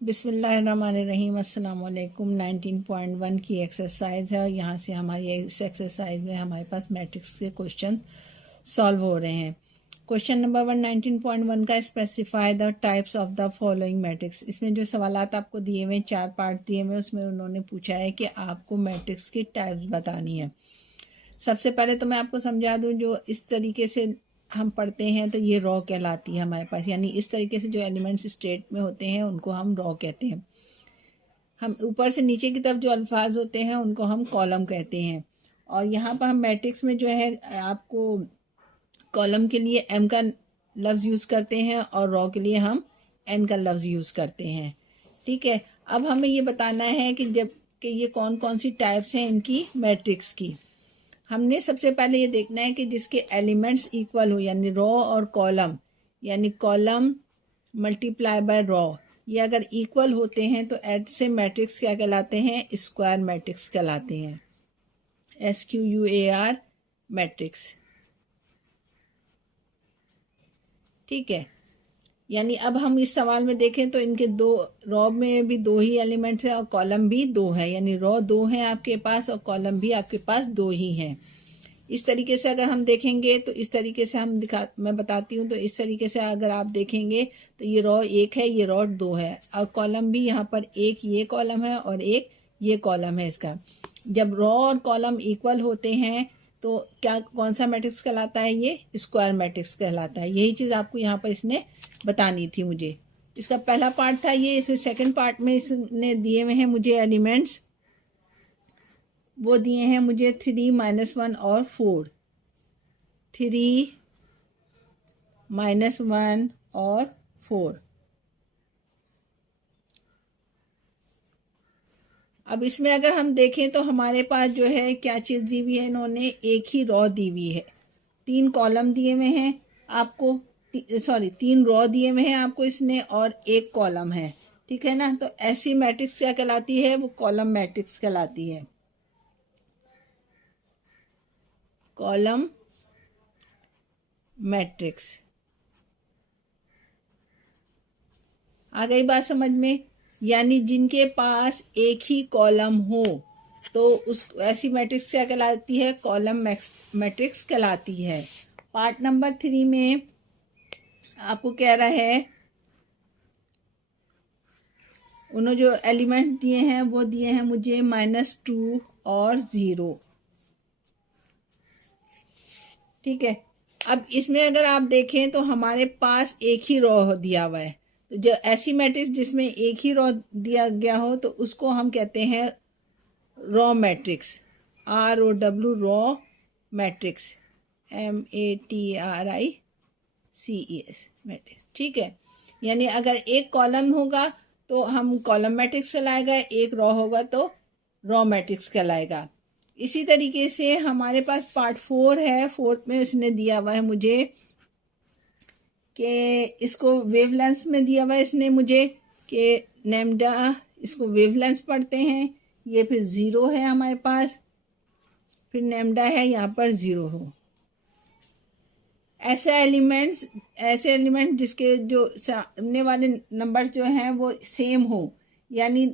बिस्मिल्लाहिर्रहमानिर्रहीम। अस्सलाम वालेकुम। 19.1 की एक्सरसाइज है और यहाँ से हमारी इस एक्सरसाइज में हमारे पास मैट्रिक्स के क्वेश्चन सॉल्व हो रहे हैं। क्वेश्चन नंबर 19.1 का specify the types of the following matrix. इसमें जो सवालात आपको दिए हुए 4 पार्ट दिए हुए, उसमें उन्होंने पूछा है कि आपको मैट्रिक्स की टाइप्स बतानी है। सबसे पहले तो मैं आपको समझा दूँ, जो इस तरीके से हम पढ़ते हैं तो ये रॉ कहलाती है हमारे पास, यानी इस तरीके से जो एलिमेंट्स स्टेट में होते हैं उनको हम रॉ कहते हैं। हम ऊपर से नीचे की तरफ जो अल्फाज होते हैं उनको हम कॉलम कहते हैं। और यहाँ पर हम मैट्रिक्स में जो है आपको कॉलम के लिए एम का लफ्ज़ यूज़ करते हैं और रॉ के लिए हम एन का लफ्ज़ यूज़ करते हैं। ठीक है, अब हमें ये बताना है कि जब कि ये कौन कौन सी टाइप्स हैं इनकी मैट्रिक्स की। हमने सबसे पहले ये देखना है कि जिसके एलिमेंट्स इक्वल हो, यानी रॉ और कॉलम, यानी कॉलम मल्टीप्लाई बाय रॉ, ये अगर इक्वल होते हैं तो ऐसे मैट्रिक्स क्या कहलाते हैं? स्क्वायर मैट्रिक्स कहलाते हैं। SQUAR matrix. ठीक है, यानी अब हम इस सवाल में देखें तो इनके दो, रॉ में भी 2 ही एलिमेंट्स हैं और कॉलम भी 2 है, यानी रॉ 2 हैं आपके पास और कॉलम भी आपके पास 2 ही हैं। इस तरीके से अगर हम देखेंगे तो इस तरीके से मैं बताती हूँ। तो इस तरीके से अगर आप देखेंगे तो ये रॉ 1 है, ये रॉ 2 है और कॉलम भी यहाँ पर एक ये कॉलम है और एक ये कॉलम है इसका। जब रॉ और कॉलम इक्वल होते हैं तो क्या, कौन सा मैट्रिक्स कहलाता है? ये स्क्वायर मैट्रिक्स कहलाता है। यही चीज़ आपको यहाँ पर इसने बतानी थी मुझे। इसका पहला पार्ट था ये। इसमें सेकंड पार्ट में इसने दिए हुए हैं मुझे एलिमेंट्स, वो दिए हैं मुझे 3 -1 और 4। 3 -1 और 4। अब इसमें अगर हम देखें तो हमारे पास जो है क्या चीज़ दी हुई है, इन्होंने एक ही रॉ दी हुई है। 3 कॉलम दिए हुए हैं आपको, 3 रॉ दिए हुए हैं आपको इसने और एक कॉलम है। ठीक है ना, तो ऐसी मैट्रिक्स क्या कहलाती है? वो कॉलम मैट्रिक्स कहलाती है। Column matrix. आ गई बात समझ में? यानी जिनके पास एक ही कॉलम हो तो उस ऐसी मैट्रिक्स क्या कहलाती है? कॉलम मैट्रिक्स कहलाती है। पार्ट नंबर 3 में आपको कह रहा है, उन्होंने जो एलिमेंट दिए हैं वो दिए हैं मुझे -2 और 0। ठीक है, अब इसमें अगर आप देखें तो हमारे पास एक ही रॉ दिया हुआ है। तो जो ऐसी मैट्रिक्स जिसमें एक ही रॉ दिया गया हो तो उसको हम कहते हैं raw matrix. ROW raw matrix, MATRICS matrix. ठीक है, यानी अगर एक कॉलम होगा तो हम कॉलम मैट्रिक्स कहलाएगा, एक रॉ होगा तो रॉ मैट्रिक्स कहलाएगा। इसी तरीके से हमारे पास पार्ट 4 है। 4 में इसने दिया हुआ है मुझे कि इसको वेवलेंथ में दिया हुआ है इसने मुझे कि लैम्डा, इसको वेवलेंथ पढ़ते हैं, ये फिर 0 है हमारे पास, फिर लैम्डा है यहाँ पर 0 हो। ऐसे एलिमेंट जिसके जो सामने वाले नंबर्स जो हैं वो सेम हो, यानी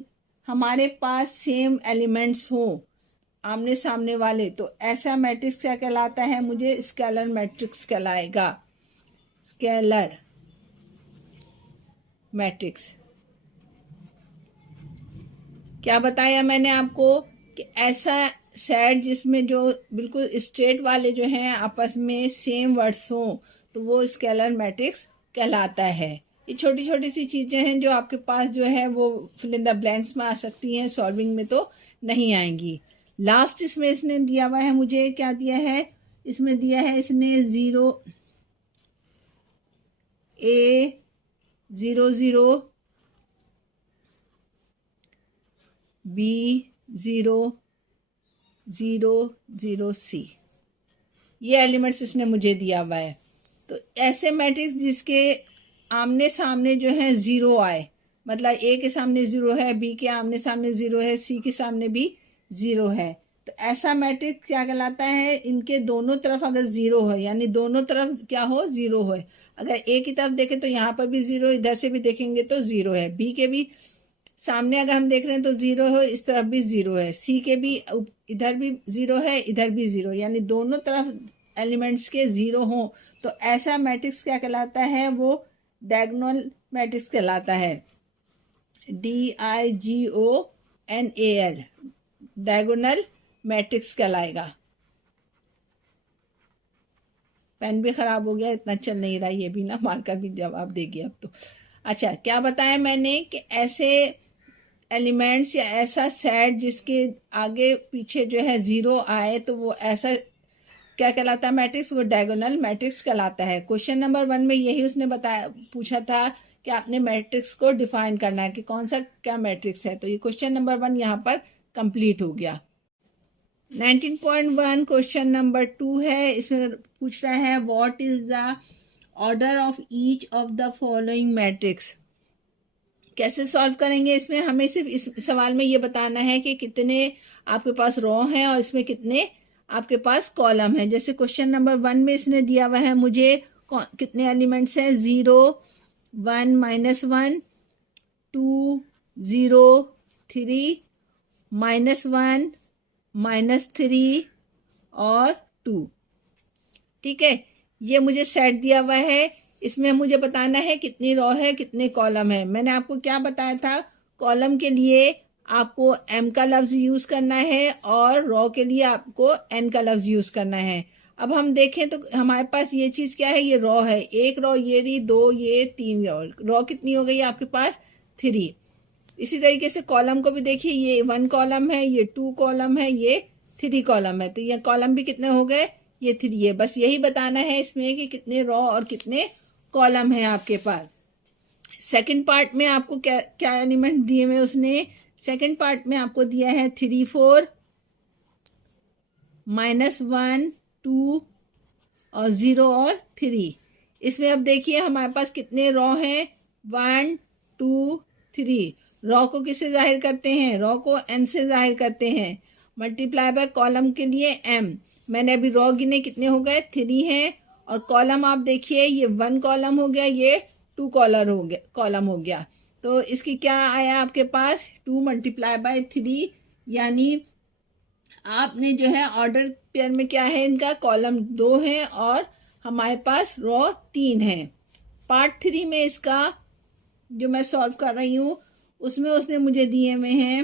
हमारे पास सेम एलिमेंट्स हो आमने सामने वाले, तो ऐसा मैट्रिक्स क्या कहलाता है? मुझे स्केलर मैट्रिक्स कहलाएगा। Scalar matrix. क्या बताया मैंने आपको कि ऐसा सेट जिसमें जो बिल्कुल स्ट्रेट वाले जो हैं आपस में सेम वर्ड्स हों तो वो स्केलर मैट्रिक्स कहलाता है। ये छोटी छोटी सी चीज़ें हैं जो आपके पास जो है वो फिल इन द ब्लैंक्स में आ सकती हैं, सॉल्विंग में तो नहीं आएंगी। लास्ट इसमें इसने दिया हुआ है मुझे, क्या दिया है इसमें? दिया है इसने 0 A 0 0 B 0 0 0 C, ये एलिमेंट्स इसने मुझे दिया हुआ है। तो ऐसे मैट्रिक्स जिसके आमने सामने जो है 0 आए, मतलब A के सामने 0 है, B के आमने सामने 0 है, C के सामने भी 0 है, तो ऐसा मैट्रिक्स क्या कहलाता है, इनके दोनों तरफ अगर ज़ीरो हो, यानी दोनों तरफ क्या हो, ज़ीरो हो। अगर ए की तरफ देखें तो यहाँ पर भी ज़ीरो, इधर से भी देखेंगे तो ज़ीरो है। बी के भी सामने अगर हम देख रहे हैं तो ज़ीरो है, इस तरफ भी ज़ीरो है। सी के भी इधर भी ज़ीरो है, इधर भी ज़ीरो, यानी दोनों तरफ एलिमेंट्स के ज़ीरो हों तो ऐसा मैट्रिक्स क्या कहलाता है, वो डायगोनल मैट्रिक्स कहलाता है। DIGONAL, डायगोनल मैट्रिक्स कहलाएगा। पेन भी ख़राब हो गया, इतना चल नहीं रहा, ये भी ना मार्कर भी जवाब देगी अब तो। अच्छा, क्या बताया मैंने कि ऐसे एलिमेंट्स या ऐसा सेट जिसके आगे पीछे जो है ज़ीरो आए तो वो ऐसा क्या कहलाता है मैट्रिक्स, वो डायगोनल मैट्रिक्स कहलाता है। क्वेश्चन नंबर 1 में यही उसने बताया, पूछा था कि आपने मैट्रिक्स को डिफाइन करना है कि कौन सा क्या मैट्रिक्स है। तो ये क्वेश्चन नंबर 1 यहाँ पर कंप्लीट हो गया। 19.1 क्वेश्चन नंबर 2 है, इसमें पूछ रहा है what is the order of each of the following matrix. कैसे सॉल्व करेंगे इसमें, हमें सिर्फ इस सवाल में ये बताना है कि कितने आपके पास रो हैं और इसमें कितने आपके पास कॉलम है। जैसे क्वेश्चन नंबर 1 में इसने दिया हुआ है मुझे कितने एलिमेंट्स हैं, 0 1 -1 2 0 3 -1 -3 और 2। ठीक है, ये मुझे सेट दिया हुआ है, इसमें मुझे बताना है कितनी रो है कितने कॉलम है। मैंने आपको क्या बताया था, कॉलम के लिए आपको m का लफ्ज़ यूज़ करना है और रो के लिए आपको n का लफ्ज़ यूज़ करना है। अब हम देखें तो हमारे पास ये चीज़ क्या है, ये रो है, एक रो ये रही, 2 ये 3 रो कितनी हो गई आपके पास, 3। इसी तरीके से कॉलम को भी देखिए, ये 1 कॉलम है, ये 2 कॉलम है, ये 3 कॉलम है, तो ये कॉलम भी कितने हो गए, ये 3 है। बस यही बताना है इसमें कि कितने रो और कितने कॉलम है आपके पास। सेकंड पार्ट में आपको क्या क्या एलिमेंट दिए हुए उसने, सेकंड पार्ट में आपको दिया है 3 4 -1 2 और 0 और 3। इसमें अब देखिए हमारे पास कितने रो हैं, 1 2 3। रो को किससे जाहिर करते हैं, रो को n से जाहिर करते हैं, मल्टीप्लाई बाय कॉलम के लिए m। मैंने अभी रो गिने कितने हो गए, 3 हैं, और कॉलम आप देखिए ये 1 कॉलम हो गया, ये 2 कॉलम हो गया। तो इसकी क्या आया आपके पास, 2 × 3, यानी आपने जो है ऑर्डर पेयर में क्या है इनका, कॉलम 2 है और हमारे पास रो 3 है। पार्ट 3 में इसका जो मैं सॉल्व कर रही हूँ उसमें उसने मुझे दिए हुए हैं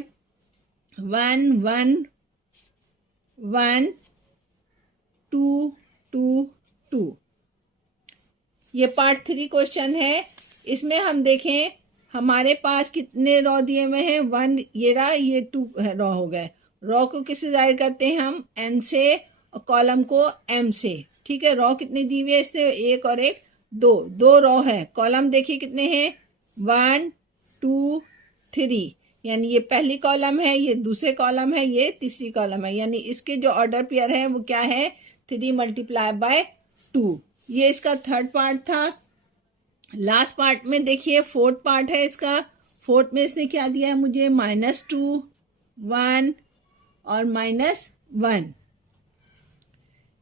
1 1 1 2 2 2। ये पार्ट 3 क्वेश्चन है। इसमें हम देखें हमारे पास कितने रो दिए हुए हैं, 1 ये रहा, ये 2 रो हो गए। रो को किससे जाहिर करते हैं हम, n से, और कॉलम को m से। ठीक है, रो कितनी दी हुई है इससे, 1 और 1 2 रो है। कॉलम देखिए कितने हैं, 1 2 3, यानी ये पहली कॉलम है, ये दूसरे कॉलम है, ये तीसरी कॉलम है, यानी इसके जो ऑर्डर पेयर है वो क्या है, 3 × 2। ये इसका थर्ड पार्ट था। लास्ट पार्ट में देखिए फोर्थ पार्ट है इसका। फोर्थ में इसने क्या दिया है मुझे, -2 1 और -1।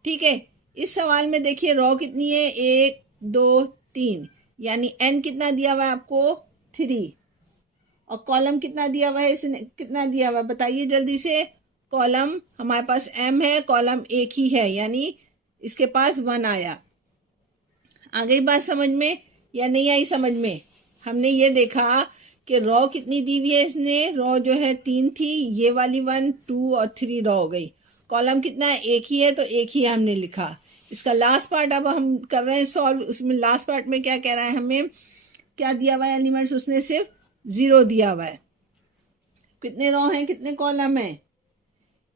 ठीक है, इस सवाल में देखिए रो कितनी है, 1 2 3, यानी n कितना दिया हुआ है आपको, 3, और कॉलम कितना दिया हुआ है, इसने कितना दिया हुआ है बताइए जल्दी से। कॉलम हमारे पास m है, कॉलम एक ही है, यानी इसके पास 1 आया। आ गई बात समझ में या नहीं आई समझ में। हमने ये देखा कि रो कितनी दी हुई है इसने, रो जो है 3 थी, ये वाली 1 2 और 3 रो हो गई। कॉलम कितना है, एक ही है, तो एक ही हमने लिखा। इसका लास्ट पार्ट अब हम कर रहे हैं सॉल्व। उसमें लास्ट पार्ट में क्या कह रहा है, हमें क्या दिया हुआ है एलिमेंट्स, उसने सिर्फ 0 दिया हुआ है। कितने रो हैं कितने कॉलम है,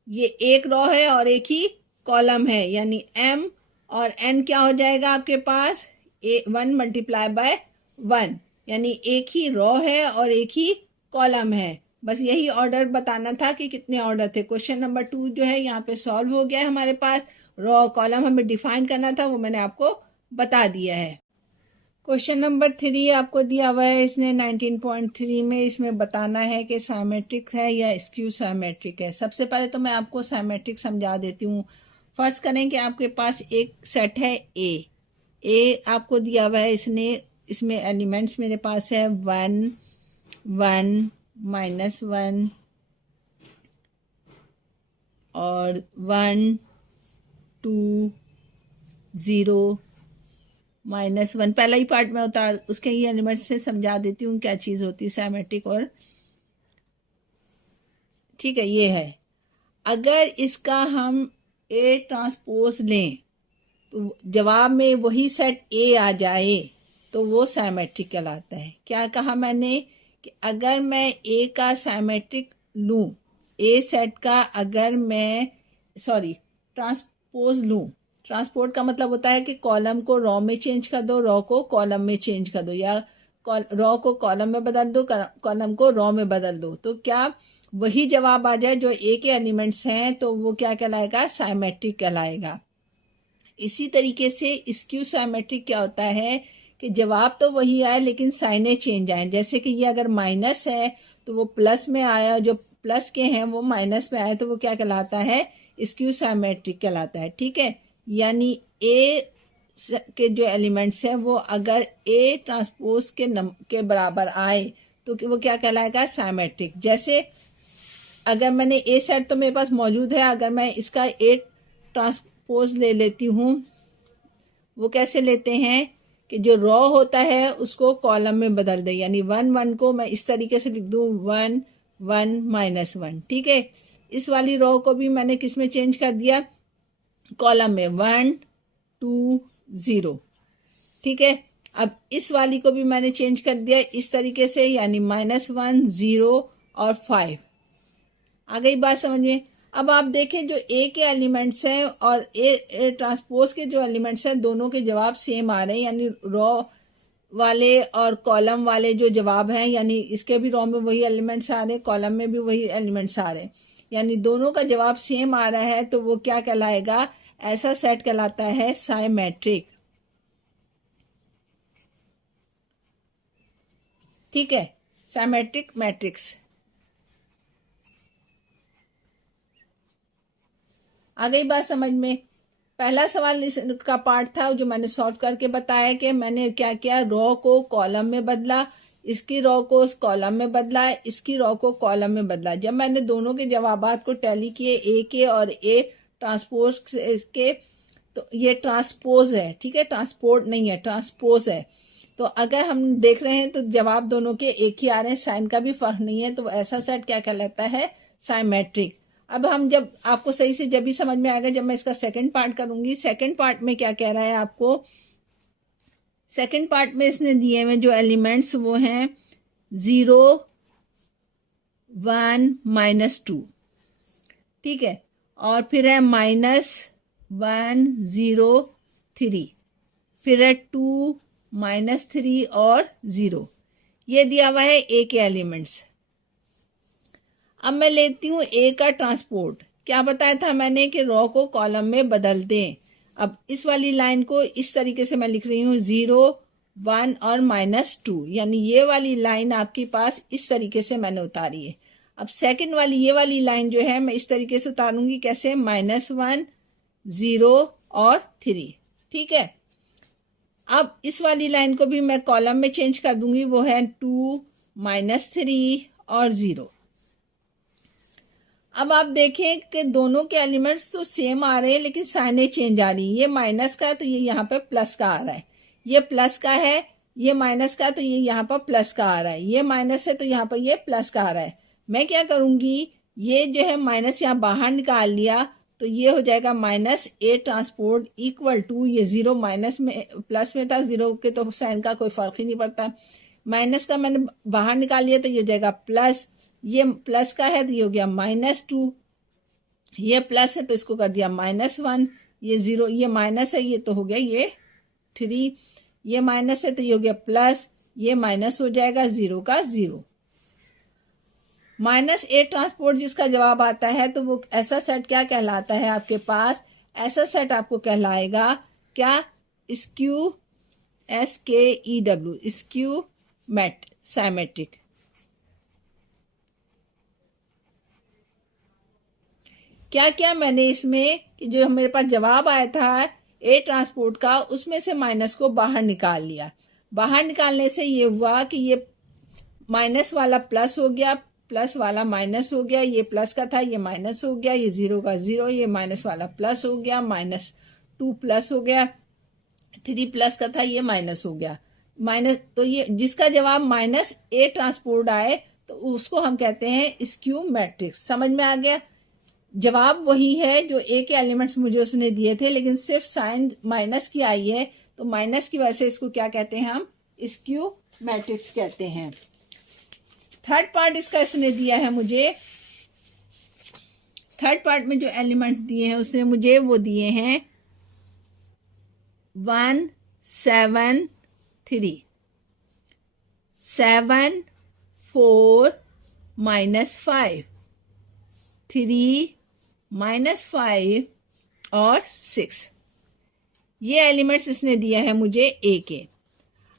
ये एक रो है और एक ही कॉलम है, यानी m और n क्या हो जाएगा आपके पास, 1 × 1, यानी एक ही रो है और एक ही कॉलम है। बस यही ऑर्डर बताना था कि कितने ऑर्डर थे। क्वेश्चन नंबर 2 जो है यहाँ पे सॉल्व हो गया है हमारे पास। रो कॉलम हमें डिफाइन करना था, वो मैंने आपको बता दिया है। क्वेश्चन नंबर 3 आपको दिया हुआ है, इसने 19.3 में इसमें बताना है कि साइमेट्रिक है या स्क्यू साइमेट्रिक है। सबसे पहले तो मैं आपको साइमेट्रिक समझा देती हूँ। फर्ज करें कि आपके पास एक सेट है ए आपको दिया हुआ है, इसमें एलिमेंट्स मेरे पास है 1 1 -1 और 1 2 0 -1। पहला ही पार्ट में होता है, उसके ही एलिमेंट से समझा देती हूँ क्या चीज़ होती है साइमेट्रिक। और ठीक है, ये है। अगर इसका हम ए ट्रांसपोज लें तो जवाब में वही सेट ए आ जाए तो वो साइमेट्रिक कहलाता है। क्या कहा मैंने कि अगर मैं ए का साइमेट्रिक लूँ, ए सेट का अगर मैं ट्रांसपोज लूँ, ट्रांसपोर्ट का मतलब होता है कि कॉलम को रॉ में चेंज कर दो, रॉ को कॉलम में चेंज कर दो, या रॉ को कॉलम में बदल दो, कॉलम को रॉ में बदल दो, तो क्या वही जवाब आ जाए जो ए के एलिमेंट्स हैं, तो वो क्या कहलाएगा? साइमेट्रिक कहलाएगा। इसी तरीके से स्क्यू साइमेट्रिक क्या होता है कि जवाब तो वही आए लेकिन साइनें चेंज आए। जैसे कि ये अगर माइनस है तो वो प्लस में आया, जो प्लस के हैं वो माइनस में आए, तो वो क्या कहलाता है? स्क्यू साइमेट्रिक कहलाता है। ठीक है, यानी ए के जो एलिमेंट्स हैं वो अगर ए ट्रांसपोज के बराबर आए तो वो क्या कहलाएगा? साइमेट्रिक। जैसे अगर मैंने ए सेट तो मेरे पास मौजूद है, अगर मैं इसका ए ट्रांसपोज ले लेती हूँ, वो कैसे लेते हैं कि जो रॉ होता है उसको कॉलम में बदल दे, यानी 1 1 को मैं इस तरीके से लिख दूँ 1 1 -1। ठीक है, इस वाली रॉ को भी मैंने किस में चेंज कर दिया? कॉलम में 1 2 0। ठीक है, अब इस वाली को भी मैंने चेंज कर दिया इस तरीके से, यानी -1 0 और 5। आ गई बात समझ में? अब आप देखें जो ए के एलिमेंट्स हैं और ए ट्रांसपोज के जो एलिमेंट्स हैं, दोनों के जवाब सेम आ रहे हैं, यानी रॉ वाले और कॉलम वाले जो जवाब हैं, यानी इसके भी रॉ में वही एलिमेंट्स आ रहे हैं, कॉलम में भी वही एलिमेंट्स आ रहे हैं, यानी दोनों का जवाब सेम आ रहा है, तो वो क्या कहलाएगा? ऐसा सेट कहलाता है साइमेट्रिक। ठीक है, साइमेट्रिक मैट्रिक्स। आ गई बात समझ में? पहला सवाल का पार्ट था जो मैंने सॉल्व करके बताया कि मैंने क्या किया, रॉ को कॉलम में बदला, इसकी रॉ को कॉलम में बदला, इसकी रॉ को कॉलम में बदला। जब मैंने दोनों के जवाबात को टैली किए, ए के और ए ट्रांसपोज के, तो ये ट्रांसपोज है। ठीक है, ट्रांसपोर्ट नहीं है, ट्रांसपोज है। तो अगर हम देख रहे हैं तो जवाब दोनों के एक ही आ रहे हैं, साइन का भी फर्क नहीं है, तो ऐसा सेट क्या कहलाता है? साइमेट्रिक। अब हम जब आपको सही से जब भी समझ में आएगा जब मैं इसका सेकंड पार्ट करूंगी। सेकंड पार्ट में क्या कह रहा है आपको? सेकंड पार्ट में इसने दिए हुए जो एलिमेंट्स वो हैं 0 1 -2। ठीक है, और फिर है -1 0 3, फिर है 2 -3 और 0। ये दिया हुआ है ए के एलिमेंट्स। अब मैं लेती हूँ ए का ट्रांसपोर्ट। क्या बताया था मैंने कि रॉ को कॉलम में बदल दें। अब इस वाली लाइन को इस तरीके से मैं लिख रही हूँ 0 1 और -2, यानी ये वाली लाइन आपके पास इस तरीके से मैंने उतारी है। अब सेकंड वाली ये वाली लाइन जो है मैं इस तरीके से उतारूंगी, कैसे? -1 0 और 3। ठीक है, अब इस वाली लाइन को भी मैं कॉलम में चेंज कर दूंगी, वो है 2 -3 और 0। अब आप देखें कि दोनों के एलिमेंट्स तो सेम आ रहे हैं लेकिन साइनें चेंज आ रही है। ये माइनस का है तो ये यहाँ पे प्लस का आ रहा है, ये प्लस का है, ये माइनस का तो ये यहाँ पर प्लस का आ रहा है, ये माइनस है तो यहाँ पर ये प्लस का आ रहा है। मैं क्या करूँगी, ये जो है माइनस यहाँ बाहर निकाल लिया तो ये हो जाएगा -A ट्रांसपोर्ट इक्वल टू, ये 0 माइनस में प्लस में था, 0 के तो साइन का कोई फर्क ही नहीं पड़ता, माइनस का मैंने बाहर निकाल लिया तो ये हो जाएगा प्लस, ये प्लस का है तो ये हो गया -2, ये प्लस है तो इसको कर दिया -1, ये 0, ये माइनस है ये तो हो गया ये 3, ये माइनस है तो ये हो गया प्लस, ये माइनस हो जाएगा 0 का 0। -A ट्रांसपोर्ट जिसका जवाब आता है तो वो ऐसा सेट क्या कहलाता है आपके पास? ऐसा सेट आपको कहलाएगा क्या? Skew SKEW, skew symmetric. क्या क्या मैंने इसमें कि जो मेरे पास जवाब आया था ए ट्रांसपोर्ट का, उसमें से माइनस को बाहर निकाल लिया। बाहर निकालने से ये हुआ कि ये माइनस वाला प्लस हो गया, प्लस वाला माइनस हो गया, ये प्लस का था ये माइनस हो गया, ये जीरो का जीरो, ये माइनस वाला प्लस हो गया, -2 प्लस हो गया, 3 प्लस का था ये माइनस हो गया, माइनस। तो ये जिसका जवाब माइनस ए ट्रांसपोर्ट आए तो उसको हम कहते हैं स्क्यू मैट्रिक्स। समझ में आ गया? जवाब वही है जो ए के एलिमेंट्स मुझे उसने दिए थे, लेकिन सिर्फ साइन माइनस की आई है, तो माइनस की वजह से इसको क्या कहते हैं? हम स्क्यू मैट्रिक्स कहते हैं। थर्ड पार्ट इसका इसने दिया है मुझे, थर्ड पार्ट में जो एलिमेंट्स दिए हैं उसने मुझे वो दिए हैं 1 7 3, 7 4 -5, 3 -5 और 6। ये एलिमेंट्स इसने दिया है मुझे ए के।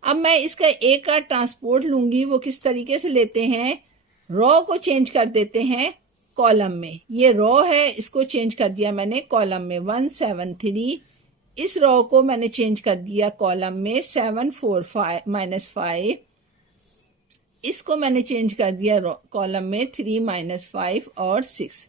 अब मैं इसका ए का ट्रांसपोर्ट लूंगी, वो किस तरीके से लेते हैं? रॉ को चेंज कर देते हैं कॉलम में। ये रॉ है, इसको चेंज कर दिया मैंने कॉलम में 1 7 3। इस रॉ को मैंने चेंज कर दिया कॉलम में 7 4 -5। इसको मैंने चेंज कर दिया कॉलम में 3 -5 और 6।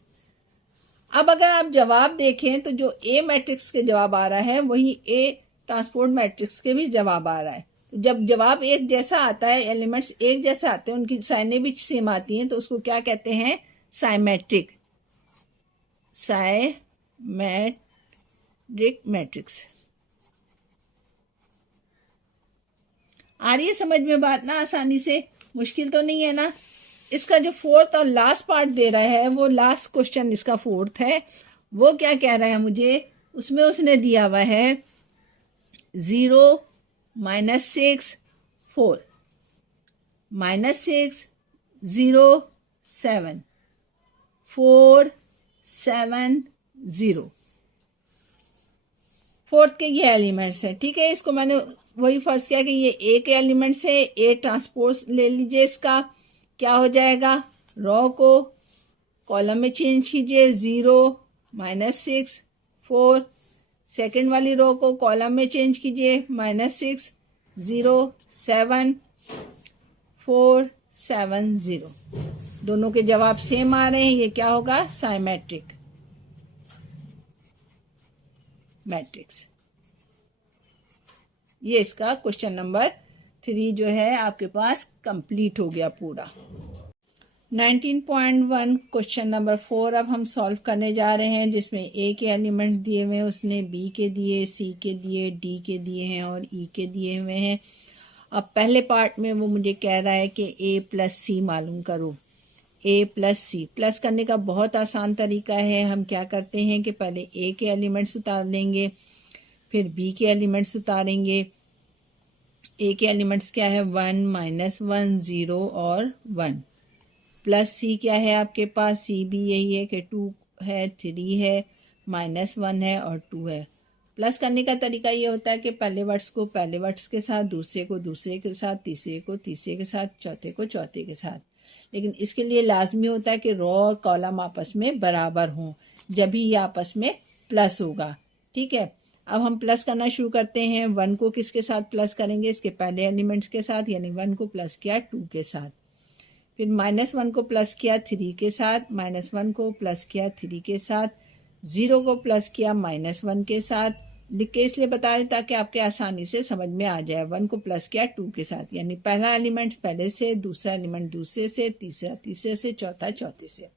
अब अगर आप जवाब देखें तो जो ए मैट्रिक्स के जवाब आ रहा है वही ए ट्रांसपोर्ट मैट्रिक्स के भी जवाब आ रहा है। जब जवाब एक जैसा आता है, एलिमेंट्स एक जैसा आते हैं, उनकी साइनें भी सेम आती हैं, तो उसको क्या कहते हैं? Symmetric, symmetric matrix. आ रही है समझ में बात ना? आसानी से, मुश्किल तो नहीं है ना? इसका जो फोर्थ और लास्ट पार्ट दे रहा है, वो लास्ट क्वेश्चन इसका फोर्थ है, वो क्या कह रहा है मुझे? उसमें उसने दिया हुआ है 0 -6 4 -6 0 7 4 7 0। फोर्थ के ये एलिमेंट्स है, ठीक है। इसको मैंने वही फर्ज किया कि ये ए के एलिमेंट्स है, ए ट्रांसपोज ले लीजिए। इसका क्या हो जाएगा? रॉ को कॉलम में चेंज कीजिए, 0 -6 4। सेकेंड वाली रो को कॉलम में चेंज कीजिए, -6 0 7 4 7 0। दोनों के जवाब सेम आ रहे हैं। ये क्या होगा? Symmetric matrix. ये इसका क्वेश्चन नंबर 3 जो है आपके पास कंप्लीट हो गया पूरा। 19.1 क्वेश्चन नंबर 4 अब हम सॉल्व करने जा रहे हैं, जिसमें ए के एलिमेंट्स दिए हुए हैं, उसने बी के दिए, सी के दिए, डी के दिए हैं और ई के दिए हुए हैं। अब पहले पार्ट में वो मुझे कह रहा है कि ए प्लस सी मालूम करो। ए प्लस सी प्लस करने का बहुत आसान तरीका है। हम क्या करते हैं कि पहले ए के एलिमेंट्स उतार लेंगे, फिर बी के एलिमेंट्स उतारेंगे। ए के एलिमेंट्स क्या है? 1 -1 0 और 1। प्लस सी क्या है आपके पास? सी भी यही है कि 2 है, 3 है, -1 है और 2 है। प्लस करने का तरीका ये होता है कि पहले वर्ड्स को पहले वर्ड्स के साथ, दूसरे को दूसरे के साथ, तीसरे को तीसरे के साथ, चौथे को चौथे के साथ। लेकिन इसके लिए लाजमी होता है कि रो और कॉलम आपस में बराबर हों, जब भी ये आपस में प्लस होगा। ठीक है, अब हम प्लस करना शुरू करते हैं। 1 को किसके साथ प्लस करेंगे? इसके पहले एलिमेंट्स के साथ, यानी 1 को प्लस किया 2 के साथ। फिर -1 को प्लस किया 3 के साथ, -1 को प्लस किया 3 के साथ, 0 को प्लस किया -1 के साथ। लिख के इसलिए बता रहे ताकि आपके आसानी से समझ में आ जाए। 1 को प्लस किया 2 के साथ, यानी पहला एलिमेंट पहले से, दूसरा एलिमेंट दूसरे से, तीसरा तीसरे से, चौथा चौथे से।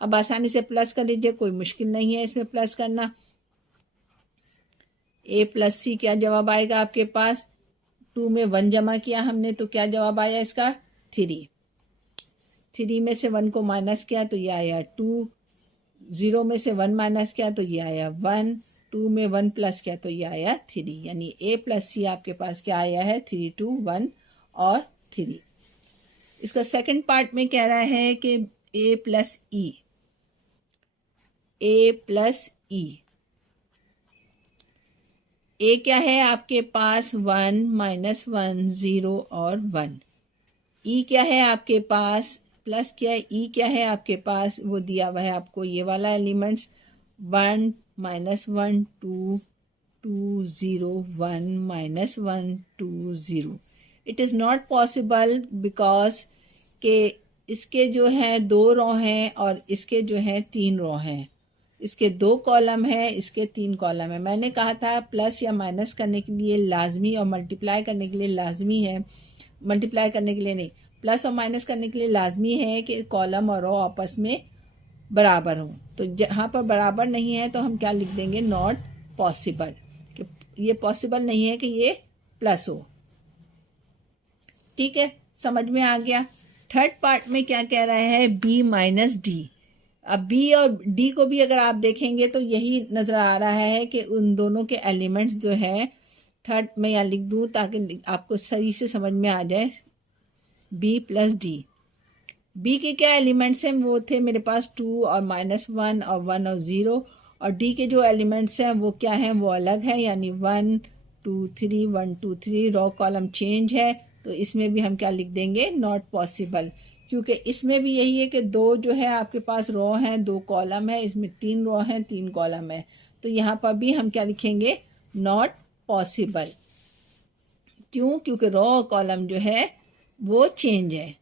अब आसानी से प्लस कर लीजिए, कोई मुश्किल नहीं है इसमें प्लस करना। ए प्लस सी क्या जवाब आएगा आपके पास? 2 में 1 जमा किया हमने तो क्या जवाब आया इसका? 3। 3 में से 1 को माइनस किया तो ये आया 2। 0 में से 1 माइनस किया तो ये आया 1। 2 में 1 प्लस किया तो ये आया 3। यानी ए प्लस सी आपके पास क्या आया है? 3 2 1 और 3। इसका सेकंड पार्ट में कह रहा है कि ए प्लस ई, ए प्लस ई, ए क्या है आपके पास 1 माइनस 1 0 और 1। ई क्या है आपके पास प्लस क्या है, ई क्या है आपके पास, वो दिया हुआ है आपको ये वाला elements 1 minus 1 2 2 0 1 minus 1 2 0। It is not possible because के इसके जो है 2 रो हैं और इसके जो है 3 रो हैं। इसके 2 कॉलम है, इसके 3 कॉलम है। मैंने कहा था प्लस या माइनस करने के लिए लाजमी और मल्टीप्लाई करने के लिए लाजमी है, मल्टीप्लाई करने के लिए नहीं, प्लस और माइनस करने के लिए लाजमी है कि कॉलम और रो आपस में बराबर हो। तो जहाँ पर बराबर नहीं है तो हम क्या लिख देंगे, नॉट पॉसिबल, कि ये पॉसिबल नहीं है कि ये प्लस हो। ठीक है, समझ में आ गया। थर्ड पार्ट में क्या कह रहा है, बी माइनस डी। अब बी और डी को भी अगर आप देखेंगे तो यही नज़र आ रहा है कि उन दोनों के एलिमेंट्स जो है, थर्ड में यहाँ लिख दूँ ताकि आपको सही से समझ में आ जाए, बी प्लस डी। बी के क्या एलिमेंट्स हैं, वो थे मेरे पास 2 और माइनस 1 और 1 और 0। और डी के जो एलिमेंट्स हैं वो क्या हैं, वो अलग है, यानी 1 2 3 1 2 3। रो कॉलम चेंज है तो इसमें भी हम क्या लिख देंगे, नॉट पॉसिबल, क्योंकि इसमें भी यही है कि 2 जो है आपके पास रो हैं, 2 कॉलम है, इसमें 3 रो हैं 3 कॉलम है। तो यहाँ पर भी हम क्या लिखेंगे, नॉट पॉसिबल। क्यों, क्योंकि रो और कॉलम जो है वो चेंज है।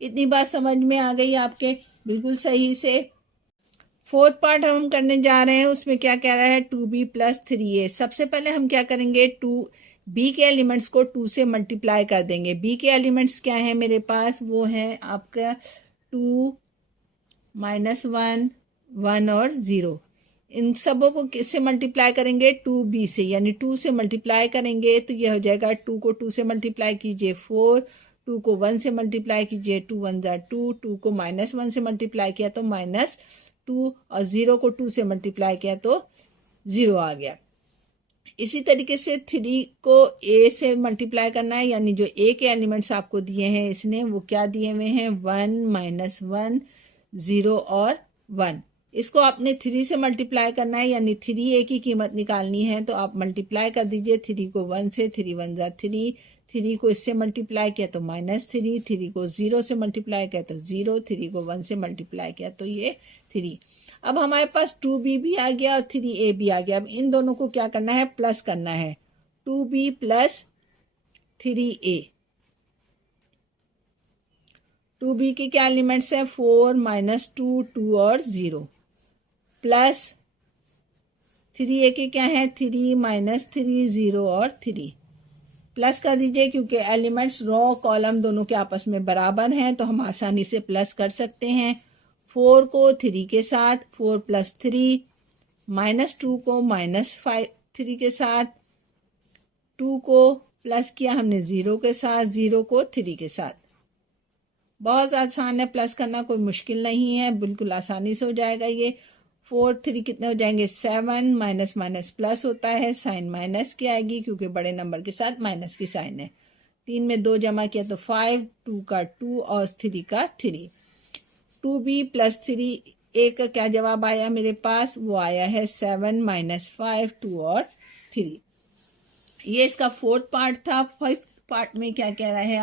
इतनी बात समझ में आ गई आपके बिल्कुल सही से। फोर्थ पार्ट हम करने जा रहे हैं, उसमें क्या कह रहा है, 2b प्लस 3a। सबसे पहले हम क्या करेंगे, बी के एलिमेंट्स को 2 से मल्टीप्लाई कर देंगे। बी के एलिमेंट्स क्या है मेरे पास, वो है आपका 2 माइनस 1 1 और 0। इन सबों को किससे मल्टीप्लाई करेंगे, 2b से, यानी 2 से मल्टीप्लाई करेंगे तो ये हो जाएगा 2 को 2 से मल्टीप्लाई कीजिए 4, 2 को 1 से मल्टीप्लाई कीजिए 2 1 ज़ा 2, 2 को माइनस 1 से मल्टीप्लाई किया तो माइनस 2, और 0 को 2 से मल्टीप्लाई किया तो 0 आ गया। इसी तरीके से 3 को a से मल्टीप्लाई करना है, यानी जो a के एलिमेंट्स आपको दिए हैं इसने, वो क्या दिए हुए हैं, 1 माइनस 1 0 और 1। इसको आपने 3 से मल्टीप्लाई करना है, यानी 3a की कीमत निकालनी है तो आप मल्टीप्लाई कर दीजिए 3 को 1 से, 3 1 ज़ा 3, 3 को इससे मल्टीप्लाई किया तो माइनस 3, 3 को 0 से मल्टीप्लाई किया तो 0, 3 को 1 से मल्टीप्लाई किया तो ये 3। अब हमारे पास 2b भी आ गया और 3a भी आ गया। अब इन दोनों को क्या करना है, प्लस करना है, 2b प्लस 3a। 2b के क्या एलिमेंट्स हैं, 4 माइनस 2 2 और 0, प्लस 3a के क्या है, 3 माइनस 3 0 और 3। प्लस कर दीजिए, क्योंकि एलिमेंट्स रो कॉलम दोनों के आपस में बराबर हैं तो हम आसानी से प्लस कर सकते हैं। 4 को 3 के साथ, 4 प्लस 3, माइनस 2 को माइनस 3 के साथ, 2 को प्लस किया हमने 0 के साथ, 0 को 3 के साथ। बहुत आसान है प्लस करना, कोई मुश्किल नहीं है, बिल्कुल आसानी से हो जाएगा ये। 4 3 कितने हो जाएंगे, 7, माइनस माइनस प्लस होता है, साइन माइनस की आएगी क्योंकि बड़े नंबर के साथ माइनस की साइन है। 3 में 2 जमा किया तो 5, 2 का 2 और 3 का 3। 2b प्लस 3a का क्या जवाब आया मेरे पास, वो आया है 7 माइनस 5 2 और 3। ये इसका फोर्थ पार्ट था। फिफ्थ पार्ट में क्या कह रहा है,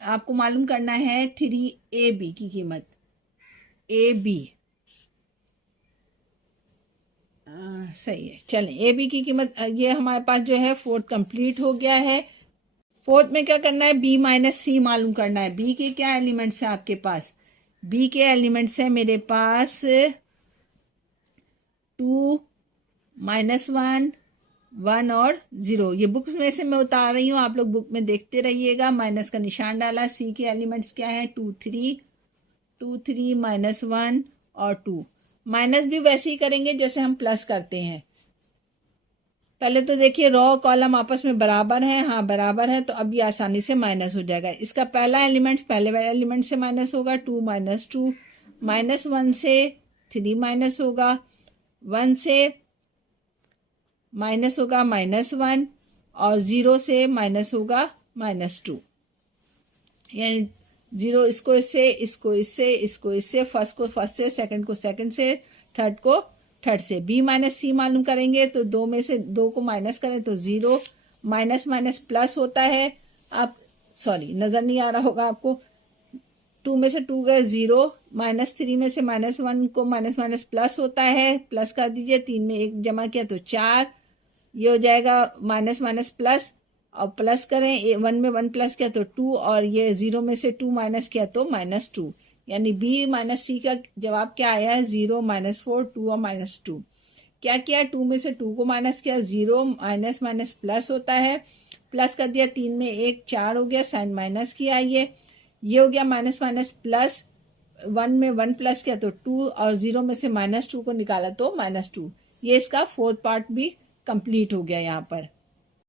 आपको मालूम करना है 3ab की कीमत। ab सही है, चलें ab की कीमत, ये हमारे पास जो है फोर्थ कंप्लीट हो गया है। फोर्थ में क्या करना है, b माइनस सी मालूम करना है। b के क्या एलिमेंट्स हैं आपके पास, b के एलिमेंट्स हैं मेरे पास 2 माइनस 1 1 और 0। ये बुक में से मैं उतार रही हूँ, आप लोग बुक में देखते रहिएगा। माइनस का निशान डाला। सी के एलिमेंट्स क्या है, 2 3 माइनस 1 और 2। माइनस भी वैसे ही करेंगे जैसे हम प्लस करते हैं। पहले तो देखिए रो कॉलम आपस में बराबर हैं, हाँ बराबर है, तो अभी आसानी से माइनस हो जाएगा। इसका पहला एलिमेंट पहले वाले एलिमेंट से माइनस होगा, 2 माइनस 2, माइनस 1 से 3 माइनस होगा, 1 से माइनस होगा माइनस 1, और 0 से माइनस होगा माइनस 2। यानी 0 इसको इससे, इसको इससे, इसको इससे, फर्स्ट को फर्स्ट से, सेकंड को सेकंड से, थर्ड को थर्ड से। बी माइनस सी मालूम करेंगे तो 2 में से 2 को माइनस करें तो 0, माइनस माइनस प्लस होता है। आप सॉरी नज़र नहीं आ रहा होगा आपको, 2 में से 2 गए 0, -3 में से -1 को माइनस माइनस प्लस होता है, प्लस कर दीजिए, 3 में 1 जमा किया तो 4, ये हो जाएगा माइनस माइनस प्लस, और प्लस करें 1 में 1 प्लस किया तो 2, और ये 0 में से 2 माइनस किया तो -2, यानी बी माइनस सी का जवाब क्या आया है 0, -4, 2 और -2। क्या किया, 2 में से 2 को माइनस किया, 0 माइनस माइनस प्लस होता है, प्लस कर दिया, 3 में 1 4 हो गया, साइन माइनस किया, ये हो गया माइनस माइनस प्लस, 1 में 1 प्लस किया तो 2, और 0 में से -2 को निकाला तो -2। ये इसका 4th पार्ट भी कंप्लीट हो गया यहाँ पर।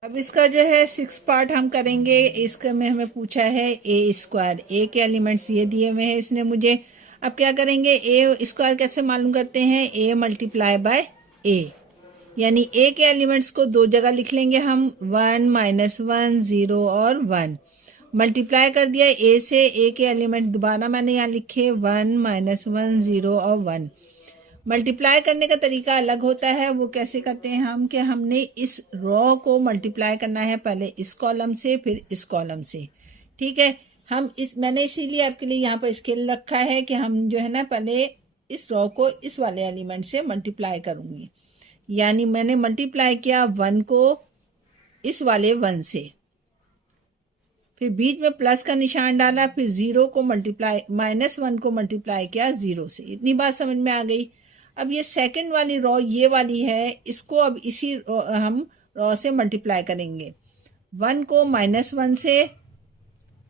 अब इसका जो है 6th पार्ट हम करेंगे। इसका में हमें पूछा है a², a के एलिमेंट्स ये दिए हुए हैं इसने मुझे। अब क्या करेंगे, a² कैसे मालूम करते हैं, a मल्टीप्लाई बाय a, यानी a के एलिमेंट्स को 2 जगह लिख लेंगे हम, 1 -1 0 और 1, मल्टीप्लाई कर दिया a से, a के एलिमेंट्स दोबारा मैंने यहाँ लिखे 1 -1 0 और 1। मल्टीप्लाई करने का तरीका अलग होता है, वो कैसे करते हैं हम, कि हमने इस रो को मल्टीप्लाई करना है पहले इस कॉलम से फिर इस कॉलम से, ठीक है। मैंने इसीलिए आपके लिए यहाँ पर स्केल रखा है कि हम जो है ना पहले इस रो को इस वाले एलिमेंट से मल्टीप्लाई करूँगी, यानी मैंने मल्टीप्लाई किया 1 को इस वाले 1 से, फिर बीच में प्लस का निशान डाला, फिर 0 को मल्टीप्लाई -1 को मल्टीप्लाई किया 0 से। इतनी बात समझ में आ गई। अब ये सेकंड वाली रो ये वाली है, इसको अब इसी हम रो से मल्टीप्लाई करेंगे। 1 को -1 से,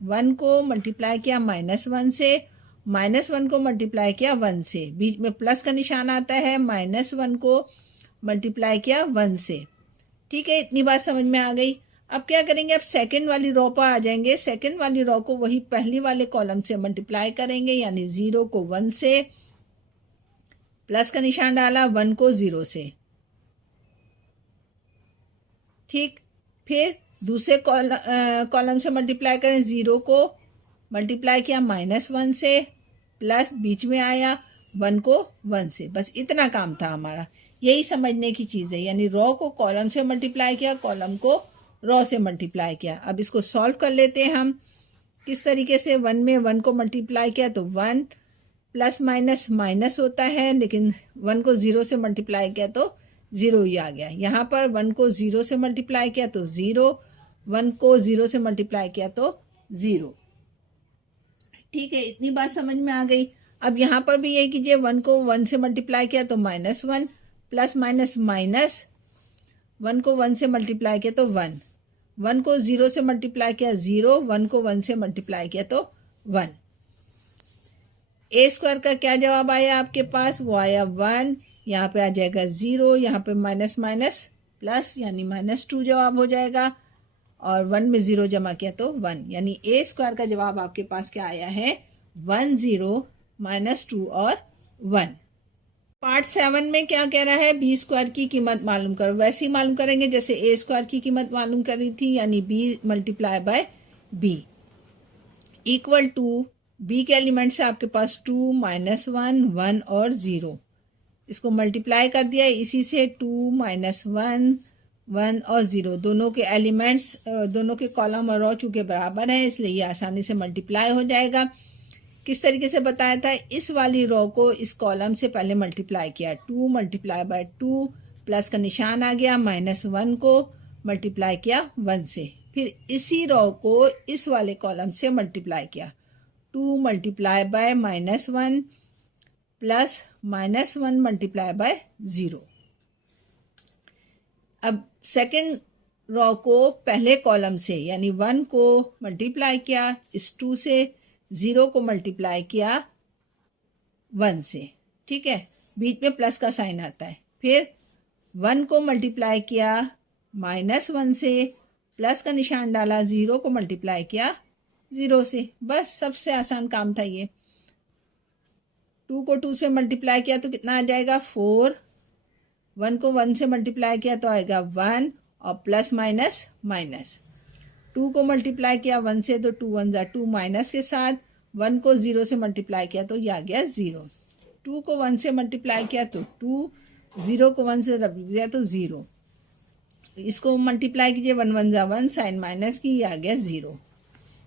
1 को मल्टीप्लाई किया -1 से, -1 को मल्टीप्लाई किया 1 से, बीच में प्लस का निशान आता है, -1 को मल्टीप्लाई किया 1 से, ठीक है। इतनी बात समझ में आ गई। अब क्या करेंगे, अब सेकंड वाली रो पर आ जाएंगे। सेकंड वाली रो को वही पहली वाले कॉलम से मल्टीप्लाई करेंगे, यानी 0 को 1 से, प्लस का निशान डाला, 1 को 0 से, ठीक। फिर दूसरे कॉलम से मल्टीप्लाई करें, 0 को मल्टीप्लाई किया -1 से, प्लस बीच में आया 1 को 1 से, बस इतना काम था हमारा। यही समझने की चीज़ है, यानी रो को कॉलम से मल्टीप्लाई किया, कॉलम को रो से मल्टीप्लाई किया। अब इसको सॉल्व कर लेते हैं हम किस तरीके से। 1 में 1 को मल्टीप्लाई किया तो 1, प्लस माइनस माइनस होता है, लेकिन 1 को 0 से मल्टीप्लाई किया तो 0 ही आ गया। यहाँ पर 1 को 0 से मल्टीप्लाई किया तो 0, 1 को 0 से मल्टीप्लाई किया तो 0, ठीक है। इतनी बात समझ में आ गई। अब यहाँ पर भी यही कीजिए, 1 को 1 से मल्टीप्लाई किया तो -1, प्लस माइनस माइनस, 1 को 1 से मल्टीप्लाई किया तो 1, 1 को 0 से मल्टीप्लाई किया 0, 1 को 1 से मल्टीप्लाई किया तो 1। a² का क्या जवाब आया आपके पास, वो आया 1, यहाँ पे आ जाएगा 0, यहाँ पे माइनस माइनस प्लस यानी -2 जवाब हो जाएगा, और 1 में 0 जमा किया तो 1, यानी a² का जवाब आपके पास क्या आया है 1 0 -2 और 1। पार्ट 7 में क्या कह रहा है, b² की कीमत मालूम करो। वैसे ही मालूम करेंगे जैसे a² की कीमत मालूम करी थी, यानी b multiply by b equal to, b के एलिमेंट्स है आपके पास 2 -1 1 और 0, इसको मल्टीप्लाई कर दिया इसी से, 2 -1 1 और 0, दोनों के एलिमेंट्स दोनों के कॉलम और रो चूँकि बराबर हैं इसलिए ये आसानी से मल्टीप्लाई हो जाएगा। किस तरीके से बताया था, इस वाली रो को इस कॉलम से पहले मल्टीप्लाई किया, 2 मल्टीप्लाई बाय 2, प्लस का निशान आ गया, -1 को मल्टीप्लाई किया 1 से, फिर इसी रो को इस वाले कॉलम से मल्टीप्लाई किया, 2 multiply by -1 plus -1 multiply by 0। अब सेकंड रो को पहले कॉलम से यानी 1 को मल्टीप्लाई किया इस 2 से, 0 को मल्टीप्लाई किया 1 से, ठीक है, बीच में प्लस का साइन आता है, फिर 1 को मल्टीप्लाई किया -1 से, प्लस का निशान डाला, 0 को मल्टीप्लाई किया 0 से, बस सबसे आसान काम था ये। 2 को 2 से मल्टीप्लाई किया तो कितना आ जाएगा 4, 1 को 1 से मल्टीप्लाई किया तो आएगा 1 और प्लस माइनस माइनस, 2 को मल्टीप्लाई किया 1 से तो 2 1 2 माइनस के साथ, 1 को 0 से मल्टीप्लाई किया तो ये आ गया 0, 2 को 1 से मल्टीप्लाई किया तो 2, ज़ीरो को 1 से रब दिया तो 0, इसको मल्टीप्लाई कीजिए, 1 1 जा 1, साइन माइनस की, ये आ गया 0।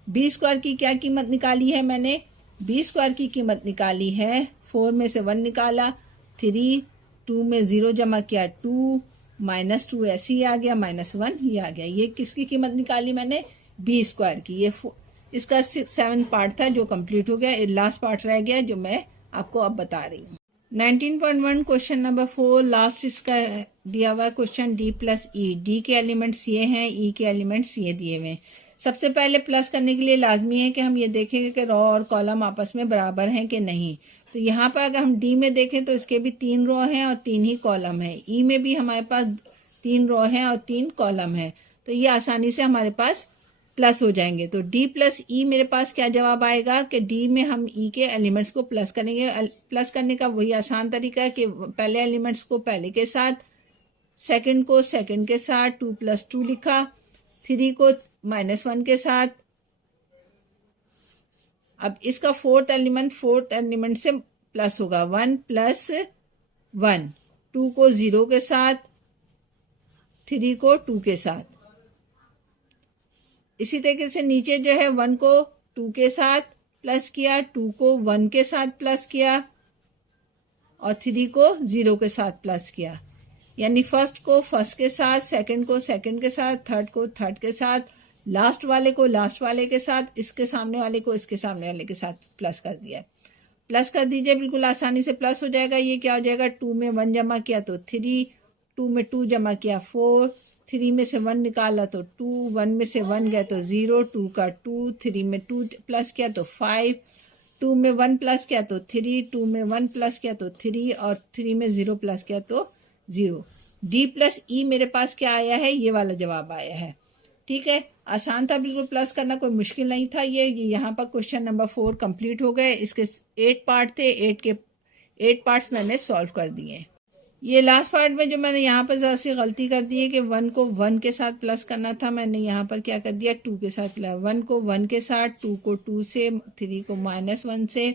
बी स्क्वायर की क्या कीमत निकाली है मैंने? बी स्क्वायर की कीमत निकाली है, 4 में से 1 निकाला 3, 2 में 0 जमा किया 2, -2 ऐसे ही आ गया, -1 ये आ गया। ये किसकी कीमत निकाली मैंने? बी स्क्वायर की। ये इसका 7th पार्ट था जो कंप्लीट हो गया, लास्ट पार्ट रह गया जो मैं आपको अब बता रही हूँ। 19.1 क्वेश्चन नंबर 4 लास्ट इसका दिया हुआ क्वेश्चन डी प्लस ई। डी के एलिमेंट्स ये हैं, ई के एलिमेंट्स ये दिए हुए हैं। सबसे पहले प्लस करने के लिए लाजमी है कि हम ये देखेंगे कि रो और कॉलम आपस में बराबर हैं कि नहीं। तो यहाँ पर अगर हम डी में देखें तो इसके भी 3 रो हैं और 3 ही कॉलम है। ई में भी हमारे पास 3 रो हैं और 3 कॉलम है, तो ये आसानी से हमारे पास प्लस हो जाएंगे। तो डी प्लस ई मेरे पास क्या जवाब आएगा कि डी में हम ई के एलिमेंट्स को प्लस करेंगे। प्लस करने का वही आसान तरीका है कि पहले एलिमेंट्स को पहले के साथ, सेकंड को सेकंड के साथ, 2 + 2 लिखा, 3 को -1 के साथ। अब इसका फोर्थ एलिमेंट से प्लस होगा, 1 + 1, 2 को 0 के साथ, 3 को 2 के साथ। इसी तरीके से नीचे जो है 1 को 2 के साथ प्लस किया, 2 को 1 के साथ प्लस किया और 3 को 0 के साथ प्लस किया। यानी फर्स्ट को फर्स्ट के साथ, सेकंड को सेकंड के साथ, थर्ड को थर्ड के साथ, लास्ट वाले को लास्ट वाले के साथ, इसके सामने वाले को इसके सामने वाले के साथ प्लस कर दिया। प्लस कर दीजिए, बिल्कुल आसानी से प्लस हो जाएगा। ये क्या हो जाएगा? 2 में 1 जमा किया तो 3, 2 में 2 जमा किया 4, 3 में से 1 निकाला तो 2, 1 में से 1 गया तो 0, 2 का 2, 3 में 2 प्लस किया तो 5, 2 में 1 प्लस किया तो 3, 2 में 1 प्लस किया तो 3 और 3 में 0 प्लस किया तो 0। डी प्लस ई मेरे पास क्या आया है? ये वाला जवाब आया है। ठीक है, आसान था बिल्कुल, प्लस करना कोई मुश्किल नहीं था। ये यहाँ पर क्वेश्चन नंबर 4 कंप्लीट हो गए। इसके 8 पार्ट थे, 8 पार्ट्स मैंने सॉल्व कर दिए। ये लास्ट पार्ट में जो मैंने यहाँ पर ज़रा सी गलती कर दी है कि 1 को 1 के साथ प्लस करना था, मैंने यहाँ पर क्या कर दिया? 2 के साथ प्लस। 1 को 1 के साथ, 2 को 2 से, 3 को -1 से,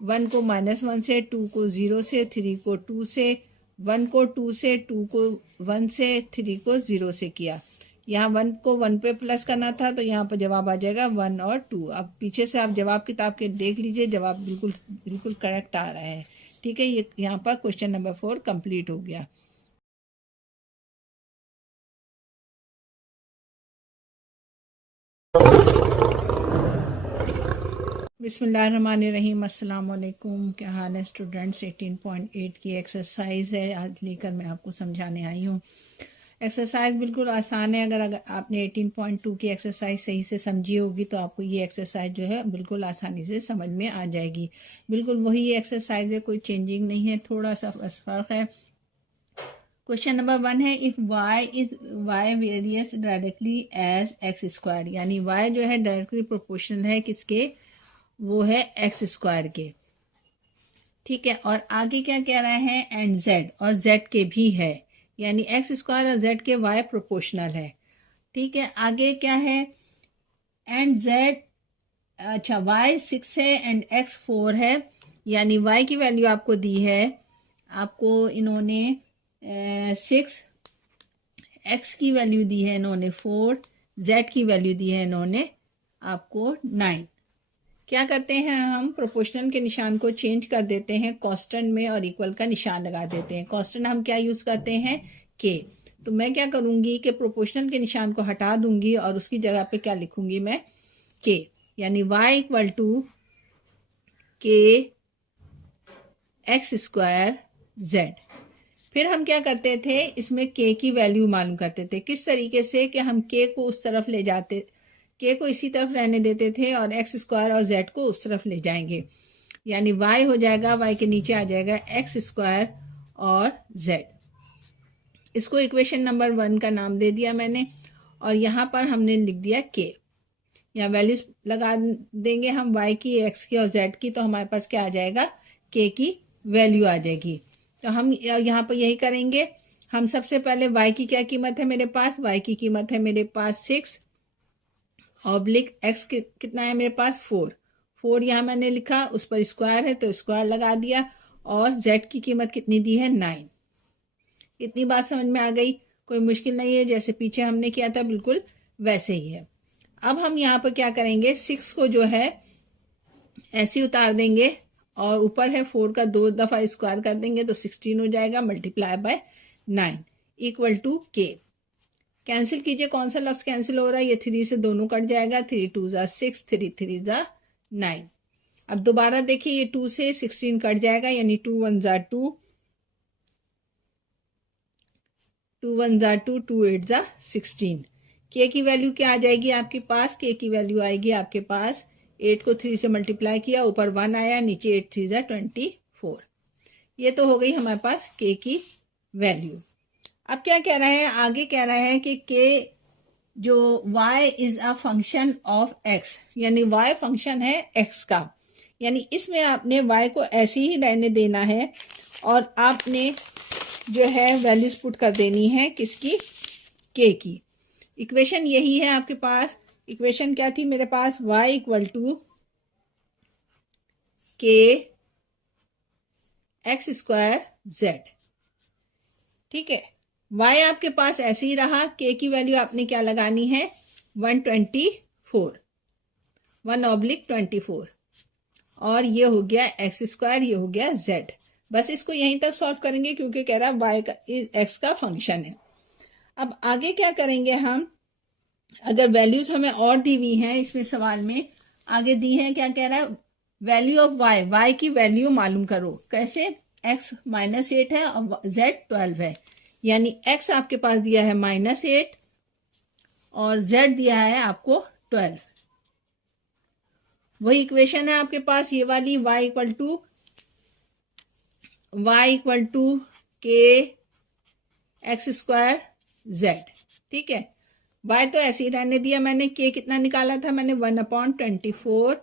1 को -1 से, 2 को 0 से, 3 को 2 से, 1 को 2 से, 2 को 1 से, 3 को 0 से किया। यहाँ 1 को 1 पे प्लस करना था तो यहाँ पर जवाब आ जाएगा 1 और 2। अब पीछे से आप जवाब किताब के देख लीजिए, जवाब बिल्कुल करेक्ट आ रहा है। ठीक है, ये यहाँ पर क्वेश्चन नंबर 4 कंप्लीट हो गया। बिस्मिल्लाहिर्रहमानिर्रहीम, अस्सलाम वालेकुम। क्या हाल है स्टूडेंट्स? 18.8 की एक्सरसाइज है आज लेकर मैं आपको समझाने आई हूँ। एक्सरसाइज बिल्कुल आसान है। अगर आपने 18.2 की एक्सरसाइज सही से समझी होगी तो आपको ये एक्सरसाइज जो है बिल्कुल आसानी से समझ में आ जाएगी। बिल्कुल वही एक्सरसाइज है, कोई चेंजिंग नहीं है, थोड़ा सा बस फर्क है। क्वेश्चन नंबर 1 है, if y varies directly as x², यानी y जो है डायरेक्टली प्रोपोर्शनल है किसके? वो है x² के। ठीक है, और आगे क्या कह रहा है? एंड z, और z के भी है, यानी x² और z के y प्रोपोर्शनल है। ठीक है, आगे क्या है? एंड z, अच्छा y 6 है एंड x 4 है, यानी y की वैल्यू आपको दी है, आपको इन्होंने 6, x की वैल्यू दी है इन्होंने 4, z की वैल्यू दी है इन्होंने आपको 9। क्या करते हैं हम? प्रोपोर्शनल के निशान को चेंज कर देते हैं कांस्टेंट में और इक्वल का निशान लगा देते हैं। कांस्टेंट हम क्या यूज़ करते हैं? के। तो मैं क्या करूँगी कि प्रोपोर्शनल के निशान को हटा दूंगी और उसकी जगह पे क्या लिखूंगी मैं? के, यानी y = k x² z। फिर हम क्या करते थे? इसमें k की वैल्यू मालूम करते थे। किस तरीके से? कि हम k को उस तरफ ले जाते, k को इसी तरफ रहने देते थे और x² और z को उस तरफ ले जाएंगे, यानी y हो जाएगा, y के नीचे आ जाएगा x² और z। इसको इक्वेशन नंबर 1 का नाम दे दिया मैंने और यहाँ पर हमने लिख दिया k। यहाँ वैल्यूज लगा देंगे हम y की, x की और z की, तो हमारे पास क्या आ जाएगा? k की वैल्यू आ जाएगी। तो हम यहाँ पर यही करेंगे। हम सबसे पहले y की क्या कीमत है मेरे पास? y की कीमत है मेरे पास 6 ऑब्लिक x कितना है मेरे पास? 4 यहाँ मैंने लिखा, उस पर स्क्वायर है तो स्क्वायर लगा दिया, और z की कीमत कितनी दी है? 9। इतनी बात समझ में आ गई, कोई मुश्किल नहीं है, जैसे पीछे हमने किया था बिल्कुल वैसे ही है। अब हम यहाँ पर क्या करेंगे, 6 को जो है ऐसे उतार देंगे और ऊपर है 4 का 2 दफ़ा स्क्वायर कर देंगे तो 16 हो जाएगा, मल्टीप्लाई बाय 9 इक्वल टू के। कैंसिल कीजिए, कौन सा लफ्ज़ कैंसिल हो रहा है, ये 3 से दोनों कट जाएगा, 3 2 ज़ा 6, 3 3 ज़ा 9। अब दोबारा देखिए, ये 2 से 16 कट जाएगा, यानी 2 1 ज़ा 2, 2 1 ज़ा 2, 2 8 ज़ा 16। के की वैल्यू क्या आ जाएगी आपके पास, के की वैल्यू आएगी आपके पास, 8 को 3 से मल्टीप्लाई किया, ऊपर 1 आया, नीचे 8 3 ज़ा 24। ये तो हो गई हमारे पास के की वैल्यू। अब क्या कह रहा है, आगे कह रहा है कि के जो y is a function of x, यानी y फंक्शन है x का, यानी इसमें आपने y को ऐसे ही रहने देना है और आपने जो है वैल्यूज पुट कर देनी है किसकी, k की। इक्वेशन यही है आपके पास। इक्वेशन क्या थी मेरे पास, y इक्वल टू के एक्स स्क्वायर जेड। ठीक है, y आपके पास ऐसे ही रहा, k की वैल्यू आपने क्या लगानी है, 124, 1/24, और ये हो गया एक्स स्क्वायर, ये हो गया z। बस इसको यहीं तक सॉल्व करेंगे क्योंकि कह रहा है y का x का फंक्शन है। अब आगे क्या करेंगे हम, अगर वैल्यूज हमें और दी हुई हैं इसमें सवाल में, आगे दी है, क्या कह रहा है, वैल्यू ऑफ y की वैल्यू मालूम करो। कैसे, x -8 है और z 12 है, यानी x आपके पास दिया है -8 और z दिया है आपको 12। वही इक्वेशन है आपके पास ये वाली, y इक्वल टू के एक्स स्क्वायर जेड। ठीक है, y तो ऐसे ही रहने दिया मैंने, k कितना निकाला था मैंने, 1/24,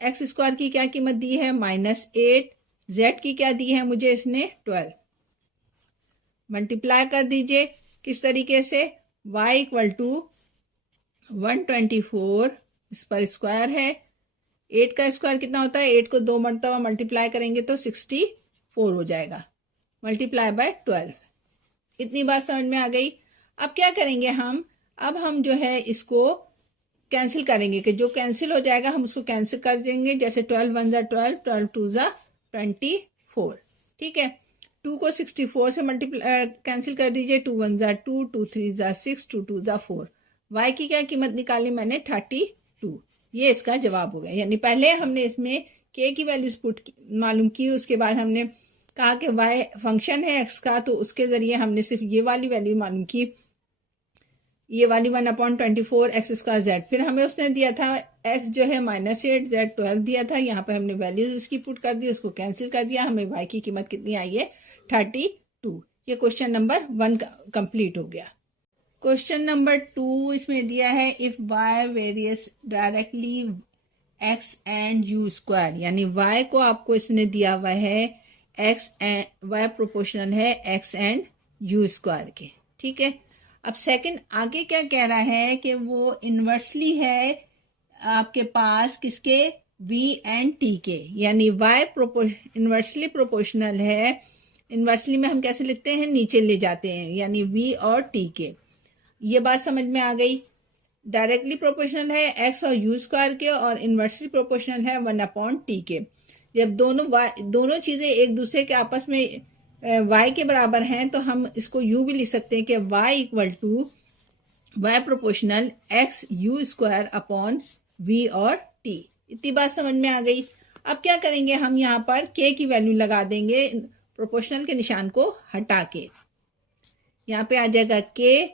एक्स स्क्वायर की क्या कीमत दी है -8, z की क्या दी है मुझे इसने 12। मल्टीप्लाई कर दीजिए, किस तरीके से, y इक्वल टू 124, इस पर स्क्वायर है, 8 का स्क्वायर कितना होता है, 8 को 2 मरतबा मल्टीप्लाई करेंगे तो 64 हो जाएगा, मल्टीप्लाई बाय 12। इतनी बात समझ में आ गई। अब क्या करेंगे हम, अब हम जो है इसको कैंसिल करेंगे, कि जो कैंसिल हो जाएगा हम उसको कैंसिल कर देंगे, जैसे 12 1 ज़ा 12, 12 2 ज़ा 24। ठीक है, 2 को 64 से मल्टीप्लाई कैंसिल कर दीजिए, 2 1 ज़ा 2, 2 3 ज़ा 6, 2 2 ज़ा 4। y की क्या कीमत निकाली मैंने, 32। ये इसका जवाब हो गया। यानी पहले हमने इसमें k की वैल्यूज पुट मालूम की, उसके बाद हमने कहा कि y फंक्शन है x का, तो उसके ज़रिए हमने सिर्फ ये वाली वैल्यू मालूम की, ये वाली 1/24 एक्स स्क्वायर जेड। फिर हमें उसने दिया था x जो है -8, z 12 दिया था, यहाँ पे हमने वैल्यूज इसकी पुट कर दी, उसको कैंसिल कर दिया, हमें y की कीमत कितनी आई है, 32। ये क्वेश्चन नंबर 1 कंप्लीट हो गया। क्वेश्चन नंबर 2 इसमें दिया है, if y varies directly x and u square, यानी y को आपको इसने दिया हुआ है x एंड y प्रोपोर्शनल है x एंड u स्क्वायर के। ठीक है, अब सेकंड आगे क्या कह रहा है कि वो इन्वर्सली है आपके पास किसके, v एंड t के, यानी y इन्वर्सली प्रोपोर्शनल है। इन्वर्सली में हम कैसे लिखते हैं, नीचे ले जाते हैं, यानी v और t के। ये बात समझ में आ गई। डायरेक्टली प्रोपोर्शनल है x और u स्क्वायर के, और इन्वर्सली प्रोपोर्शनल है 1/t के। जब दोनों चीज़ें एक दूसरे के आपस में y के बराबर हैं तो हम इसको u भी लिख सकते हैं कि y equal to y proportional x u square upon v और t। इतनी बात समझ में आ गई। अब क्या करेंगे हम, यहाँ पर k की वैल्यू लगा देंगे प्रोपोर्शनल के निशान को हटा के, यहाँ पे आ जाएगा k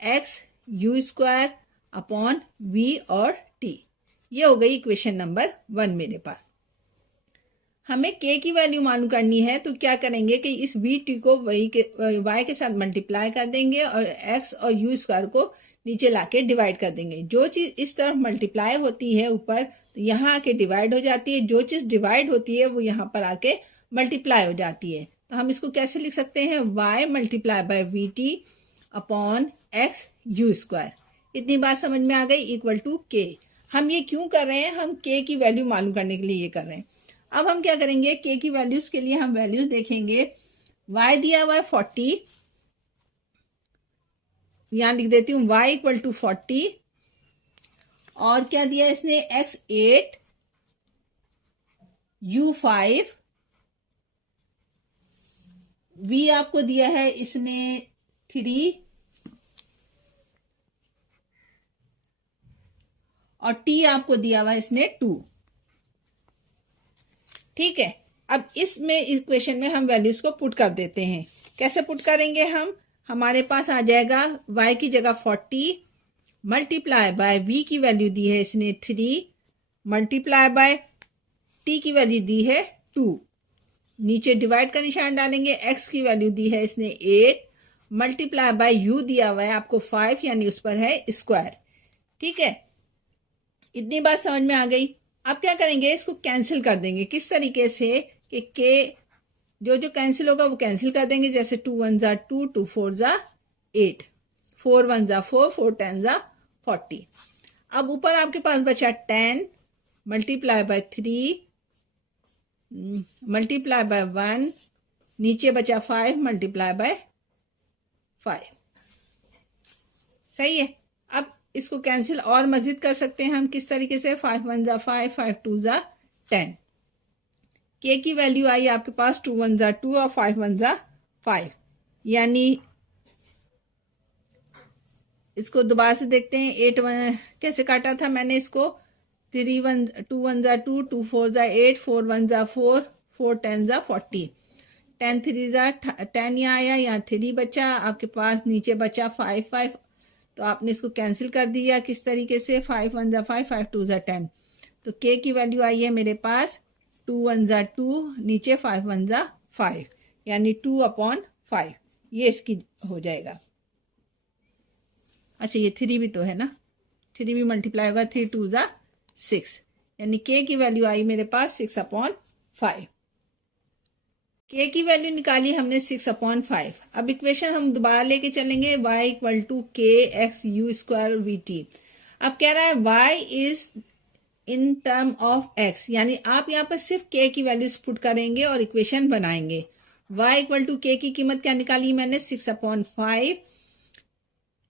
x u square upon v और t। ये हो गई इक्वेशन नंबर 1 मेरे पास। हमें k की वैल्यू मालूम करनी है, तो क्या करेंगे कि इस v t को y के साथ मल्टीप्लाई कर देंगे और x और u स्क्वायर को नीचे लाके डिवाइड कर देंगे। जो चीज़ इस तरफ मल्टीप्लाई होती है ऊपर, तो यहाँ आके डिवाइड हो जाती है, जो चीज़ डिवाइड होती है वो यहाँ पर आके मल्टीप्लाई हो जाती है। तो हम इसको कैसे लिख सकते हैं, y multiply by we T upon x u square. इतनी बात समझ में आ गई, इक्वल टू k। हम ये क्यों कर रहे हैं, हम k की वैल्यू मालूम करने के लिए ये कर रहे हैं। अब हम क्या करेंगे, k की वैल्यूज के लिए हम वैल्यूज देखेंगे। y दिया हुआ है 40, यहाँ लिख देती हूँ y इक्वल टू 40 और क्या दिया इसने x 8 u 5 v आपको दिया है इसने 3 और t आपको दिया हुआ इसने 2। ठीक है, अब इसमें इक्वेशन में हम वैल्यूज को पुट कर देते हैं। कैसे पुट करेंगे हम? हमारे पास आ जाएगा y की जगह 40 मल्टीप्लाई बाय v की वैल्यू दी है इसने 3 मल्टीप्लाई बाय t की वैल्यू दी है 2। नीचे डिवाइड का निशान डालेंगे, x की वैल्यू दी है इसने 8 मल्टीप्लाई बाय u दिया हुआ है आपको 5 यानी उस पर है स्क्वायर। ठीक है, इतनी बात समझ में आ गई। अब क्या करेंगे, इसको कैंसिल कर देंगे। किस तरीके से कि k जो कैंसिल होगा वो कैंसिल कर देंगे। जैसे 2 1 ज़ा 2, 2 4 ज़ा 8, 4 1 ज़ा 4, 4 10 ज़ा 40। अब ऊपर आपके पास बचा 10 मल्टीप्लाई बाय 3 मल्टीप्लाई बाय 1, नीचे बचा 5 मल्टीप्लाई बाय 5। सही है। अब इसको कैंसिल और मजीद कर सकते हैं हम। किस तरीके से? 5 1 ज़ा 5, 5 2 ज़ा 10। k की वैल्यू आई आपके पास 2 1 ज़ा 2 और 5 1 ज़ा 5, यानी इसको दोबारा से देखते हैं। 8 1 कैसे काटा था मैंने इसको? 3 1 2 1 ज़ा 2, 2 4 ज़ा 8, 4 1 ज़ा 4, 4 10 ज़ा 40, 10 3 ज़ा 10 यहाँ आया, यहाँ 3 बचा आपके पास, नीचे बचा 5 5। तो आपने इसको कैंसिल कर दिया। किस तरीके से? 5 1 ज़ा 5, 5 2 ज़ा 10। तो k की वैल्यू आई है मेरे पास 2 1 ज़ा 2, नीचे 5 1 ज़ा 5, यानी 2/5। ये इसकी हो जाएगा। अच्छा, ये 3 भी तो है ना, 3 भी मल्टीप्लाई होगा। 3 2 ज़ा 6, यानी k की वैल्यू आई मेरे पास 6/5। k की वैल्यू निकाली हमने 6/5। अब इक्वेशन हम दोबारा लेके चलेंगे, y equal to k x u square v t. अब कह रहा है y is in term of x, यानी आप यहाँ पर सिर्फ k की वैल्यूज पुट करेंगे और इक्वेशन बनाएंगे। y इक्वल टू k की कीमत क्या निकाली मैंने? 6/5।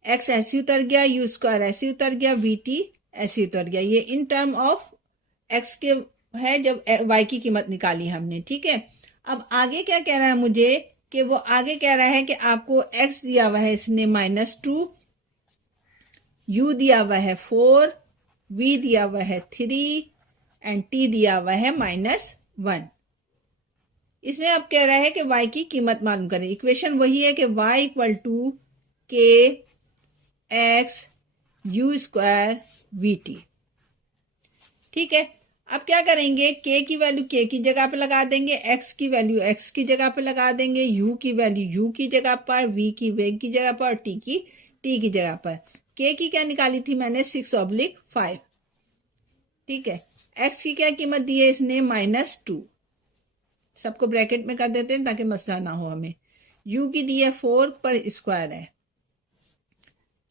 x ऐसे उतर गया, u स्क्वायर ऐसे उतर गया, वी टी ऐसे उतर गया। ये इन टर्म ऑफ x के है जब y की कीमत निकाली हमने। ठीक है, अब आगे क्या कह रहा है मुझे कि वो आगे कह रहा है कि आपको x दिया हुआ है इसने -2, u दिया हुआ है 4, v दिया हुआ है 3 एंड t दिया हुआ है -1। इसमें अब कह रहा है कि y की कीमत मालूम करें। इक्वेशन वही है कि y equal to k x u square v t. ठीक है, अब क्या करेंगे, k की वैल्यू k की जगह पे लगा देंगे, x की वैल्यू x की जगह पे लगा देंगे, u की वैल्यू u की जगह पर, v की v की जगह पर और t की t की जगह पर। k की क्या निकाली थी मैंने? 6/5। ठीक है, x की क्या कीमत दी है इसने? -2। सबको ब्रैकेट में कर देते हैं ताकि मसला ना हो हमें। u की दी है 4 पर स्क्वायर है।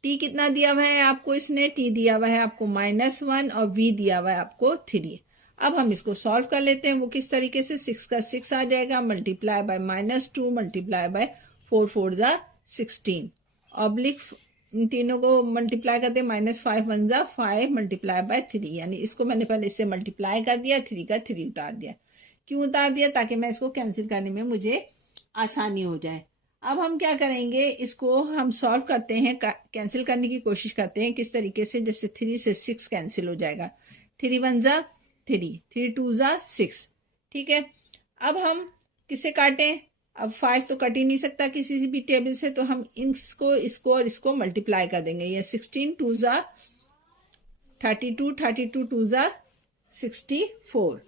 t कितना दिया हुआ है आपको इसने? t दिया हुआ है आपको -1 और v दिया हुआ है आपको 3। अब हम इसको सॉल्व कर लेते हैं। वो किस तरीके से? 6 का 6 आ जाएगा, मल्टीप्लाई बाय -2 मल्टीप्लाई बाय 4 4 ज़ा 16 ऑब्लिक इन तीनों को मल्टीप्लाई कर दे, -5 1 ज़ा 5 मल्टीप्लाई बाय 3, यानी इसको मैंने पहले इससे मल्टीप्लाई कर दिया, 3 का 3 उतार दिया। क्यों उतार दिया? ताकि मैं इसको कैंसिल करने में मुझे आसानी हो जाए। अब हम क्या करेंगे, इसको हम सॉल्व करते हैं, कैंसिल करने की कोशिश करते हैं। किस तरीके से? जैसे 3 से 6 कैंसिल हो जाएगा, 3 1 ज़ा 3, 3 2 ज़ा 6। ठीक है, अब हम किसे काटें? अब 5 तो कट ही नहीं सकता किसी भी टेबल से, तो हम इसको और इसको मल्टीप्लाई कर देंगे। ये 16 2 ज़ा 32, 32 2 ज़ा 64।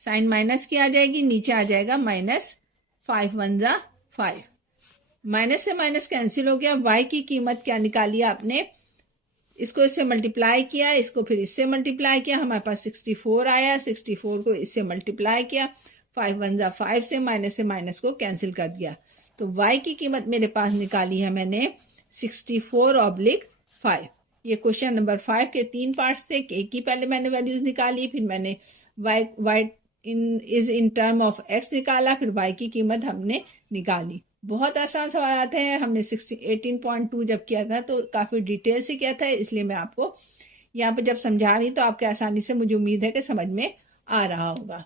साइन माइनस की आ जाएगी, नीचे आ जाएगा -5 1 ज़ा 5। माइनस से माइनस कैंसिल हो गया। y की कीमत क्या निकाली आपने? इसको इससे मल्टीप्लाई किया, इसको फिर इससे मल्टीप्लाई किया, हमारे पास 64 आया। 64 को इससे मल्टीप्लाई किया, 5 1 ज़ा 5 से माइनस को कैंसिल कर दिया। तो y की कीमत मेरे पास निकाली है मैंने 64/5। ये क्वेश्चन नंबर 5 के 3 पार्ट्स थे। k की पहले मैंने वैल्यूज निकाली, फिर मैंने y in term of x निकाला, फिर y की कीमत हमने निकाली। बहुत आसान सवाल आते हैं। हमने 18.2 जब किया था तो काफ़ी डिटेल से किया था, इसलिए मैं आपको यहाँ पर जब समझा रही तो आपके आसानी से मुझे उम्मीद है कि समझ में आ रहा होगा।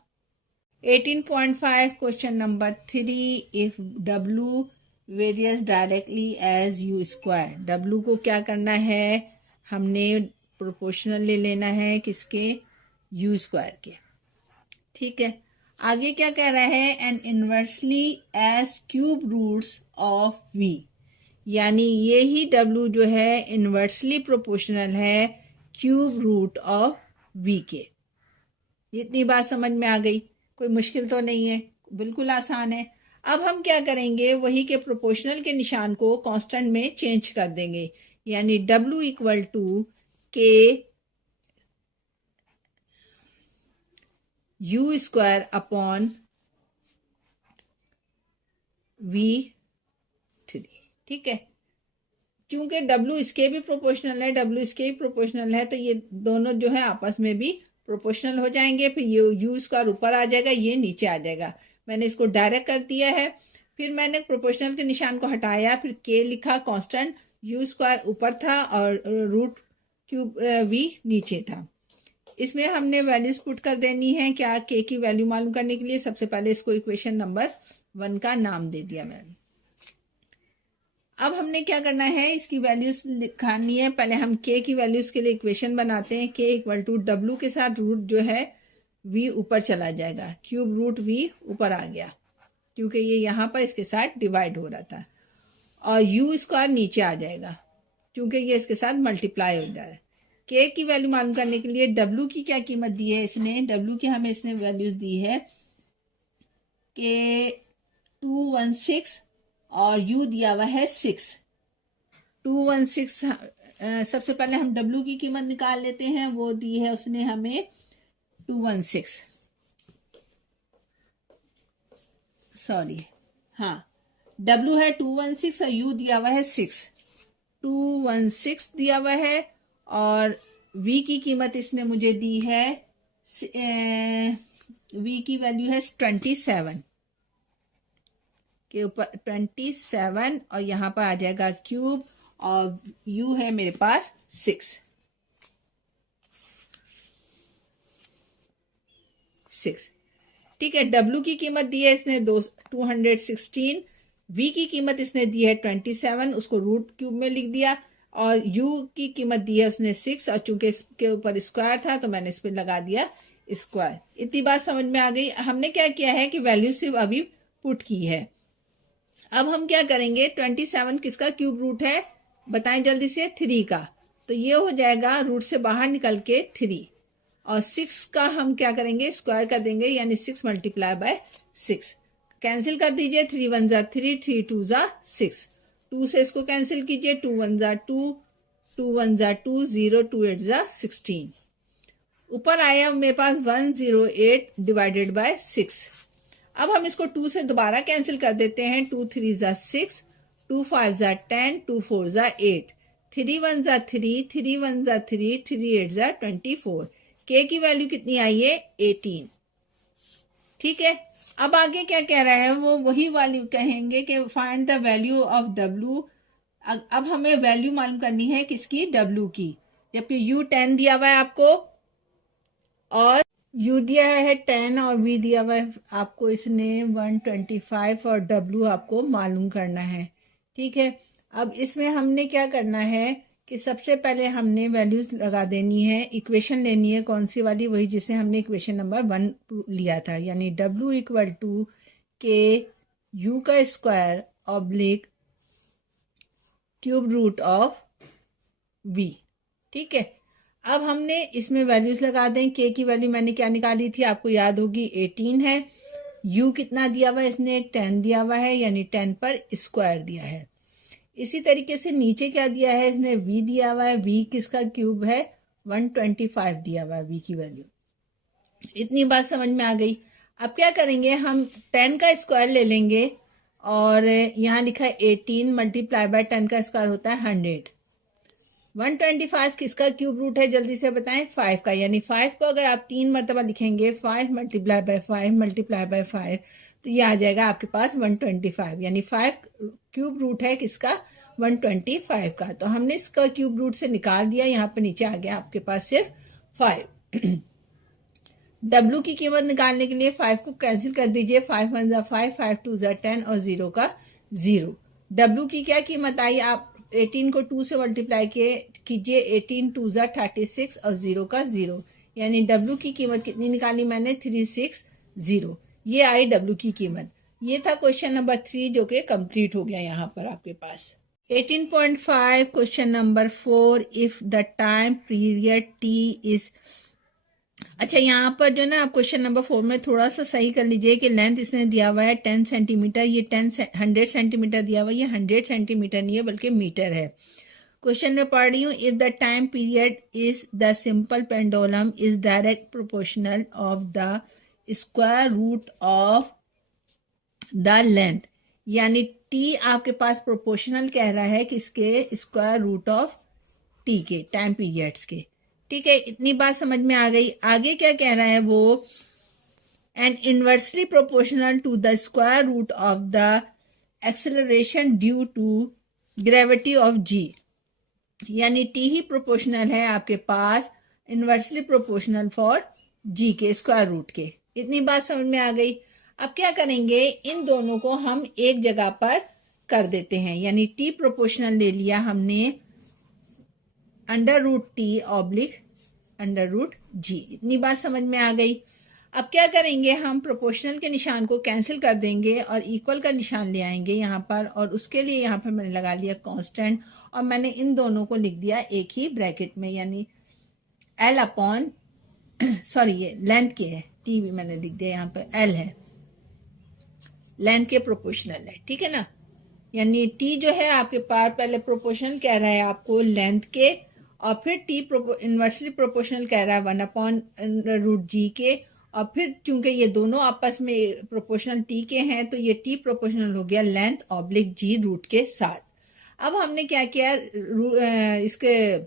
18.5 question number 3, if W varies directly as U square. W को क्या करना है, हमने प्रोपोर्शनल ले लेना है किसके, U स्क्वायर के। ठीक है, आगे क्या कह रहा है, and inversely as cube roots of V, यानी ये ही W जो है इनवर्सली प्रोपोर्शनल है क्यूब रूट ऑफ V के। इतनी बात समझ में आ गई, कोई मुश्किल तो नहीं है, बिल्कुल आसान है। अब हम क्या करेंगे, वही के प्रोपोर्शनल के निशान को कांस्टेंट में चेंज कर देंगे, यानी W equal to k U square upon V3। ठीक है, क्योंकि W इसके भी प्रोपोर्शनल है, W इसके भी प्रोपोर्शनल है, तो ये दोनों जो है आपस में भी प्रोपोर्शनल हो जाएंगे। फिर ये U स्क्वायर ऊपर आ जाएगा, ये नीचे आ जाएगा। मैंने इसको डायरेक्ट कर दिया है। फिर मैंने प्रोपोर्शनल के निशान को हटाया, फिर K लिखा कांस्टेंट, U स्क्वायर ऊपर था और रूट क्यूब V नीचे था। इसमें हमने वैल्यूज पुट कर देनी है। क्या, K की वैल्यू मालूम करने के लिए सबसे पहले इसको इक्वेशन नंबर 1 का नाम दे दिया मैंने। अब हमने क्या करना है, इसकी वैल्यूज लिखानी है। पहले हम K की वैल्यूज के लिए इक्वेशन बनाते हैं। K इक्वल टू W के साथ रूट जो है V ऊपर चला जाएगा, क्यूब रूट V ऊपर आ गया क्योंकि ये यहाँ पर इसके साथ डिवाइड हो रहा था, और U स्क्वायर नीचे आ जाएगा क्योंकि ये इसके साथ मल्टीप्लाई हो जा रहा है। K की वैल्यू मालूम करने के लिए W की क्या कीमत दी है इसने, W की हमें इसने वैल्यूज दी है कि 216 और U दिया हुआ है 6। 216 सबसे पहले हम W की कीमत निकाल लेते हैं, वो दी है उसने हमें 216, सॉरी हाँ, W है 216 और U दिया हुआ है 6। 216 दिया हुआ है और V की कीमत इसने मुझे दी है, V की वैल्यू है 27 के ऊपर 27, और यहाँ पर आ जाएगा क्यूब, और U है मेरे पास 6। ठीक है, W की कीमत दी है इसने 216, V की कीमत इसने दी है 27, उसको रूट क्यूब में लिख दिया, और U की कीमत दी है उसने 6, और चूंकि इसके ऊपर स्क्वायर था तो मैंने इस पर लगा दिया स्क्वायर। इतनी बात समझ में आ गई। हमने क्या किया है कि वैल्यू सिर्फ अभी पुट की है। अब हम क्या करेंगे, 27 किसका क्यूब रूट है बताएं जल्दी से, 3 का, तो ये हो जाएगा रूट से बाहर निकल के 3, और 6 का हम क्या करेंगे, स्क्वायर कर देंगे, यानी 6 मल्टीप्लाई बाय 6। कैंसिल कर दीजिए, 3 1 जा 3, 3 2 जा 6, 2 से इसको कैंसिल कीजिए, 2 1 जा 2, 2 1 जा 2, 0 2 8 जा 16। ऊपर आया मेरे पास 108 डिवाइडेड बाय 6। अब हम इसको 2 से दोबारा कैंसिल कर देते हैं, 2 3 जा 6, 2 5 जा 10, 2 4 जा 8, 3 1 जा 3, 3 1 जा 3, 3 8 जा 24। K की वैल्यू कितनी आई है, 18। ठीक है, अब आगे क्या कह रहा है, वो वही वाली कहेंगे कि find the value of W। अब हमें वैल्यू मालूम करनी है किसकी, W की, जबकि U 10 दिया हुआ है आपको, और U दिया है 10 और V दिया हुआ है आपको इसने 125, और W आपको मालूम करना है। ठीक है, अब इसमें हमने क्या करना है कि सबसे पहले हमने वैल्यूज लगा देनी है, इक्वेशन लेनी है, कौन सी वाली, वही जिसे हमने इक्वेशन नंबर 1 लिया था, यानी W equal to k U का square oblique cube root of V। ठीक है, अब हमने इसमें वैल्यूज लगा दें। K की वैल्यू मैंने क्या निकाली थी आपको याद होगी, 18 है। U कितना दिया हुआ है इसने, 10 दिया हुआ है, यानी 10 पर स्क्वायर दिया है। इसी तरीके से नीचे क्या दिया है इसने, V दिया हुआ है, V किसका क्यूब है, 125 दिया हुआ है V की वैल्यू। इतनी बात समझ में आ गई। अब क्या करेंगे, हम 10 का स्क्वायर ले लेंगे, और यहाँ लिखा है 18 मल्टीप्लाई बाय 10 का स्क्वायर होता है 100। 125 किसका क्यूब रूट है जल्दी से बताएं, 5 का, यानी 5 को अगर आप 3 मरतबा लिखेंगे, 5 मल्टीप्लाई बाय 5 मल्टीप्लाई बाय 5, तो ये आ जाएगा आपके पास 125, यानी 5 क्यूब रूट है किसका, 125 का। तो हमने इसका क्यूब रूट से निकाल दिया, यहाँ पर नीचे आ गया आपके पास सिर्फ 5। W की कीमत निकालने के लिए 5 को कैंसिल कर दीजिए, 5 1 ज़ा 5, 5 2 ज़ा 10 और 0 का 0। W की क्या कीमत आई, आप 18 को 2 से मल्टीप्लाई कीजिए, 18 2 ज़ा 36 और 0 का 0, यानी W की कीमत कितनी निकाली मैंने, 360। ये आई W की कीमत। ये था क्वेश्चन नंबर 3 जो कि कंप्लीट हो गया यहाँ पर आपके पास। 18.5 question number 4, if the time period T is, अच्छा यहाँ पर जो ना आप क्वेश्चन नंबर 4 में थोड़ा सा सही कर लीजिए कि लेंथ इसने दिया हुआ है 10 सेंटीमीटर, ये 100 सेंटीमीटर दिया हुआ है, ये 100 सेंटीमीटर नहीं है बल्कि मीटर है। क्वेश्चन में पढ़ रही हूँ, if the time period is the simple pendulum is direct proportional of the square root of the length, यानी टी आपके पास प्रोपोर्शनल कह रहा है किसके, स्क्वायर रूट ऑफ टी के, टाइम पीरियड्स के। ठीक है, इतनी बात समझ में आ गई। आगे क्या कह रहा है वो, and inversely proportional to the square root of the acceleration due to gravity of g, यानी टी ही प्रोपोर्शनल है आपके पास इनवर्सली प्रोपोर्शनल फॉर जी के स्क्वायर रूट के। इतनी बात समझ में आ गई। अब क्या करेंगे, इन दोनों को हम एक जगह पर कर देते हैं, यानी टी प्रोपोर्शनल ले लिया हमने under root T oblique under root g. इतनी बात समझ में आ गई। अब क्या करेंगे, हम प्रोपोर्शनल के निशान को कैंसिल कर देंगे और इक्वल का निशान ले आएंगे यहाँ पर, और उसके लिए यहाँ पर मैंने लगा लिया कांस्टेंट, और मैंने इन दोनों को लिख दिया एक ही ब्रैकेट में, यानी L अपॉन सॉरी ये लेंथ के है, टी भी मैंने लिख दिया यहाँ पर, L है लेंथ के प्रोपोर्शनल है। ठीक है ना, यानी टी जो है आपके पास पहले प्रोपोर्शनल कह रहा है आपको लेंथ के, और फिर टी इनवर्सली प्रोपोर्शनल कह रहा है 1 अपॉन रूट जी के, और फिर क्योंकि ये दोनों आपस में प्रोपोर्शनल टी के हैं तो ये टी प्रोपोर्शनल हो गया लेंथ ऑब्लिक जी रूट के साथ। अब हमने क्या किया, इसके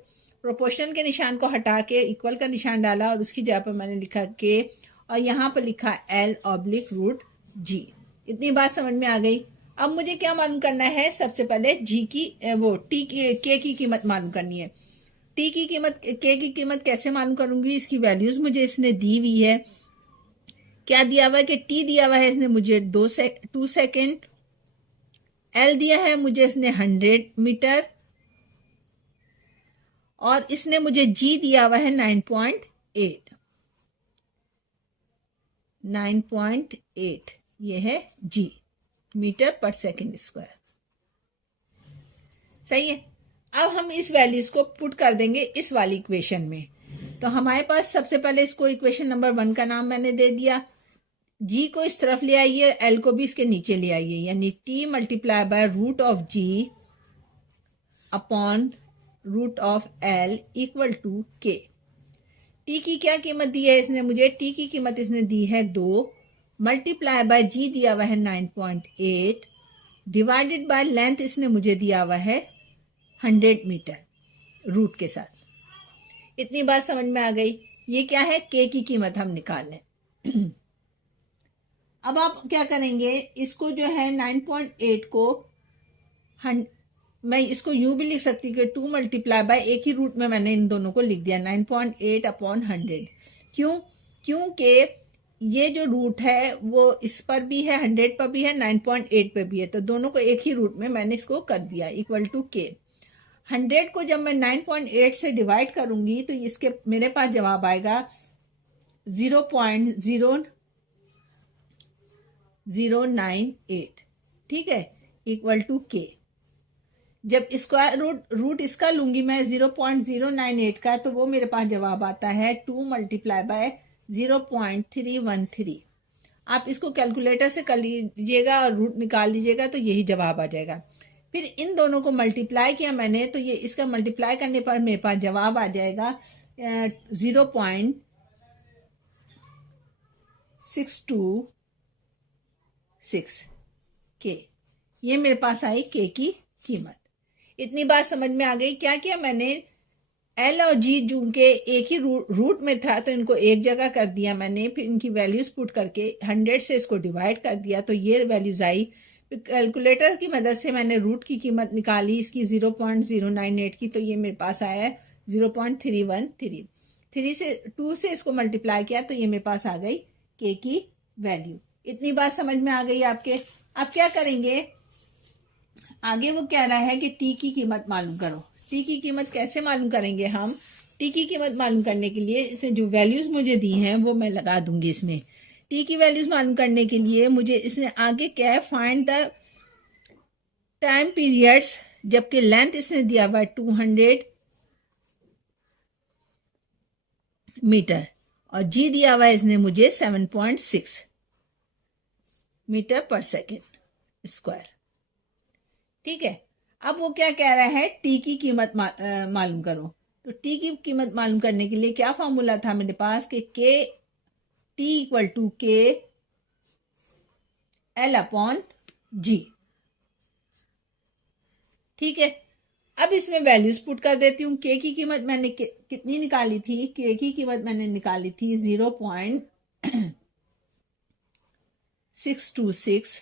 प्रोपोर्शनल के निशान को हटा के इक्वल का निशान डाला, और उसकी जगह पर मैंने लिखा के, और यहाँ पर लिखा L ऑब्लिक रूट जी। इतनी बात समझ में आ गई। अब मुझे क्या मालूम करना है, सबसे पहले जी की वो टी के की कीमत मालूम करनी है। टी की कीमत, के की कीमत कैसे मालूम करूंगी, इसकी वैल्यूज मुझे इसने दी हुई है। क्या दिया हुआ है कि टी दिया हुआ है इसने मुझे 2 सेकेंड, एल दिया है मुझे इसने 100 मीटर, और इसने मुझे जी दिया हुआ है 9.8 ये है जी, मीटर पर सेकेंड स्क्वायर। सही है। अब हम इस वैल्यूज को पुट कर देंगे इस वाली इक्वेशन में। तो हमारे पास सबसे पहले इसको इक्वेशन नंबर 1 का नाम मैंने दे दिया, जी को इस तरफ ले आइए, एल को भी इसके नीचे ले आइए, यानी T multiply by root of g upon root of L equal to k. T की क्या कीमत दी है इसने मुझे, टी की कीमत इसने दी है 2, मल्टीप्लाई बाय जी दिया हुआ है 9.8, डिवाइडेड बाय लेंथ इसने मुझे दिया हुआ है 100 मीटर रूट के साथ। इतनी बात समझ में आ गई। ये क्या है, के की कीमत हम निकाल लें। अब आप क्या करेंगे, इसको जो है 9.8 को मैं इसको यूं भी लिख सकती हूँ कि 2 मल्टीप्लाई बाय, एक ही रूट में मैंने इन दोनों को लिख दिया 9.8 अपॉन 100। क्योंकि ये जो रूट है वो इस पर भी है, 100 पर भी है, 9.8 पर भी है, तो दोनों को एक ही रूट में मैंने इसको कर दिया इक्वल टू के। 100 को जब मैं 9.8 से डिवाइड करूंगी तो इसके मेरे पास जवाब आएगा 0.0098। ठीक है, इक्वल टू के। जब स्क्वायर रूट इसका लूंगी मैं 0.098 का, तो वो मेरे पास जवाब आता है 2 मल्टीप्लाई बाय 0.313। आप इसको कैलकुलेटर से कर लीजिएगा और रूट निकाल लीजिएगा तो यही जवाब आ जाएगा। फिर इन दोनों को मल्टीप्लाई किया मैंने, तो ये इसका मल्टीप्लाई करने पर मेरे पास जवाब आ जाएगा 0.626 के। ये मेरे पास आई के की कीमत। इतनी बात समझ में आ गई। क्या किया मैंने, एल और जी चूंकि एक ही रूट में था तो इनको एक जगह कर दिया मैंने, फिर इनकी वैल्यूज पुट करके 100 से इसको डिवाइड कर दिया तो ये वैल्यूज आई। फिर कैलकुलेटर की मदद से मैंने रूट की कीमत निकाली इसकी 0.098 की, तो ये मेरे पास आया है 0.313। 3 से 2 से इसको मल्टीप्लाई किया तो ये मेरे पास आ गई के की वैल्यू। इतनी बात समझ में आ गई आपके। अब क्या करेंगे आगे, वो कह रहा है कि टी की कीमत मालूम करो। टी की कीमत कैसे मालूम करेंगे हम? टी की कीमत मालूम करने के लिए इसने जो वैल्यूज़ मुझे दी हैं वो मैं लगा दूंगी इसमें। टी की वैल्यूज़ मालूम करने के लिए मुझे इसने आगे क्या है, फाइंड द टाइम पीरियड्स, जबकि लेंथ इसने दिया हुआ 200 मीटर और जी दिया हुआ है इसने मुझे 7.6 मीटर पर सेकेंड स्क्वायर। ठीक है, अब वो क्या कह रहा है, टी की कीमत मालूम करो। तो टी की कीमत मालूम करने के लिए क्या फार्मूला था मेरे पास कि के टी इक्वल टू के एल अपॉन जी। ठीक है, अब इसमें वैल्यूज पुट कर देती हूँ। के की कीमत मैंने कितनी निकाली थी? के की कीमत मैंने निकाली थी 0.626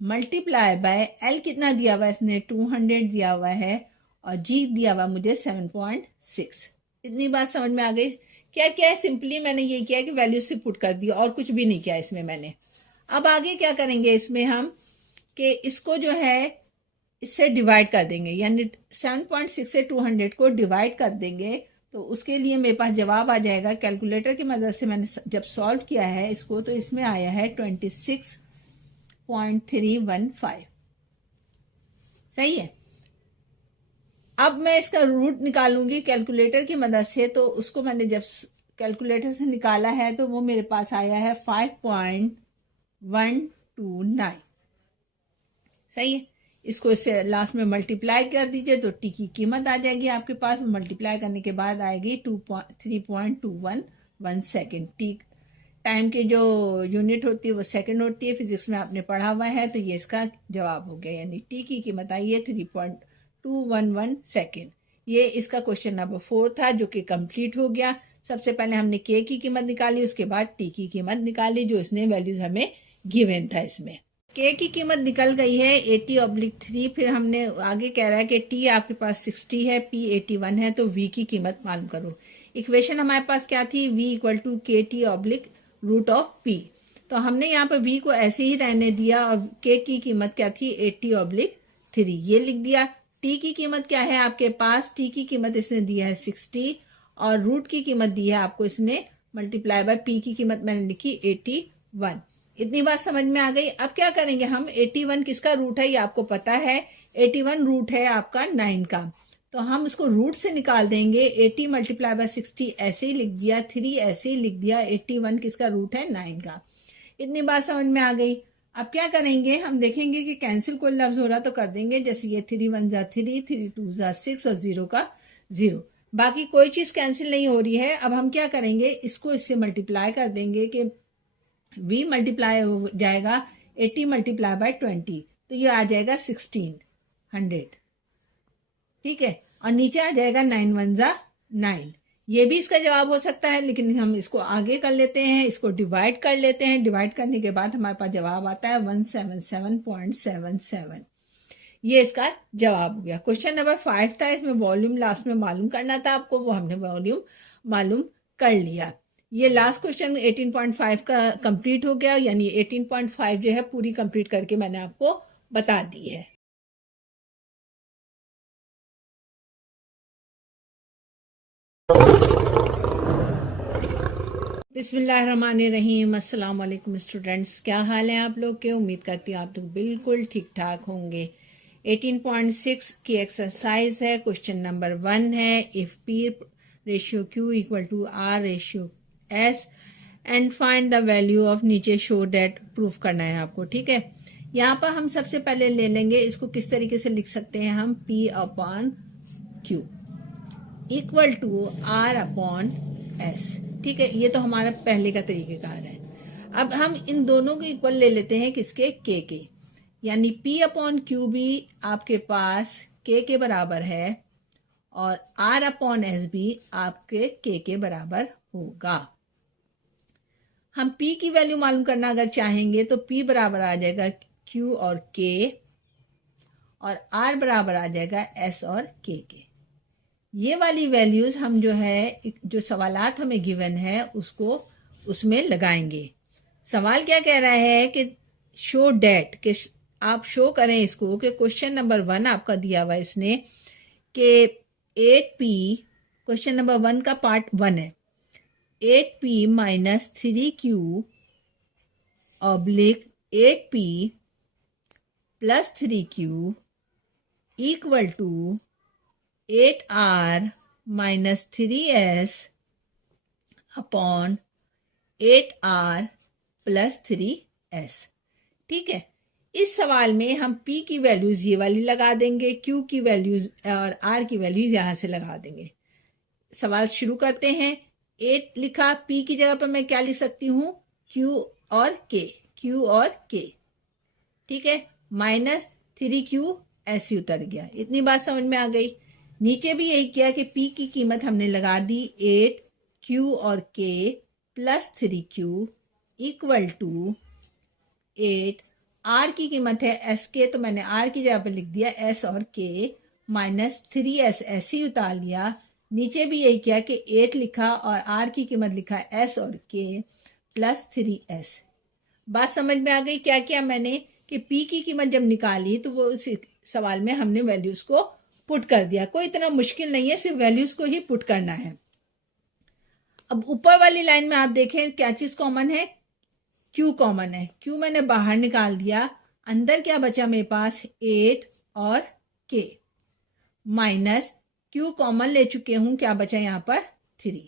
मल्टीप्लाई बाय एल कितना दिया हुआ है इसने 200 दिया हुआ है और जी दिया हुआ मुझे 7.6। इतनी बात समझ में आ गई? क्या क्या है, सिंपली मैंने ये किया कि वैल्यू से पुट कर दिया और कुछ भी नहीं किया इसमें मैंने। अब आगे क्या करेंगे इसमें हम कि इसको जो है इससे डिवाइड कर देंगे, यानी 7.6 से 200 को डिवाइड कर देंगे तो उसके लिए मेरे पास जवाब आ जाएगा। कैलकुलेटर की मदद से मैंने जब सॉल्व किया है इसको तो इसमें आया है 26.315। सही है। अब मैं इसका रूट निकालूंगी कैलकुलेटर की मदद से, तो उसको मैंने जब कैलकुलेटर से निकाला है तो वो मेरे पास आया है 5.129। सही है, इसको इससे लास्ट में मल्टीप्लाई कर दीजिए तो टी की कीमत आ जाएगी आपके पास। मल्टीप्लाई करने के बाद आएगी 3.211 सेकेंड। टी टाइम की जो यूनिट होती है वो सेकंड होती है, फिजिक्स में आपने पढ़ा हुआ है, तो ये इसका जवाब हो गया। यानी टी की कीमत आई है 3.211 सेकेंड। ये इसका क्वेश्चन नंबर 4 था जो कि कंप्लीट हो गया। सबसे पहले हमने के की कीमत निकाली, उसके बाद टी की कीमत निकाली जो इसने वैल्यूज हमें गिवन था। इसमें के की कीमत निकल गई है 80/3। फिर हमने आगे कह रहा है कि टी आपके पास 60 है, पी 81 है, तो वी की कीमत मालूम करो। इक्वेशन हमारे पास क्या थी? V equal to k T oblique root of P. तो हमने यहाँ पर वी को ऐसे ही रहने दिया और के की कीमत क्या थी? 80/3 ये लिख दिया। टी की कीमत क्या है आपके पास? टी की कीमत इसने दिया है 60 और रूट की कीमत दी है आपको इसने मल्टीप्लाई बाय पी की कीमत मैंने लिखी 81। इतनी बात समझ में आ गई। अब क्या करेंगे हम, 81 किसका रूट है ये आपको पता है। 81 रूट है आपका 9 का, तो हम इसको रूट से निकाल देंगे। 80 मल्टीप्लाई बाय 60 ऐसे ही लिख दिया, 3 ऐसे ही लिख दिया। 81 किसका रूट है? 9 का। इतनी बात समझ में आ गई। अब क्या करेंगे, हम देखेंगे कि कैंसिल कोई लफ्ज हो रहा तो कर देंगे, जैसे ये 3 1 जा 3, 3 2 जा 6 और 0 का 0। बाकी कोई चीज़ कैंसिल नहीं हो रही है। अब हम क्या करेंगे, इसको इससे मल्टीप्लाई कर देंगे कि v मल्टीप्लाई हो जाएगा 80 मल्टीप्लाई बाय 20, तो ये आ जाएगा 1600। ठीक है, और नीचे आ जाएगा 9 1 जा 9। ये भी इसका जवाब हो सकता है, लेकिन हम इसको आगे कर लेते हैं, इसको डिवाइड कर लेते हैं। डिवाइड करने के बाद हमारे पास जवाब आता है 177.77। ये इसका जवाब हो गया। क्वेश्चन नंबर 5 था, इसमें वॉल्यूम लास्ट में मालूम करना था आपको, वो हमने वॉल्यूम मालूम कर लिया। ये लास्ट क्वेश्चन 18.5 का कंप्लीट हो गया, यानी 18.5 जो है पूरी कंप्लीट करके मैंने आपको बता दी है। बिस्मिल्लाहिर्रहमानिर्रहीम। अस्सलाम वालेकुम स्टूडेंट्स, क्या हाल है आप लोग के? उम्मीद करती हूँ आप लोग बिल्कुल ठीक ठाक होंगे। 18.6 की एक्सरसाइज है, क्वेश्चन नंबर 1 है। If P ratio Q equal to R ratio S and find the value of, नीचे शो डेट प्रूफ करना है आपको। ठीक है, यहाँ पर हम सबसे पहले ले लेंगे इसको, किस तरीके से लिख सकते हैं हम, P upon Q equal to R upon S. ठीक है, ये तो हमारा पहले का तरीकेकार है। अब हम इन दोनों को इक्वल ले लेते हैं किसके? के। यानी P अपॉन क्यू भी आपके पास के बराबर है और R अपॉन S भी आपके K के बराबर होगा। हम P की वैल्यू मालूम करना अगर चाहेंगे तो P बराबर आ जाएगा Q और K, और R बराबर आ जाएगा S और K के। ये वाली वैल्यूज़ हम जो है, जो सवालात हमें गिवन है उसको उसमें लगाएंगे। सवाल क्या कह रहा है कि शो डैट, कि आप शो करें इसको कि क्वेश्चन नंबर 1 आपका दिया हुआ है इसने कि 8p, क्वेश्चन नंबर 1 का पार्ट 1 है, 8p minus 3q oblique 8p plus 3q equal to 8r minus 3s upon 8r plus 3s। ठीक है, इस सवाल में हम P की वैल्यूज़ ये वाली लगा देंगे, Q की वैल्यूज़ और R की वैल्यूज़ यहाँ से लगा देंगे। सवाल शुरू करते हैं। 8 लिखा, P की जगह पर मैं क्या लिख सकती हूँ, Q और K, Q और K। ठीक है, माइनस 3Q ऐसे उतर गया। इतनी बात समझ में आ गई। नीचे भी यही किया कि P की कीमत हमने लगा दी 8Q और K plus 3Q equal to 8। R की कीमत है SK, तो मैंने R की जगह पर लिख दिया S और K माइनस 3S ऐसे ही उतार लिया। नीचे भी यही किया कि 8 लिखा और R की कीमत लिखा S और K प्लस 3S। बात समझ में आ गई। क्या किया मैंने कि P की कीमत जब निकाली तो वो इस सवाल में हमने वैल्यूज़ को पुट कर दिया। कोई इतना मुश्किल नहीं है, सिर्फ वैल्यूज़ को ही पुट करना है। अब ऊपर वाली लाइन में आप देखें क्या चीज़ कॉमन है, Q कॉमन है। Q मैंने बाहर निकाल दिया, अंदर क्या बचा मेरे पास 8 और K माइनस Q कॉमन ले चुके हूँ, क्या बचा यहाँ पर 3।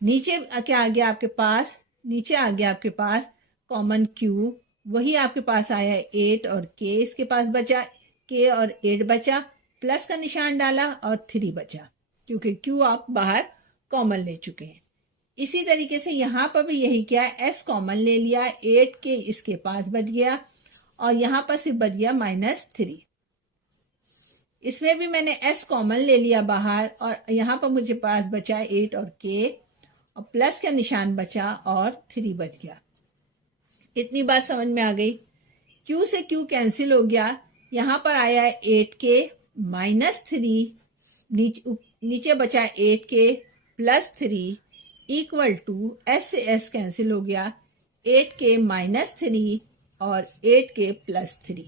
नीचे क्या आ गया आपके पास, नीचे आ गया आपके पास कॉमन Q, वही आपके पास आया 8 और K, इसके पास बचा K और 8 बचा, प्लस का निशान डाला और 3 बचा क्योंकि Q आप बाहर कॉमन ले चुके हैं। इसी तरीके से यहाँ पर भी यही किया, S कॉमन ले लिया, 8K इसके पास बच गया और यहाँ पर सिर्फ बच गया -3। इसमें भी मैंने S कॉमन ले लिया बाहर और यहाँ पर मुझे पास बचा 8 और K और प्लस का निशान बचा और 3 बच गया। इतनी बात समझ में आ गई। Q से Q कैंसिल हो गया, यहाँ पर आया 8K माइनस 3, नीचे बचा 8K plus 3 equal to S से S कैंसिल हो गया, 8K माइनस 3 और 8K प्लस 3।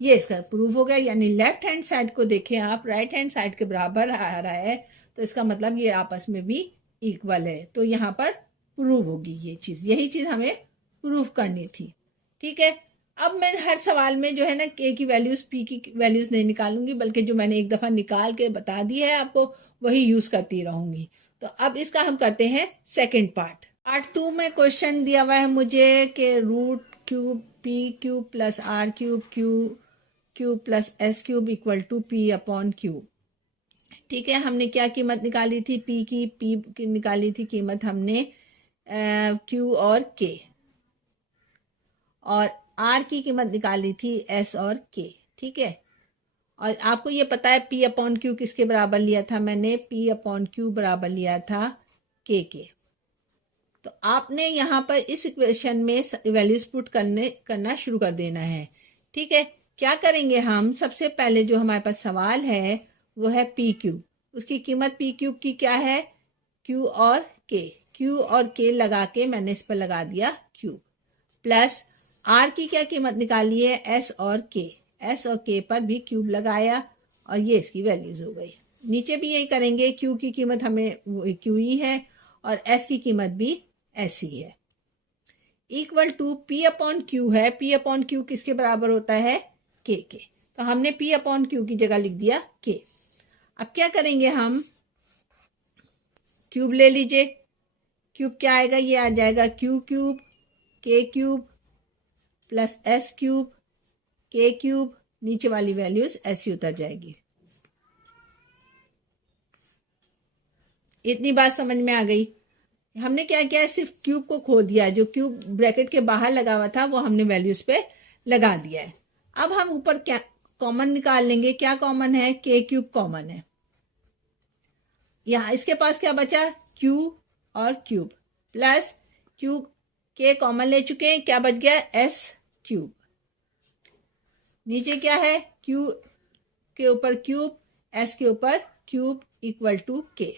ये इसका प्रूफ हो गया। यानी लेफ्ट हैंड साइड को देखें आप, राइट हैंड साइड के बराबर आ रहा है तो इसका मतलब ये आपस में भी इक्वल है, तो यहाँ पर प्रूव होगी ये चीज़। यही चीज़ हमें प्रूफ करनी थी। ठीक है, अब मैं हर सवाल में जो है ना K की वैल्यूज़ P की वैल्यूज़ नहीं निकालूंगी, बल्कि जो मैंने एक दफ़ा निकाल के बता दी है आपको वही यूज़ करती रहूँगी। तो अब इसका हम करते हैं सेकेंड पार्ट। पार्ट 2 में क्वेश्चन दिया हुआ है मुझे कि root cube P cube plus R cube cube plus S cube equal to P upon Q। ठीक है, हमने क्या कीमत निकाली थी P की निकाली थी कीमत हमने Q और K, और R की कीमत निकाली थी S और K। ठीक है, और आपको ये पता है P अपॉन Q किसके बराबर लिया था, मैंने P अपॉन Q बराबर लिया था K के। तो आपने यहाँ पर इस इक्वेशन में वैल्यूज पुट करना शुरू कर देना है। ठीक है, क्या करेंगे हम, सबसे पहले जो हमारे पास सवाल है वो है P क्यूब, उसकी कीमत P क्यूब की क्या है, Q और K लगा के मैंने इस पर लगा दिया क्यूब, प्लस R की क्या कीमत निकाली है S और K पर भी क्यूब लगाया और ये इसकी वैल्यूज हो गई। नीचे भी यही करेंगे, Q की कीमत हमें Q ही है और S की कीमत भी S ही है, equal to P upon Q है। P अपॉन Q किसके बराबर होता है, K के, तो हमने P अपॉन Q की जगह लिख दिया K। अब क्या करेंगे हम, क्यूब ले लीजिए, क्यूब क्या आएगा, ये आ जाएगा Q cube K cube plus S cube K cube, नीचे वाली वैल्यूज ऐसी उतर जाएगी। इतनी बात समझ में आ गई। हमने क्या किया, सिर्फ क्यूब को खोल दिया, जो क्यूब ब्रैकेट के बाहर लगा हुआ था वो हमने वैल्यूज पे लगा दिया है। अब हम ऊपर क्या कॉमन निकाल लेंगे। क्या कॉमन है? के क्यूब कॉमन है। यहाँ इसके पास क्या बचा? क्यू और क्यूब प्लस क्यू, के कॉमन ले चुके हैं, क्या बच गया? S cube. नीचे क्या है? क्यू के ऊपर क्यूब, एस के ऊपर क्यूब इक्वल टू के।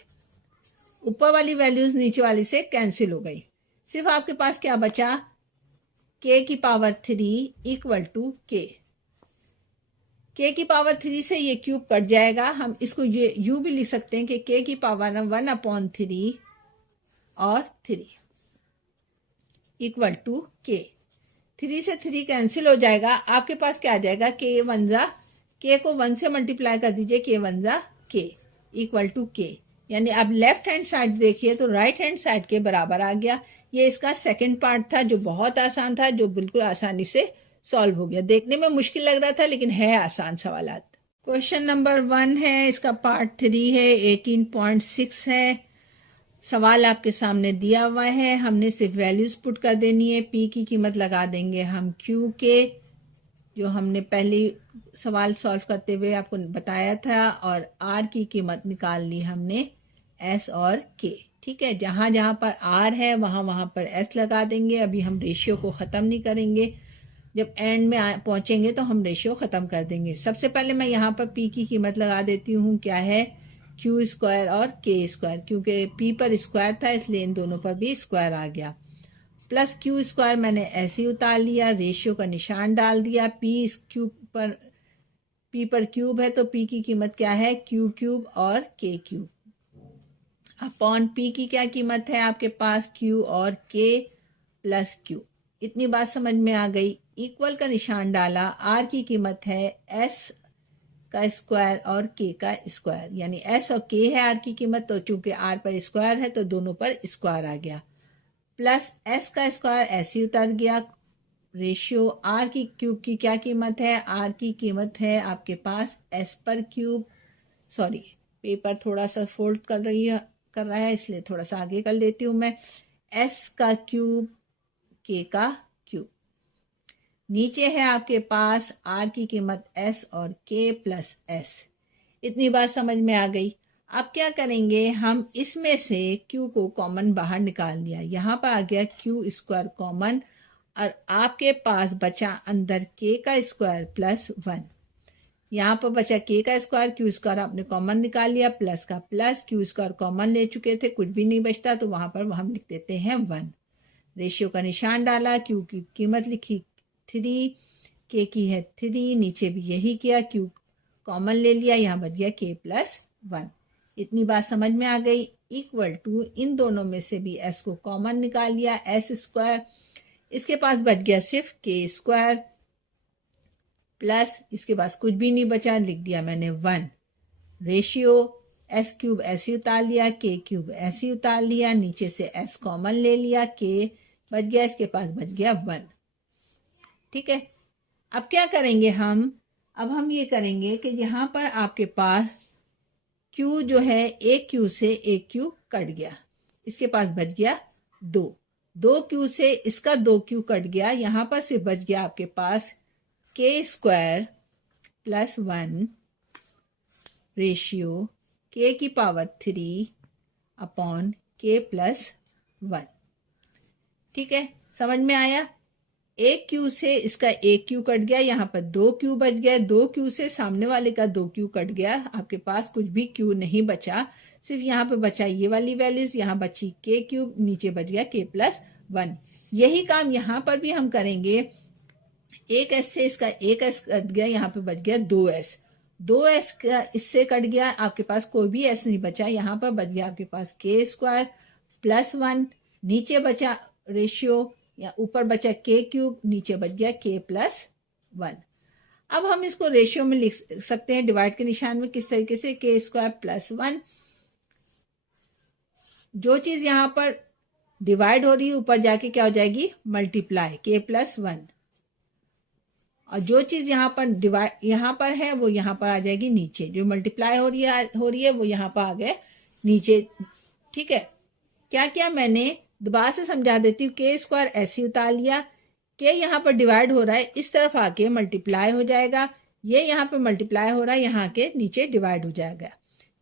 ऊपर वाली वैल्यूज नीचे वाली से कैंसिल हो गई। सिर्फ आपके पास क्या बचा? के की पावर 3 इक्वल टू के। के की पावर 3 से ये क्यूब कट जाएगा। हम इसको ये यू भी लिख सकते हैं कि के की पावर 1/3 और 3 इक्वल टू के। 3 से 3 कैंसिल हो जाएगा। आपके पास क्या आ जाएगा? के 1 जा, के को 1 से मल्टीप्लाई कर दीजिए, के 1 जा के इक्वल टू के। यानी अब लेफ्ट हैंड साइड देखिए तो राइट हैंड साइड के बराबर आ गया। ये इसका सेकंड पार्ट था जो बहुत आसान था, जो बिल्कुल आसानी से सॉल्व हो गया। देखने में मुश्किल लग रहा था लेकिन है आसान सवालात। क्वेश्चन नंबर 1 है, इसका पार्ट 3 है, 18.6 है। सवाल आपके सामने दिया हुआ है, हमने सिर्फ वैल्यूज पुट कर देनी है। पी की कीमत लगा देंगे हम क्यू के, जो हमने पहले सवाल सॉल्व करते हुए आपको बताया था, और आर की कीमत निकाल ली हमने एस और के। ठीक है, जहाँ जहाँ पर आर है वहाँ वहाँ पर एस लगा देंगे। अभी हम रेशियो को ख़त्म नहीं करेंगे, जब एंड में पहुँचेंगे तो हम रेशियो ख़त्म कर देंगे। सबसे पहले मैं यहाँ पर पी की कीमत लगा देती हूँ। क्या है? क्यू स्क्वायर और के स्क्वायर, क्योंकि पी पर स्क्वायर था इसलिए इन दोनों पर भी स्क्वायर आ गया। प्लस क्यू स्क्वायर मैंने ऐसे ही उतार लिया, रेशियो का निशान डाल दिया। पी पर क्यूब है तो पी की कीमत क्या है? क्यू क्यूब और के क्यूब अपॉन पी की क्या कीमत है आपके पास? क्यू और के प्लस क्यू। इतनी बात समझ में आ गई। इक्वल का निशान डाला। आर की कीमत है एस का स्क्वायर और के का स्क्वायर, यानी एस और के है आर की कीमत, तो चूंकि आर पर स्क्वायर है तो दोनों पर स्क्वायर आ गया। प्लस एस का स्क्वायर ऐसे ही उतर गया। रेशियो आर की क्यूब की क्या कीमत है? आर की कीमत है आपके पास एस पर क्यूब, सॉरी पेपर थोड़ा सा फोल्ड कर रहा है इसलिए थोड़ा सा आगे कर लेती हूँ मैं। एस का क्यूब के का क्यूब। नीचे है आपके पास आर की कीमत एस और के प्लस एस। इतनी बात समझ में आ गई। अब क्या करेंगे? हम इसमें से क्यू को कॉमन बाहर निकाल लिया। यहाँ पर आ गया क्यू स्क्वायर कॉमन, और आपके पास बचा अंदर के का स्क्वायर प्लस 1। यहाँ पर बचा के का स्क्वायर, क्यू स्क्वायर आपने कॉमन निकाल लिया, प्लस का प्लस, क्यू स्क्वायर कॉमन ले चुके थे, कुछ भी नहीं बचता तो वहाँ पर हम लिख देते हैं 1। रेशियो का निशान डाला, क्यू की कीमत लिखी 3, के की है 3, नीचे भी यही किया, क्यू कॉमन ले लिया, यहाँ बच गया के प्लस 1। इतनी बात समझ में आ गई। इक्वल टू इन दोनों में से भी एस को कॉमन निकाल लिया, एस स्क्वायर, इसके पास बच गया सिर्फ के स्क्वायर प्लस, इसके पास कुछ भी नहीं बचा, लिख दिया मैंने 1। रेशियो एस क्यूब ऐसे उतार लिया, के क्यूब ऐसे उतार लिया, नीचे से एस कॉमन ले लिया, के बच गया, इसके पास बच गया 1। ठीक है, अब क्या करेंगे हम? अब हम ये करेंगे कि यहाँ पर आपके पास क्यू जो है एक क्यू से एक क्यू कट गया, इसके पास बच गया 2 क्यू से इसका 2 क्यू कट गया, यहाँ पर सिर्फ बच गया आपके पास के स्क्वायर प्लस 1 रेशियो के की पावर 3 अपॉन के प्लस 1। ठीक है, समझ में आया? एक क्यू से इसका एक क्यू कट गया, यहाँ पर 2 क्यू बच गया, 2 क्यू से सामने वाले का 2 क्यू कट गया, आपके पास कुछ भी क्यू नहीं बचा, सिर्फ यहाँ पे बचा ये वाली वैल्यूज, यहाँ बची के क्यूब, नीचे बच गया के प्लस 1। यही काम यहाँ पर भी हम करेंगे। एक एस से इसका एक एस कट गया, यहाँ पे बच गया 2s, 2s का इससे कट गया, आपके पास कोई भी एस नहीं बचा, यहाँ पर बच गया आपके पास के स्क्वायर प्लस 1, नीचे बचा रेशियो या ऊपर बचा के क्यूब, नीचे बच गया के प्लस 1। अब हम इसको रेशियो में लिख सकते हैं डिवाइड के निशान में, किस तरीके से? के स्क्वायर प्लस 1, जो चीज यहाँ पर डिवाइड हो रही है ऊपर जाके क्या हो जाएगी? मल्टीप्लाई, के प्लस 1, और जो चीज यहाँ पर डिवाइड यहाँ पर है वो यहाँ पर आ जाएगी नीचे, जो मल्टीप्लाई हो रही है वो यहाँ पर आ गए नीचे। ठीक है, क्या क्या मैंने दोबारा से समझा देती हूँ। के स्क्वायर ऐसे उतार लिया, के यहाँ पर डिवाइड हो रहा है, इस तरफ आके मल्टीप्लाई हो जाएगा, ये यहाँ पे मल्टीप्लाई हो रहा है, यहाँ के नीचे डिवाइड हो जाएगा।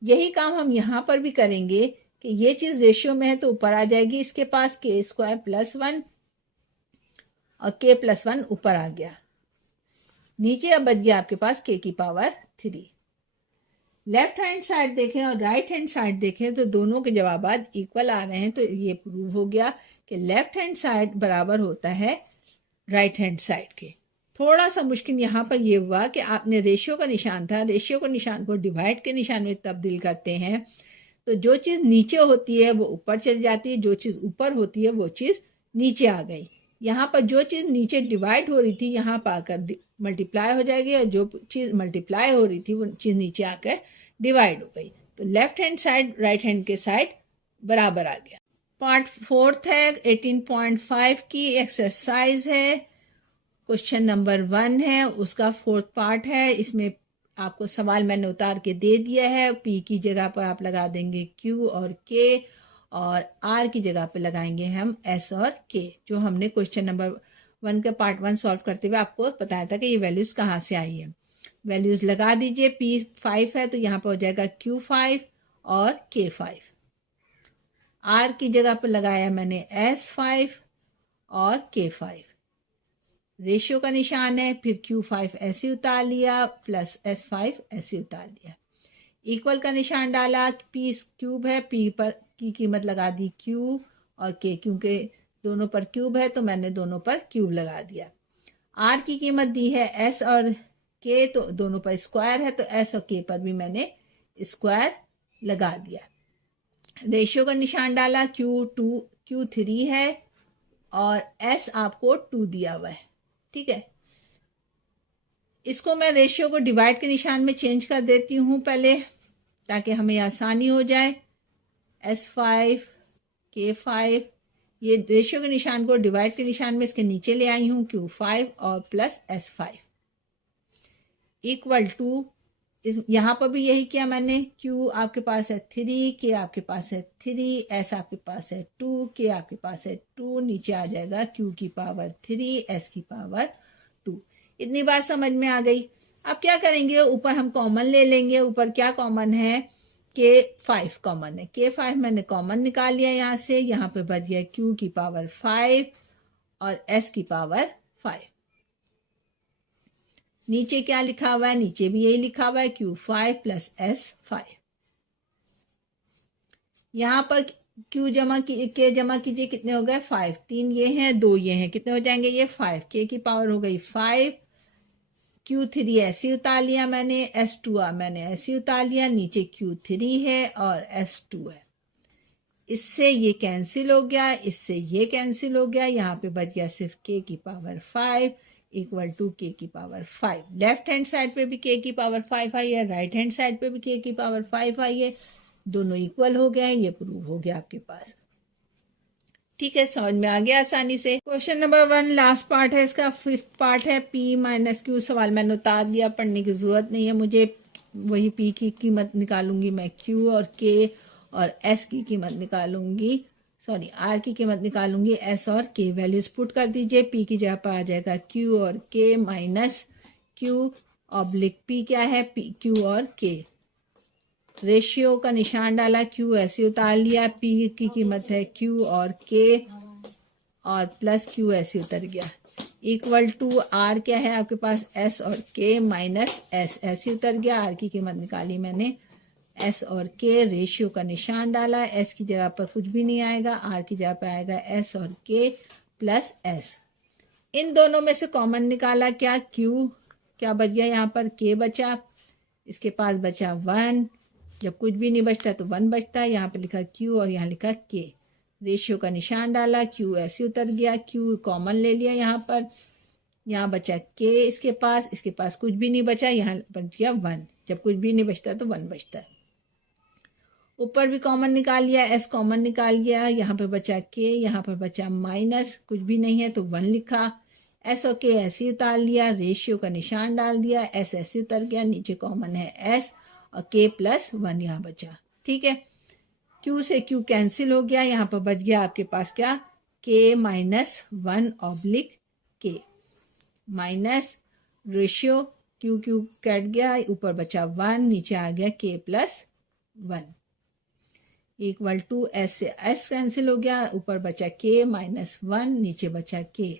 यही काम हम यहाँ पर भी करेंगे कि ये चीज़ रेशियो में है तो ऊपर आ जाएगी, इसके पास के स्क्वायर प्लस 1 और के प्लस 1 ऊपर आ गया, नीचे अब बच गया आपके पास के की पावर 3। लेफ्ट हैंड साइड देखें और राइट हैंड साइड देखें तो दोनों के जवाब इक्वल आ रहे हैं, तो ये प्रूव हो गया कि लेफ्ट हैंड साइड बराबर होता है राइट हैंड साइड के। थोड़ा सा मुश्किल यहाँ पर ये हुआ कि आपने रेशियो का निशान था, रेशियो का निशान को डिवाइड के निशान में तब्दील करते हैं तो जो चीज़ नीचे होती है वो ऊपर चली जाती है, जो चीज़ ऊपर होती है वो चीज़ नीचे आ गई। यहाँ पर जो चीज़ नीचे डिवाइड हो रही थी यहाँ पर आकर मल्टीप्लाई हो जाएगी, और जो चीज़ मल्टीप्लाई हो रही थी वो चीज़ नीचे आकर डिवाइड हो गई। तो left hand side right hand के साइड बराबर आ गया। पार्ट 4 है, 18.5 की एक्सरसाइज है, क्वेश्चन नंबर 1 है, उसका 4th पार्ट है। इसमें आपको सवाल मैंने उतार के दे दिया है। पी की जगह पर आप लगा देंगे क्यू और के, और आर की जगह पर लगाएंगे हम एस और के, जो हमने क्वेश्चन नंबर 1 का पार्ट 1 सॉल्व करते हुए आपको बताया था कि ये वैल्यूज़ कहाँ से आई है। वैल्यूज़ लगा दीजिए। पी 5 है तो यहाँ पर हो जाएगा क्यू 5 और के 5। आर की जगह पर लगाया मैंने एस 5 और के 5। रेशियो का निशान है, फिर Q5 ऐसे उतार लिया प्लस S5 ऐसे उतार लिया। इक्वल का निशान डाला, P क्यूब है, P पर की कीमत लगा दी Q और K, क्योंकि दोनों पर क्यूब है तो मैंने दोनों पर क्यूब लगा दिया। R की कीमत दी है S और K, तो दोनों पर स्क्वायर है तो S और K पर भी मैंने स्क्वायर लगा दिया। रेशियो का निशान डाला, Q3 है और S आपको 2 दिया हुआ है, ठीक है। इसको मैं रेशियो को डिवाइड के निशान में चेंज कर देती हूँ पहले, ताकि हमें आसानी हो जाए। S5 K5, ये रेशियो के निशान को डिवाइड के निशान में इसके नीचे ले आई हूँ, Q5 और प्लस S5 इक्वल टू, यहाँ पर भी यही किया मैंने। Q आपके पास है 3, K आपके पास है 3, S आपके पास है 2, K आपके पास है 2, नीचे आ जाएगा Q की पावर 3, S की पावर 2। इतनी बात समझ में आ गई। अब क्या करेंगे, ऊपर हम कॉमन ले लेंगे। ऊपर क्या कॉमन है, K5 कॉमन है। K5 मैंने कॉमन निकाल लिया यहाँ से, यहाँ पे बच गया Q की पावर 5 और S की पावर 5। नीचे क्या लिखा हुआ है, नीचे भी यही लिखा हुआ है Q5 प्लस S5। यहाँ पर Q जमा कीजिए, कितने हो गए 5, 3 ये हैं 2 ये हैं, कितने हो जाएंगे ये 5। K की पावर हो गई 5, Q3 ऐसे उतार लिया मैंने, S2 मैंने ऐसे उतार लिया, नीचे Q3 है और S2 है। इससे ये कैंसिल हो गया, इससे ये कैंसिल हो गया, यहाँ पे बच गया सिर्फ K की पावर 5 इक्वल टू K की पावर 5। लेफ्ट हैंड साइड पे भी K की पावर 5 आई है, राइट हैंड साइड पे भी K की पावर 5 आई है, दोनों इक्वल हो गए हैं। ये प्रूव हो गया आपके पास, ठीक है, समझ में आ गया आसानी से। क्वेश्चन नंबर 1 लास्ट पार्ट है, इसका 5th पार्ट है। P माइनस Q सवाल मैंने उतार दिया, पढ़ने की ज़रूरत नहीं है मुझे। वही P की कीमत निकालूंगी मैं, Q और K और S की कीमत निकालूंगी, सॉरी R की कीमत निकालूंगी, S और K वैल्यूज पुट कर दीजिए। P की जगह पर आ जाएगा Q और K minus Q oblique P क्या है, P Q और K। रेशियो का निशान डाला, Q ऐसे उतार लिया, P की कीमत है Q और K और प्लस Q ऐसे उतर गया, इक्वल टू R क्या है आपके पास, S और K माइनस S ऐसे उतर गया। R की कीमत निकाली मैंने, S और K, रेशियो का निशान डाला, S की जगह पर कुछ भी नहीं आएगा, R की जगह पर आएगा S और K प्लस S। इन दोनों में से कॉमन निकाला, क्या Q क्या बच गया, यहाँ पर K बचा, इसके पास बचा 1, जब कुछ भी नहीं बचता तो 1 बचता है। यहाँ पे लिखा Q और यहाँ लिखा K, रेशियो का निशान डाला, Q ऐसे उतर गया, Q कॉमन ले लिया यहाँ पर, यहाँ बचा K इसके पास कुछ भी नहीं बचा, यहाँ बच गया 1, जब कुछ भी नहीं बचता तो 1 बचता है। ऊपर भी कॉमन निकाल लिया, S कॉमन निकाल गया, यहाँ पे बचा K, यहाँ पर बचा माइनस, कुछ भी नहीं है तो 1 लिखा, S और K ऐसे उतार लिया, रेशियो का निशान डाल दिया, S ऐसे उतर गया, नीचे कॉमन है S और K प्लस 1 यहाँ बचा, ठीक है। Q से Q कैंसिल हो गया, यहाँ पर बच गया आपके पास क्या, K minus 1 oblique K minus ratio Q Q cut गया, ऊपर बचा 1, नीचे आ गया k plus 1 equal to S से एस कैंसिल हो गया, ऊपर बचा k माइनस 1, नीचे बचा k।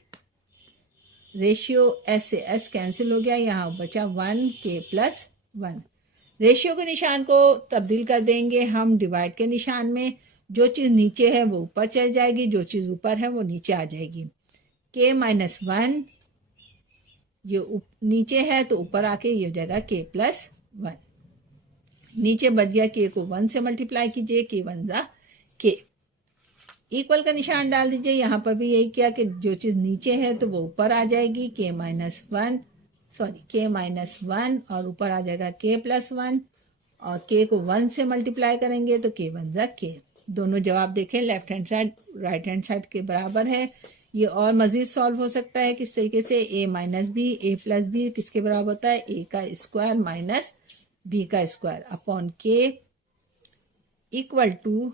रेशियो एस से एस कैंसिल हो गया, यहाँ बचा 1 k प्लस 1। रेशियो के निशान को तब्दील कर देंगे हम डिवाइड के निशान में। जो चीज़ नीचे है वो ऊपर चल जाएगी, जो चीज़ ऊपर है वो नीचे आ जाएगी। k माइनस 1 ये नीचे है तो ऊपर आके ये हो जाएगा k प्लस 1। नीचे बच गया k को 1 से मल्टीप्लाई कीजिए, k 1 ज़ा k। इक्वल का निशान डाल दीजिए। यहाँ पर भी यही किया कि जो चीज़ नीचे है तो वो ऊपर आ जाएगी, k माइनस 1 और ऊपर आ जाएगा k प्लस 1 और k को 1 से मल्टीप्लाई करेंगे तो k 1 ज़ा k। दोनों जवाब देखें, left hand side right hand side के बराबर है। ये और मज़ीद सॉल्व हो सकता है किस तरीके से, a minus b a plus b किसके बराबर होता है, a का स्क्वायर माइनस b का square upon k equal to,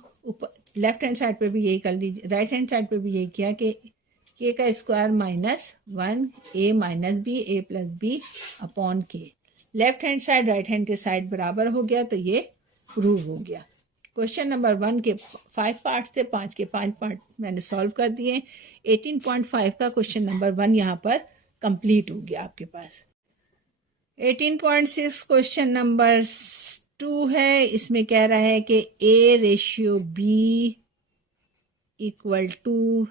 left hand side पे भी यही कर लीजिए, राइट हैंड साइड पे भी यही किया कि k का square minus 1 a minus b a plus b upon k। Left hand side right hand के साइड बराबर हो गया तो ये प्रूव हो गया। क्वेश्चन नंबर 1 के 5 पार्ट्स थे, 5 के 5 पार्ट मैंने सॉल्व कर दिए। 18.5 का क्वेश्चन नंबर 1 यहाँ पर कंप्लीट हो गया आपके पास। 18.6 क्वेश्चन नंबर 2 है। इसमें कह रहा है कि a ratio b equal to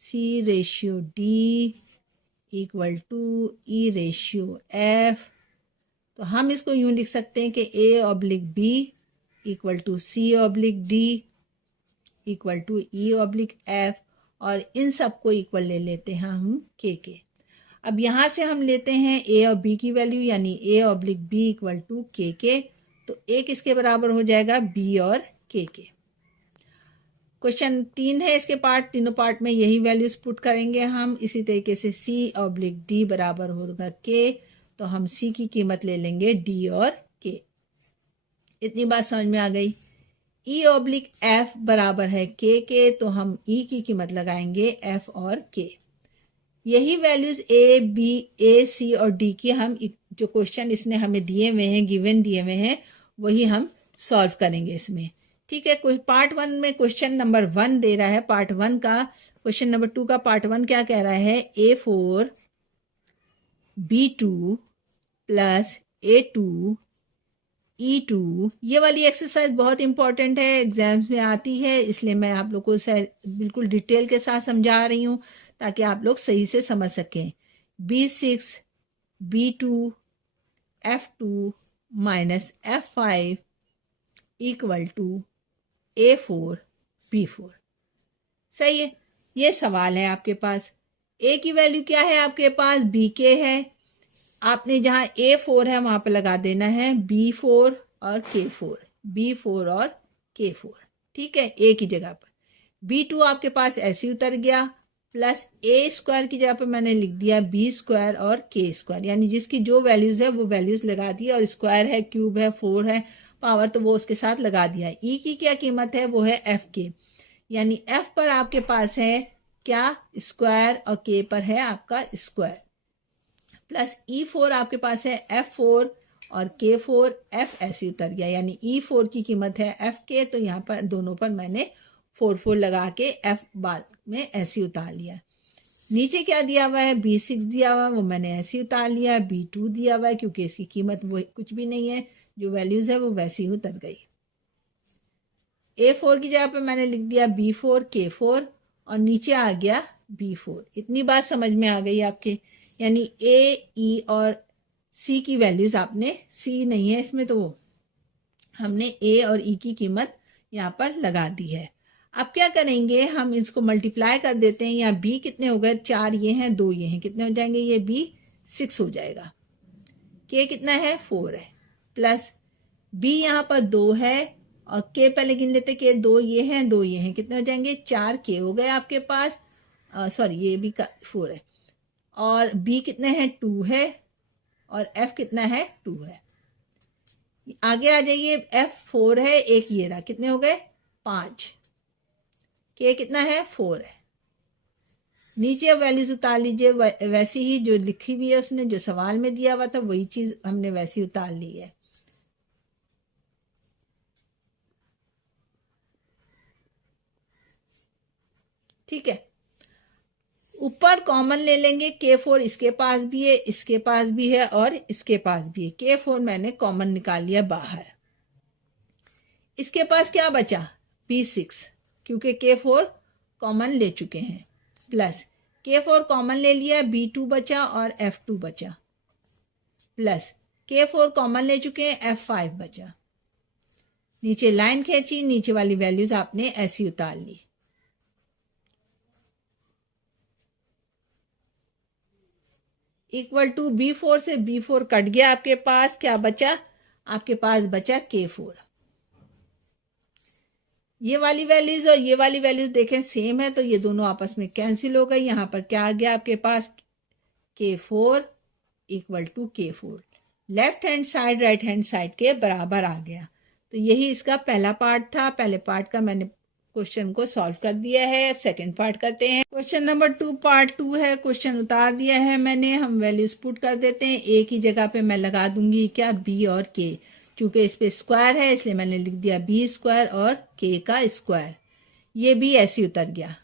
c ratio d equal to e ratio f। तो हम इसको यूं लिख सकते हैं कि a oblique b equal to c oblique d equal to e oblique f, और इन सब को इक्वल ले लेते हैं हम k के। अब यहाँ से हम लेते हैं a और b की वैल्यू, यानी a oblique b equal to k के, तो a किसके बराबर हो जाएगा, b और k के। क्वेश्चन 3 है, इसके पार्ट, तीनों पार्ट में यही वैल्यूज पुट करेंगे हम। इसी तरीके से c ऑब्लिक d बराबर होगा k, तो हम c की कीमत ले लेंगे d और k। इतनी बात समझ में आ गई। e ऑब्लिक f बराबर है k के, तो हम e की कीमत लगाएंगे f और k। यही values a b a c और d की हम जो क्वेश्चन इसने हमें दिए हुए हैं, गिवन दिए हुए हैं, वही हम सॉल्व करेंगे इसमें। ठीक है, पार्ट 1 में क्वेश्चन नंबर 1 दे रहा है, पार्ट 1 का। क्वेश्चन नंबर 2 का पार्ट 1 क्या कह रहा है, a4 b2 plus a2 E2। ये वाली एक्सरसाइज बहुत इंपॉर्टेंट है, एग्जाम्स में आती है, इसलिए मैं आप लोगों को बिल्कुल डिटेल के साथ समझा रही हूँ ताकि आप लोग सही से समझ सकें। B6 B2 F2 minus F5 equal to A4 B4। सही है, ये सवाल है आपके पास। A की वैल्यू क्या है आपके पास, BK है। आपने जहाँ A4 है वहाँ पे लगा देना है B4 और K4, B4 और K4। ठीक है, A की जगह पर। B2 आपके पास ऐसे ही उतर गया, प्लस A स्क्वायर की जगह पर मैंने लिख दिया B स्क्वायर और K स्क्वायर, यानी जिसकी जो वैल्यूज़ है वो वैल्यूज़ लगा दी, और स्क्वायर है, क्यूब है, 4 है, पावर तो वो उसके साथ लगा दिया। E की क्या कीमत है, वो है F के, यानी F पर आपके पास है क्या, स्क्वायर, और K पर है आपका स्क्वायर, प्लस E4 आपके पास है F4 और K4, F ऐसे उतर गया, यानी E4 की कीमत है F के, तो यहाँ पर दोनों पर मैंने 4 लगा के F बाद में ऐसे उतार लिया। नीचे क्या दिया हुआ है, B6 दिया हुआ है, वो मैंने ऐसे उतार लिया। B2 दिया हुआ है क्योंकि इसकी कीमत वो कुछ भी नहीं है, जो वैल्यूज़ है वो वैसी ही उतर गई। A4 की जगह पर मैंने लिख दिया B4 K4 और नीचे आ गया B4। इतनी बात समझ में आ गई आपके, यानी A, E और C की वैल्यूज़ आपने, C नहीं है इसमें तो हमने A और E की कीमत यहाँ पर लगा दी है। अब क्या करेंगे, हम इसको मल्टीप्लाई कर देते हैं। यहाँ B कितने हो गए, 4 ये हैं, 2 ये हैं, कितने हो जाएंगे, ये B 6 हो जाएगा। K कितना है, 4 है, प्लस B यहाँ पर 2 है और K पहले गिन लेते, K 2 ये हैं, 2 ये हैं, कितने हो जाएंगे, 4 K हो गए आपके पास। सॉरी, ये B का 4 है, और B कितने हैं, 2 है, और F कितना है, 2 है। आगे आ जाइए, F 4 है, एक ये रहा, कितने हो गए, 5। K कितना है, 4 है। नीचे वैल्यूज उतार लीजिए, वैसी ही जो लिखी हुई है उसने, जो सवाल में दिया हुआ था वही चीज हमने वैसी उतार ली है। ठीक है, ऊपर कॉमन ले लेंगे, K4 इसके पास भी है, इसके पास भी है और इसके पास भी है। K4 मैंने कॉमन निकाल लिया बाहर। इसके पास क्या बचा, B6, क्योंकि K4 कॉमन ले चुके हैं। प्लस K4 कॉमन ले लिया, B2 बचा और F2 बचा। प्लस K4 कॉमन ले चुके हैं, F5 बचा। नीचे लाइन खींची, नीचे वाली वैल्यूज आपने ऐसी उतार ली। इक्वल टू B4 से B4 कट गया, आपके पास क्या बचा, आपके पास बचा K4। ये वाली वैल्यूज और ये वाली वैल्यूज देखें सेम है, तो ये दोनों आपस में कैंसिल हो गई। यहां पर क्या आ गया आपके पास, K4 equal to K4, left hand side right hand side के बराबर आ गया। तो यही इसका पहला पार्ट था। पहले पार्ट का मैंने क्वेश्चन को सॉल्व कर दिया है। अब सेकंड पार्ट करते हैं। क्वेश्चन नंबर 2 पार्ट 2 है। क्वेश्चन उतार दिया है मैंने, हम वैल्यूज पुट कर देते हैं। ए की जगह पे मैं लगा दूंगी क्या, बी और के, क्योंकि इस पे स्क्वायर है इसलिए मैंने लिख दिया बी स्क्वायर और के का स्क्वायर। ये भी ऐसे उतर गया।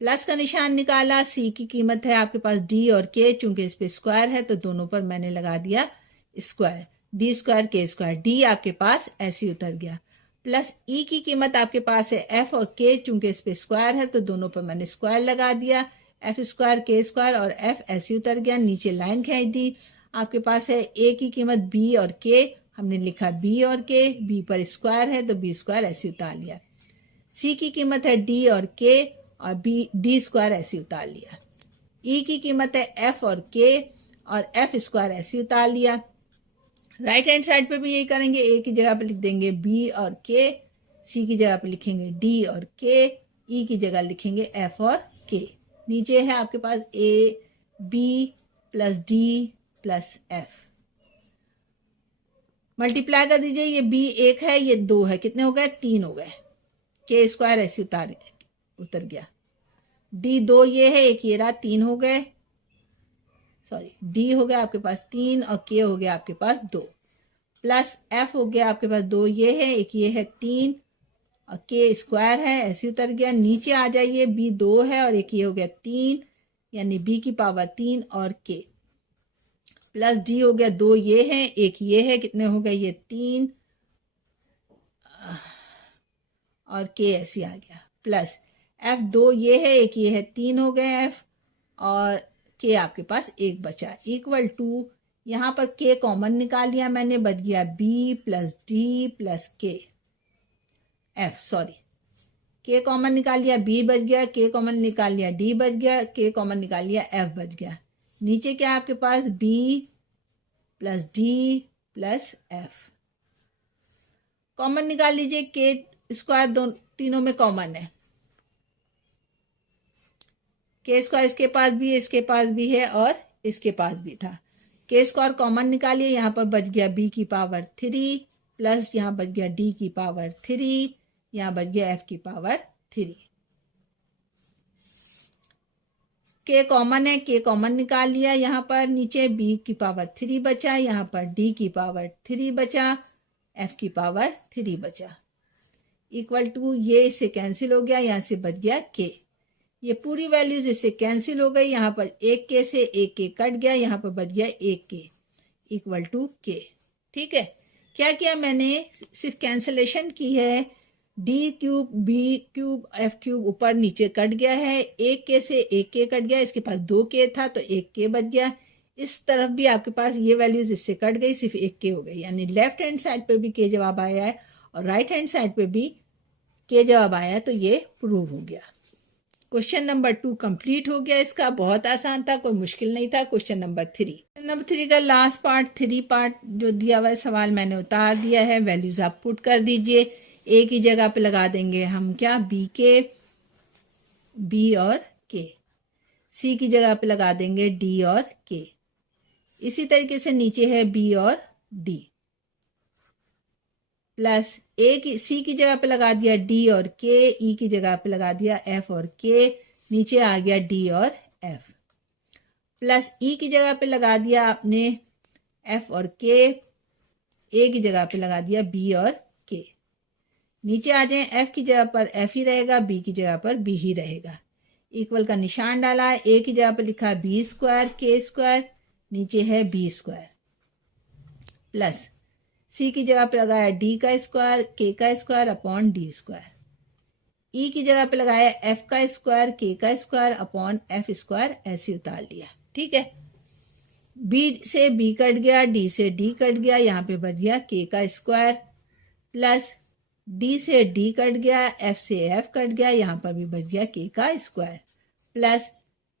प्लस का निशान निकाला, सी की कीमत है आपके पास डी और के, चूंकि इस पे स्क्वायर है तो दोनों पर मैंने लगा दिया स्क्वायर, डी स्क्वायर के स्क्वायर। डी आपके पास ऐसे उतर गया। प्लस ई की कीमत आपके पास है एफ और के, चूंकि इस पे स्क्वायर है तो दोनों पर मैंने स्क्वायर लगा दिया, एफ स्क्वायर के स्क्वायर और एफ ऐसे उतर गया। नीचे लाइन खींच दी। आपके पास है ए की कीमत बी और के, हमने लिखा बी और के, बी पर स्क्वायर है तो बी स्क्वायर ऐसे उतार लिया। सी की कीमत है डी और के और बी डी स्क्वायर ऐसे उतार लिया। ई की कीमत है एफ और के और एफ स्क्वायर ऐसे उतार लिया। राइट हैंड साइड पे भी यही करेंगे, ए की जगह पे लिख देंगे बी और के, सी की जगह पे लिखेंगे डी और के, ई की जगह लिखेंगे एफ और के। नीचे है आपके पास A B plus D plus F. Multiply कर दीजिए, ये बी 1 है, ये 2 है, कितने हो गए, 3 हो गए। के स्क्वायर ऐसे उतर गया। डी 2 ये है, एक ये रहा, 3 हो गए। सॉरी, डी हो गया आपके पास 3 और के हो गया आपके पास 2। प्लस एफ हो गया आपके पास 2 ये है, एक ये है 3 और के स्क्वायर है ऐसे उतर गया। नीचे आ जाइए, बी 2 है और एक ये हो गया 3, यानी बी की पावर 3 और के। प्लस डी हो गया 2 ये है, एक ये है, कितने हो गए, ये 3 और के ऐसे आ गया। प्लस एफ 2 ये है, एक ये है, 3 हो गए एफ और के आपके पास 1 बचा। इक्वल टू यहाँ पर के कॉमन निकाल लिया मैंने, बच गया बी प्लस डी प्लस के एफ। सॉरी, के कॉमन निकाल लिया, बी बच गया, के कॉमन निकाल लिया, डी बच गया, के कॉमन निकाल लिया, एफ बच गया। नीचे क्या आपके पास, B plus D plus F. Common निकाल लीजिए, के स्क्वायर तीनों में कॉमन है। के स्क्वायर इसके पास भी है, इसके पास भी है और इसके पास भी था। के स्क्वायर कॉमन निकालिए, यहाँ पर बच गया बी की पावर 3 प्लस यहाँ बच गया डी की पावर 3, यहाँ बच गया एफ की पावर 3। के कॉमन है, के कॉमन निकाल लिया, यहाँ पर नीचे बी की पावर 3 बचा, यहाँ पर डी की पावर 3 बचा, एफ की पावर 3 बचा। इक्वल टू ये इससे कैंसिल हो गया, यहाँ से बच गया के। ये पूरी वैल्यूज इससे कैंसिल हो गई। यहाँ पर एक के से एक के कट गया, यहाँ पर बच गया एक के इक्वल टू के। ठीक है, क्या किया मैंने, सिर्फ कैंसिलेशन की है। D cube B cube F cube ऊपर नीचे कट गया है, एक के से एक के कट गया, इसके पास 2 के था तो एक के बच गया। इस तरफ भी आपके पास ये वैल्यूज इससे कट गई, सिर्फ एक के हो गई, यानी लेफ्ट हैंड साइड पे भी के जवाब आया है और राइट हैंड साइड पे भी के जवाब आया है, तो ये प्रूव हो गया। क्वेश्चन नंबर 2 कंप्लीट हो गया। इसका बहुत आसान था, कोई मुश्किल नहीं था। क्वेश्चन नंबर 3 का लास्ट पार्ट 3 पार्ट जो दिया हुआ है सवाल मैंने उतार दिया है। वैल्यूज आप पुट कर दीजिए। ए की जगह पे लगा देंगे हम क्या, बी के, बी और के। सी की जगह पे लगा देंगे डी और के। इसी तरीके से नीचे है बी और डी। प्लस ए की सी की जगह पे लगा दिया डी और के, ई की जगह पे लगा दिया एफ और के। नीचे आ गया डी और एफ, प्लस ई की जगह पे लगा दिया आपने एफ और के, ए की जगह पे लगा दिया बी और के। नीचे आ जाए, एफ की जगह पर एफ ही रहेगा, बी की जगह पर बी ही रहेगा। इक्वल का निशान डाला, ए की जगह पर लिखा बी स्क्वायर के स्क्वायर, नीचे है बी स्क्वायर, प्लस सी की जगह पे लगाया डी का स्क्वायर के का स्क्वायर अपॉन डी स्क्वायर, ई की जगह पे लगाया एफ का स्क्वायर के का स्क्वायर अपॉन एफ स्क्वायर, ऐसे उतार लिया। ठीक है, बी से बी कट गया, डी से डी कट गया, यहाँ पे बच गया के का स्क्वायर, प्लस डी से डी कट गया, एफ से एफ कट गया, यहाँ पर भी बच गया के का स्क्वायर, प्लस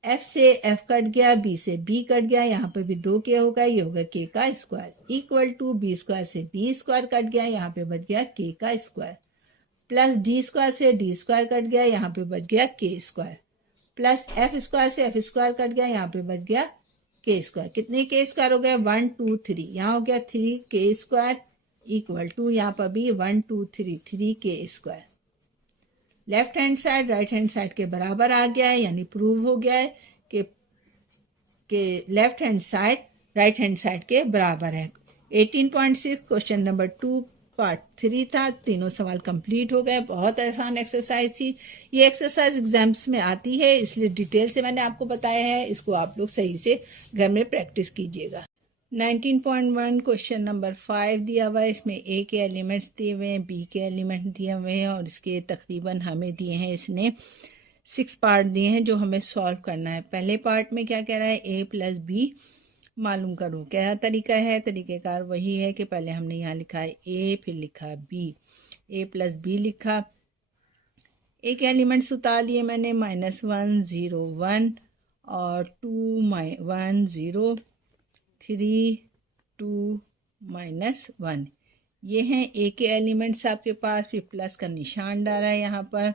एफ से एफ कट गया, बी से बी कट गया, यहाँ पर भी 2 के होगा, ये होगा के का square, equal to B square से बी स्क्वायर कट गया, यहाँ पे बच गया के का स्क्वायर, प्लस डी स्क्वायर से डी स्क्वायर कट गया, यहाँ पे बच गया K square, plus F square से एफ स्क्वायर कट गया, यहाँ पे बच गया के स्क्वायर। कितने के स्क्वायर हो गए? 1 2 3, यहाँ हो गया 3 के स्क्वायर इक्वल टू यहाँ पर भी 1 2 3 3 के square. Left hand side right hand side के बराबर आ गया है, यानी प्रूव हो गया है कि left hand side right hand side के बराबर है। 18.6 क्वेश्चन नंबर 2 पार्ट 3 था। तीनों सवाल कंप्लीट हो गए। बहुत आसान एक्सरसाइज थी। ये एक्सरसाइज एग्जाम्स में आती है, इसलिए डिटेल से मैंने आपको बताया है। इसको आप लोग सही से घर में प्रैक्टिस कीजिएगा। 19.1 क्वेश्चन नंबर 5 दिया हुआ है। इसमें ए के एलिमेंट्स दिए हुए हैं, बी के एलिमेंट दिए हुए हैं और इसके तकरीबन हमें दिए हैं, इसने 6 पार्ट दिए हैं जो हमें सॉल्व करना है। पहले पार्ट में क्या कह रहा है? ए प्लस बी मालूम करो। क्या तरीका है? तरीक़ेकार वही है कि पहले हमने यहाँ लिखा है ए, फिर लिखा बी, ए प्लस बी लिखा। ए के एलिमेंट्स उतार लिए मैंने, -1 0 1 और 2 1 0 3 2 -1, ये हैं ए के एलिमेंट्स आपके पास। फिर प्लस का निशान डाला है यहाँ पर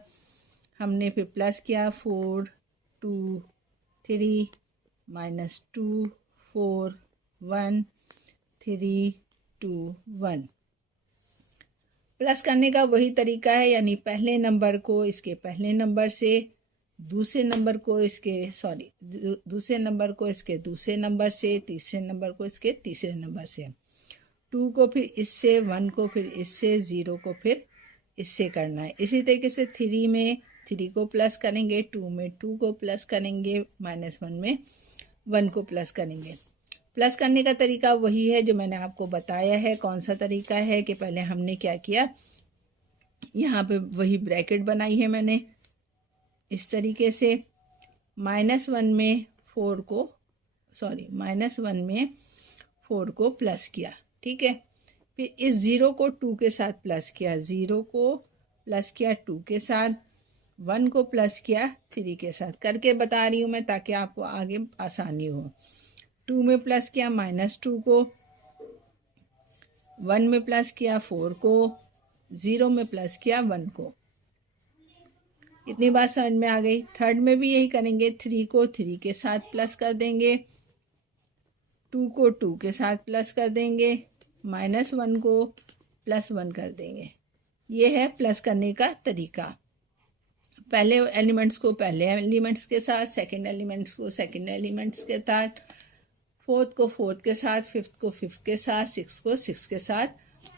हमने, फिर प्लस किया 4 2 3 -2 4 1 3 2 1। प्लस करने का वही तरीका है, यानी पहले नंबर को इसके पहले नंबर से, दूसरे नंबर को इसके दूसरे नंबर को इसके दूसरे नंबर से, तीसरे नंबर को इसके तीसरे नंबर से, 2 को फिर इससे, 1 को फिर इससे, 0 को फिर इससे करना है। इसी तरीके से 3 में 3 को प्लस करेंगे, 2 में 2 को प्लस करेंगे, -1 में 1 को प्लस करेंगे। प्लस करने का तरीका वही है जो मैंने आपको बताया है। कौन सा तरीका है कि पहले हमने क्या किया, यहाँ पे वही ब्रैकेट बनाई है मैंने इस तरीके से, -1 में 4 को प्लस किया। ठीक है, फिर इस 0 को 2 के साथ प्लस किया, 0 को प्लस किया 2 के साथ, 1 को प्लस किया 3 के साथ। करके बता रही हूँ मैं ताकि आपको आगे आसानी हो। 2 में प्लस किया -2 को, 1 में प्लस किया 4 को, 0 में प्लस किया 1 को। इतनी बात समझ में आ गई। थर्ड में भी यही करेंगे, 3 को 3 के साथ प्लस कर देंगे, 2 को 2 के साथ प्लस कर देंगे, -1 को +1 कर देंगे। ये है प्लस करने का तरीका। पहले एलिमेंट्स को पहले एलिमेंट्स के साथ, सेकंड एलिमेंट्स को सेकंड एलिमेंट्स के साथ, फोर्थ को फोर्थ के साथ, फिफ्थ को फिफ्थ के साथ, सिक्स को सिक्स के साथ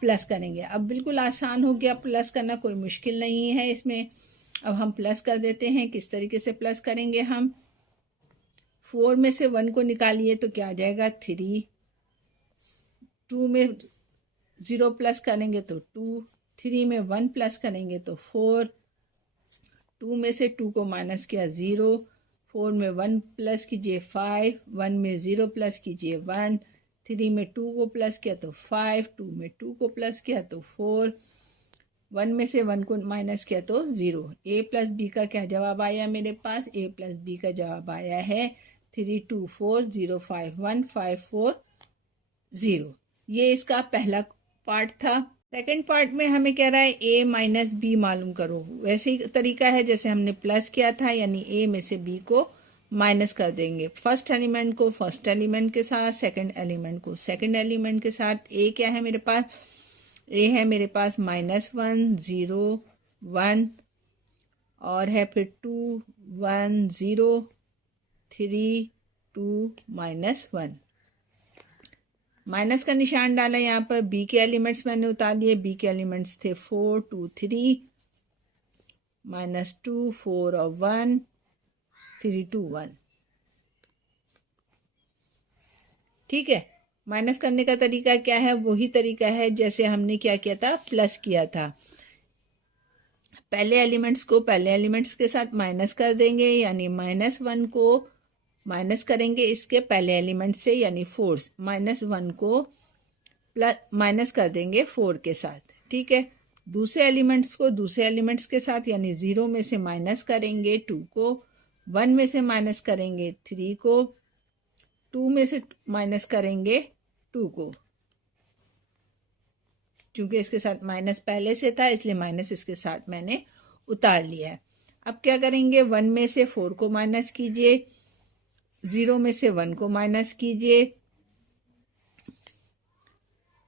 प्लस करेंगे। अब बिल्कुल आसान हो गया प्लस करना, कोई मुश्किल नहीं है इसमें। अब हम प्लस कर देते हैं। किस तरीके से प्लस करेंगे हम? 4 में से 1 को निकालिए तो क्या आ जाएगा? 3। 2 में 0 प्लस करेंगे तो 2, 3 में 1 प्लस करेंगे तो 4, 2 में से 2 को माइनस किया 0, 4 में 1 प्लस कीजिए 5, 1 में 0 प्लस कीजिए 1, 3 में 2 को प्लस किया तो 5, 2 में 2 को प्लस किया तो 4, 1 में से 1 को माइनस किया तो 0। a प्लस बी का क्या जवाब आया मेरे पास? a प्लस बी का जवाब आया है 3 2 4 0 5 1 5 4 0। ये इसका पहला पार्ट था। सेकंड पार्ट में हमें कह रहा है a माइनस बी मालूम करो। वैसे ही तरीका है जैसे हमने प्लस किया था, यानी a में से b को माइनस कर देंगे। फर्स्ट एलिमेंट को फर्स्ट एलिमेंट के साथ, सेकंड एलिमेंट को सेकंड एलिमेंट के साथ। a क्या है मेरे पास? a है मेरे पास -1 0 1 और है फिर 2 1 0 3 2 -1। माइनस का निशान डाला यहाँ पर। बी के एलिमेंट्स मैंने उतार लिए। बी के एलिमेंट्स थे 4 2 3 -2 4 और 1 3 2 1। ठीक है, माइनस करने का तरीका क्या है? वही तरीका है जैसे हमने क्या किया था, प्लस किया था। पहले एलिमेंट्स को पहले एलिमेंट्स के साथ माइनस कर देंगे, यानी -1 को माइनस करेंगे इसके पहले एलिमेंट से, यानी 4। -1 को प्लस माइनस कर देंगे 4 के साथ। ठीक है, दूसरे एलिमेंट्स को दूसरे एलिमेंट्स के साथ, यानी 0 में से माइनस करेंगे 2 को, 1 में से माइनस करेंगे 3 को, 2 में से माइनस करेंगे 2 को। क्योंकि इसके साथ माइनस पहले से था इसलिए माइनस इसके साथ मैंने उतार लिया है। अब क्या करेंगे, 1 में से 4 को माइनस कीजिए, 0 में से 1 को माइनस कीजिए,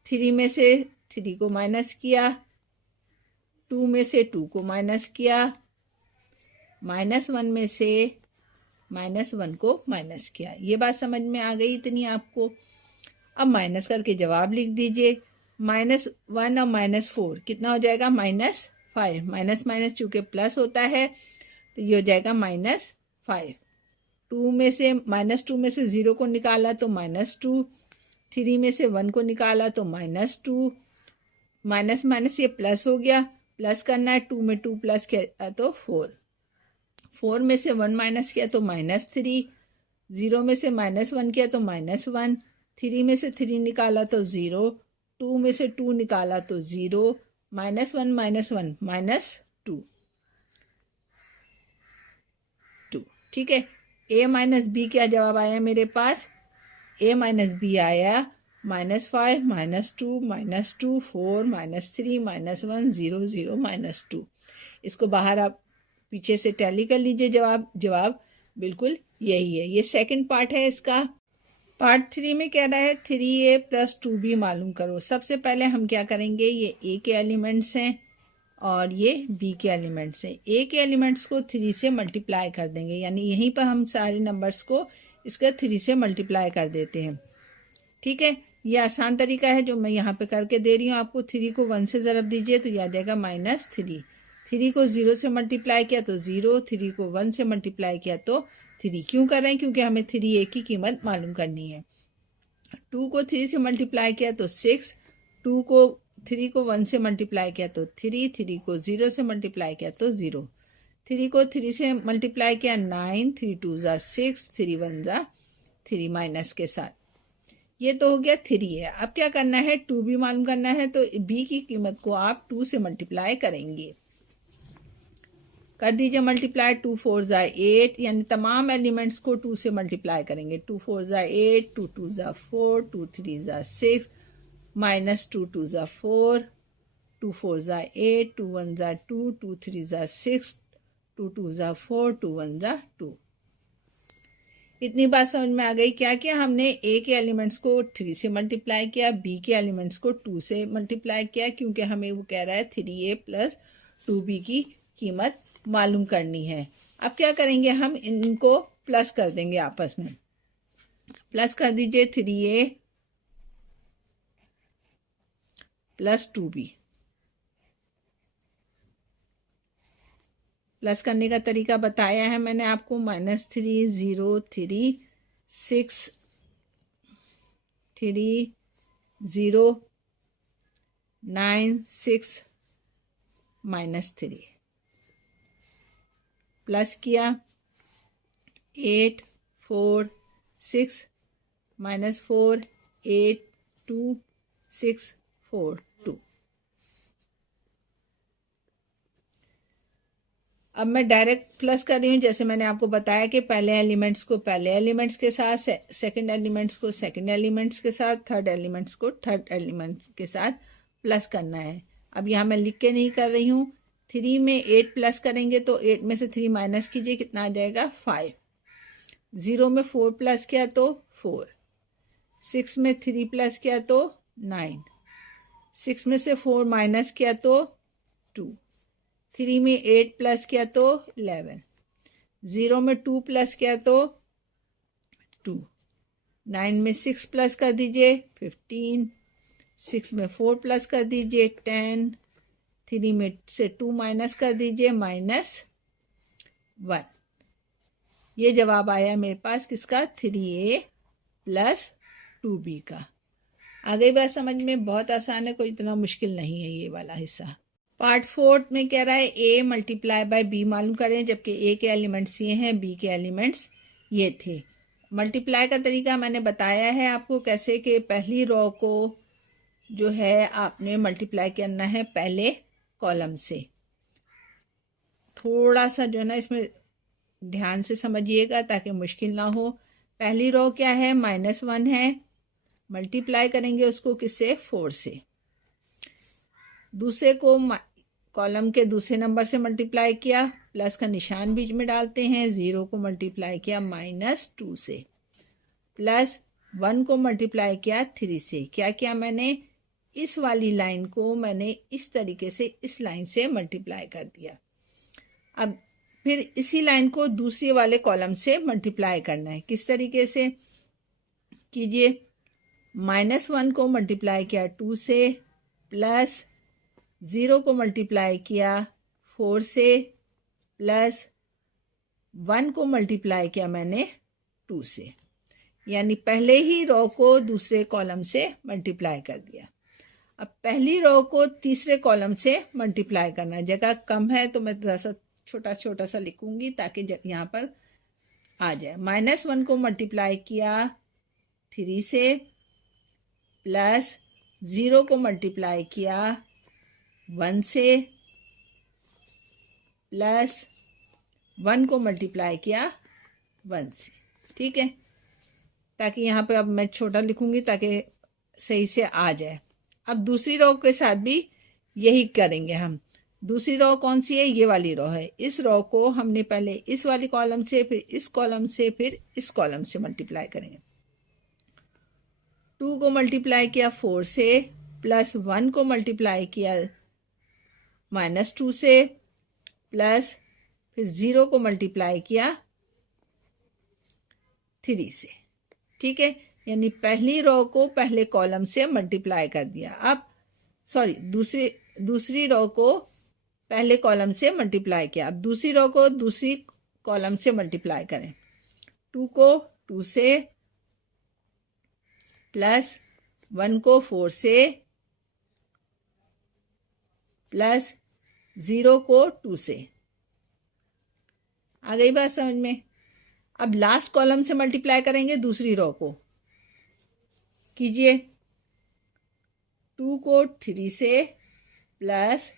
3 में से 3 को माइनस किया, 2 में से 2 को माइनस किया, -1 में से -1 को माइनस किया। ये बात समझ में आ गई इतनी आपको? अब माइनस करके जवाब लिख दीजिए। -1 और -4 कितना हो जाएगा? -5। माइनस माइनस चूँकि प्लस होता है तो ये हो जाएगा -5। 2 में से -2 में से 0 को निकाला तो -2, 3 में से 1 को निकाला तो -2, माइनस माइनस ये प्लस हो गया, प्लस करना है, 2 में 2 प्लस किया तो 4, 4 में से 1 माइनस किया तो -3, 0 में से -1 किया तो -1, 3 में से 3 निकाला तो 0, 2 में से 2 निकाला तो 0, -1 -2। ठीक है, a माइनस बी क्या जवाब आया मेरे पास? a माइनस बी आया -5 -2 -2 4 -3 -1 0 0 -2। इसको बाहर आप पीछे से टैली कर लीजिए। जवाब बिल्कुल यही है। ये सेकंड पार्ट है इसका। पार्ट 3 में कह रहा है 3a + 2b मालूम करो। सबसे पहले हम क्या करेंगे, ये a के एलिमेंट्स हैं और ये b के एलिमेंट्स हैं। a के एलिमेंट्स को 3 से मल्टीप्लाई कर देंगे, यानी यहीं पर हम सारे नंबर्स को इसका 3 से मल्टीप्लाई कर देते हैं। ठीक है, ये आसान तरीका है जो मैं यहाँ पे करके दे रही हूँ आपको। 3 को 1 से ज़रब दीजिए तो यह आ जाएगा -3। 3 को 0 से मल्टीप्लाई किया तो 0, 3 को 1 से मल्टीप्लाई किया तो 3। क्यों कर रहे हैं? क्योंकि हमें 3a की कीमत मालूम करनी है। 2 को 3 से मल्टीप्लाई किया तो 6, 3 को 1 से मल्टीप्लाई किया तो 3, 3 को 0 से मल्टीप्लाई किया तो 0, 3 को 3 से मल्टीप्लाई किया 9, 3 2 ज़ा 6, 3 1 ज़ा 3 माइनस के साथ। ये तो हो गया 3 है। अब क्या करना है, 2 भी मालूम करना है, तो b की कीमत को आप 2 से मल्टीप्लाई करेंगे। कर दीजिए मल्टीप्लाई, 2 4 ज़ा 8, यानी तमाम एलिमेंट्स को 2 से मल्टीप्लाई करेंगे। 2 4 ज़ा 8, 2 2 ज़ा 4, 2 3 ज़ा 6, -2 2 ज़ा 4, 2 4 ज़ा 8, 2 1 ज़ा 2, 2 3 ज़ा 6, 2 2 ज़ा 4, 2 1 ज़ा 2। इतनी बात समझ में आ गई? क्या किया हमने, a के एलिमेंट्स को 3 से मल्टीप्लाई किया, b के एलिमेंट्स को 2 से मल्टीप्लाई किया, क्योंकि हमें वो कह रहा है 3a + 2b की कीमत मालूम करनी है। अब क्या करेंगे, हम इनको प्लस कर देंगे आपस में। प्लस कर दीजिए 3a + 2b। प्लस करने का तरीका बताया है मैंने आपको। -3 0 3 6 3 0 9 6 -3। प्लस किया 8 4 6 -4 8 2 6 4 2। अब मैं डायरेक्ट प्लस कर रही हूँ, जैसे मैंने आपको बताया कि पहले एलिमेंट्स को पहले एलिमेंट्स के साथ, सेकंड एलिमेंट्स को सेकंड एलिमेंट्स के साथ, थर्ड एलिमेंट्स को थर्ड एलिमेंट्स के साथ प्लस करना है। अब यहाँ मैं लिख के नहीं कर रही हूँ। 3 में 8 प्लस करेंगे तो 8 में से 3 माइनस कीजिए, कितना आ जाएगा 5। 0 में 4 प्लस किया तो 4, 6 में 3 प्लस किया तो 9, 6 में से 4 माइनस किया तो 2, 3 में 8 प्लस किया तो 11, 0 में 2 प्लस किया तो 2, 9 में 6 प्लस कर दीजिए 15, 6 में 4 प्लस कर दीजिए 10, 3 में से 2 माइनस कर दीजिए -1। ये जवाब आया मेरे पास किसका, 3a + 2b का। आ गई बात समझ में, बहुत आसान है, कोई इतना मुश्किल नहीं है ये वाला हिस्सा। पार्ट 4 में कह रहा है a × b मालूम करें, जबकि a के एलिमेंट्स ये हैं, b के एलिमेंट्स ये थे। मल्टीप्लाई का तरीका मैंने बताया है आपको कैसे, कि पहली रो को जो है आपने मल्टीप्लाई करना है पहले कॉलम से। थोड़ा सा जो है ना इसमें ध्यान से समझिएगा ताकि मुश्किल ना हो। पहली रो क्या है, -1 है, मल्टीप्लाई करेंगे उसको किससे, 4 से। दूसरे को कॉलम के दूसरे नंबर से मल्टीप्लाई किया, प्लस का निशान बीच में डालते हैं। 0 को मल्टीप्लाई किया -2 से, प्लस 1 को मल्टीप्लाई किया 3 से। क्या किया मैंने, इस वाली लाइन को मैंने इस तरीके से इस लाइन से मल्टीप्लाई कर दिया। अब फिर इसी लाइन को दूसरे वाले कॉलम से मल्टीप्लाई करना है। किस तरीके से कीजिए, -1 को मल्टीप्लाई किया 2 से, प्लस 0 को मल्टीप्लाई किया 4 से, प्लस 1 को मल्टीप्लाई किया मैंने 2 से। यानी पहले ही रो को दूसरे कॉलम से मल्टीप्लाई कर दिया। अब पहली रो को तीसरे कॉलम से मल्टीप्लाई करना, जगह कम है तो मैं थोड़ा सा छोटा सा लिखूंगी ताकि यहाँ पर आ जाए। -1 को मल्टीप्लाई किया 3 से, प्लस 0 को मल्टीप्लाई किया 1 से, प्लस 1 को मल्टीप्लाई किया 1 से। ठीक है, ताकि यहाँ पे अब मैं छोटा लिखूंगी ताकि सही से आ जाए। अब दूसरी रो के साथ भी यही करेंगे हम। दूसरी रो कौन सी है, ये वाली रो है। इस रो को हमने पहले इस वाली कॉलम से, फिर इस कॉलम से, फिर इस कॉलम से मल्टीप्लाई करेंगे। 2 को मल्टीप्लाई किया 4 से, प्लस 1 को मल्टीप्लाई किया -2 से, प्लस फिर 0 को मल्टीप्लाई किया 3 से। ठीक है, यानी पहली रो को पहले कॉलम से मल्टीप्लाई कर दिया। अब सॉरी, दूसरी रो को पहले कॉलम से मल्टीप्लाई किया। अब दूसरी रो को दूसरी कॉलम से मल्टीप्लाई करें। 2 को 2 से, प्लस 1 को 4 से, प्लस 0 को 2 से। आ गई बात समझ में। अब लास्ट कॉलम से मल्टीप्लाई करेंगे दूसरी रो को। कीजिए, 2 को 3 से, प्लस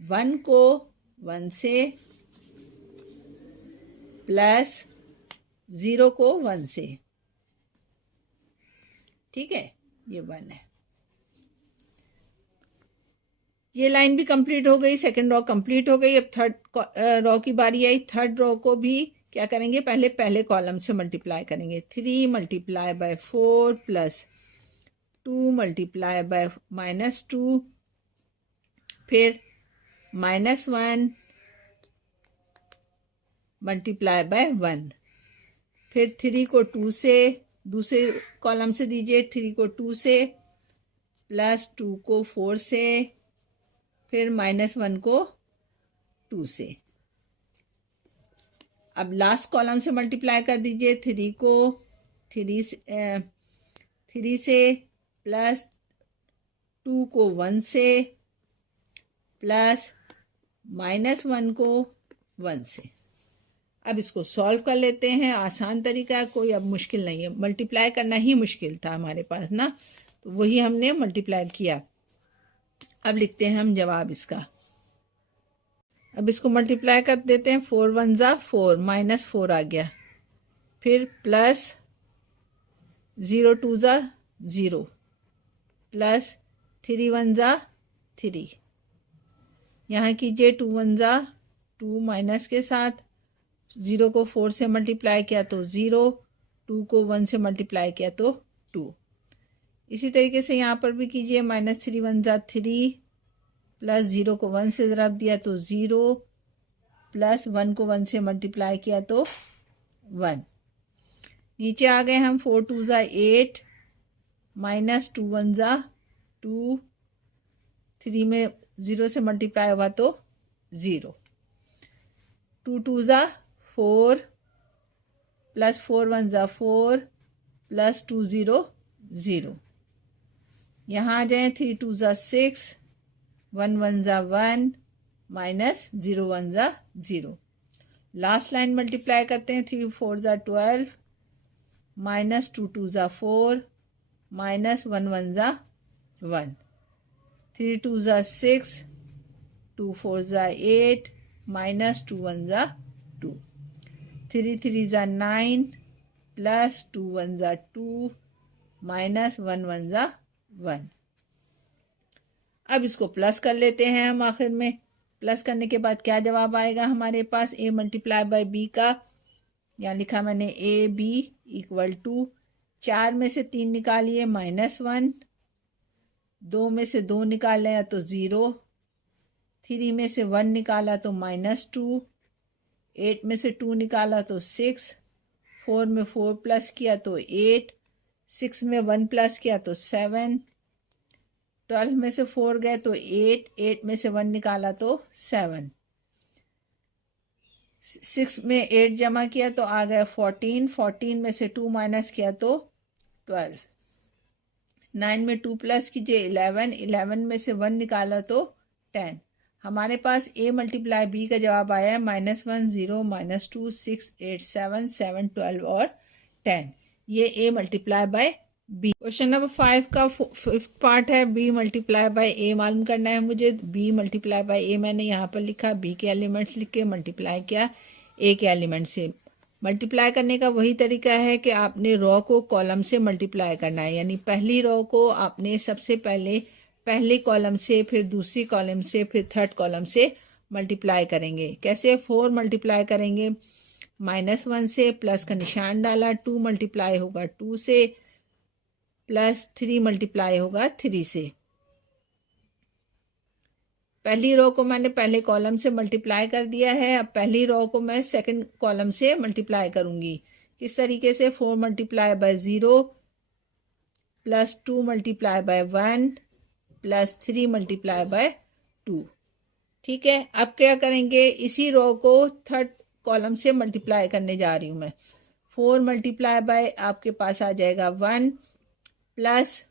1 को 1 से, प्लस 0 को 1 से। ठीक है, ये 1 है। ये लाइन भी कंप्लीट हो गई, सेकंड रो कंप्लीट हो गई। अब थर्ड रो की बारी आई। थर्ड रो को भी क्या करेंगे, पहले कॉलम से मल्टीप्लाई करेंगे। 3 multiply by 4 plus 2 multiply by -2, फिर -1 मल्टीप्लाई बाय 1, फिर 3 को 2 से दूसरे कॉलम से दीजिए। 3 को 2 से, प्लस 2 को 4 से, फिर -1 को 2 से। अब लास्ट कॉलम से मल्टीप्लाई कर दीजिए। 3 को 3 से, प्लस 2 को 1 से, प्लस -1 को 1 से। अब इसको सॉल्व कर लेते हैं। आसान तरीका है, कोई अब मुश्किल नहीं है। मल्टीप्लाई करना ही मुश्किल था हमारे पास ना, तो वही हमने मल्टीप्लाई किया। अब लिखते हैं हम जवाब इसका। अब इसको मल्टीप्लाई कर देते हैं। 4 1 ज़ा 4, -4 आ गया। फिर प्लस 0 2 ज़ा 0, प्लस 3 1 ज़ा 3। यहाँ कीजिए 2 1 ज़ा 2 माइनस के साथ। 0 को 4 से मल्टीप्लाई किया तो 0, 2 को 1 से मल्टीप्लाई किया तो 2। इसी तरीके से यहाँ पर भी कीजिए। -3 1 ज़ा 3, प्लस 0 को 1 से ज़रब दिया तो 0, प्लस 1 को 1 से मल्टीप्लाई किया तो 1। नीचे आ गए हम, 4 2 ज़ा 8 माइनस 2 1 ज़ा 2, 3 में 0 से मल्टीप्लाई हुआ तो 0, 2 2 ज़ा 4 प्लस 4 1 ज़ा 4 प्लस 2 0 0। यहाँ आ जाए, 3 2 ज़ा 6, 1 1 ज़ा 1 माइनस 0 1 ज़ा 0। लास्ट लाइन मल्टीप्लाई करते हैं, 3 4 ज़ा 12 माइनस 2 2 ज़ा 4 माइनस 1 1 ज़ा 1, 3 2 ज़ा 6, 2 4 ज़ा 8 माइनस 2 1 ज़ा 2, 3 3 ज़ा 9 प्लस 2 1 ज़ा 2 माइनस 1 1 ज़ा 1। अब इसको प्लस कर लेते हैं हम। आखिर में प्लस करने के बाद क्या जवाब आएगा हमारे पास, a मल्टीप्लाई बाय b का, यहाँ लिखा मैंने ए बी इक्वल टू 4 में से 3 निकालिए -1, 2 में से 2 निकाले तो 0, 3 में से 1 निकाला तो -2, 8 में से 2 निकाला तो 6, 4 में 4 प्लस किया तो 8, 6 में 1 प्लस किया तो 7, 12 में से 4 गए तो 8, 8 में से 1 निकाला तो 7, 6 में 8 जमा किया तो आ गया 14, 14 में से 2 माइनस किया तो 12, 9 में 2 प्लस कीजिए 11, 11 में से 1 निकाला तो 10। हमारे पास a मल्टीप्लाई b का जवाब आया है -1 0 -2 6 8 7 7 12 और 10। ये a multiply by b। Question number 5 का 5th पार्ट है, b मल्टीप्लाई बाय a मालूम करना है मुझे। b मल्टीप्लाई बाय a मैंने यहाँ पर लिखा, b के एलिमेंट्स लिख के मल्टीप्लाई किया a के एलिमेंट से। मल्टीप्लाई करने का वही तरीका है कि आपने रो को कॉलम से मल्टीप्लाई करना है, यानी पहली रो को आपने सबसे पहले पहले कॉलम से, फिर दूसरी कॉलम से, फिर थर्ड कॉलम से मल्टीप्लाई करेंगे। कैसे, 4 मल्टीप्लाई करेंगे -1 से, प्लस का निशान डाला, 2 मल्टीप्लाई होगा 2 से, प्लस 3 मल्टीप्लाई होगा 3 से। पहली रो को मैंने पहले कॉलम से मल्टीप्लाई कर दिया है, अब पहली रो को मैं सेकंड कॉलम से मल्टीप्लाई करूंगी। किस तरीके से, 4 multiply by 0 plus 2 multiply by 1 plus 3 multiply by 2। ठीक है, अब क्या करेंगे, इसी रो को थर्ड कॉलम से मल्टीप्लाई करने जा रही हूँ मैं। 4 मल्टीप्लाई बाय आपके पास आ जाएगा 1 प्लस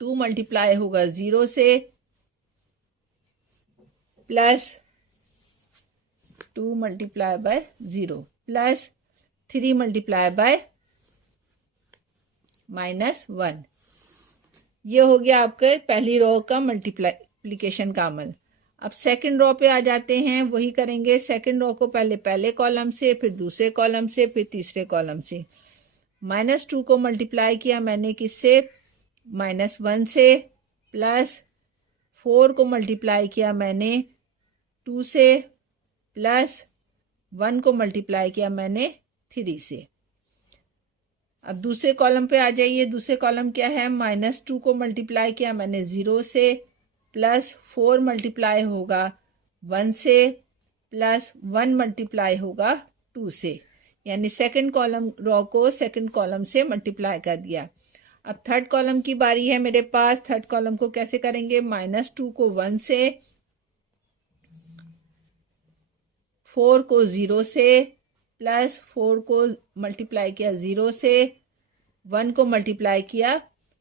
2 मल्टीप्लाई होगा 0 से, plus 2 multiply by 0 plus 3 multiply by -1। ये हो गया आपके पहली रो का मल्टीप्लिकेशन का अमल। अब सेकंड रो पे आ जाते हैं, वही करेंगे। सेकंड रो को पहले कॉलम से, फिर दूसरे कॉलम से, फिर तीसरे कॉलम से। -2 को मल्टीप्लाई किया मैंने किससे, -1 से, प्लस 4 को मल्टीप्लाई किया मैंने 2 से, प्लस 1 को मल्टीप्लाई किया मैंने 3 से। अब दूसरे कॉलम पे आ जाइए। दूसरे कॉलम क्या है, -2 को मल्टीप्लाई किया मैंने 0 से, प्लस 4 मल्टीप्लाई होगा 1 से, प्लस 1 मल्टीप्लाई होगा 2 से, यानी सेकंड कॉलम रो को सेकंड कॉलम से मल्टीप्लाई कर दिया। अब थर्ड कॉलम की बारी है मेरे पास। थर्ड कॉलम को कैसे करेंगे, -2 को 1 से, 4 को 0 से, प्लस 4 को मल्टीप्लाई किया 0 से, 1 को मल्टीप्लाई किया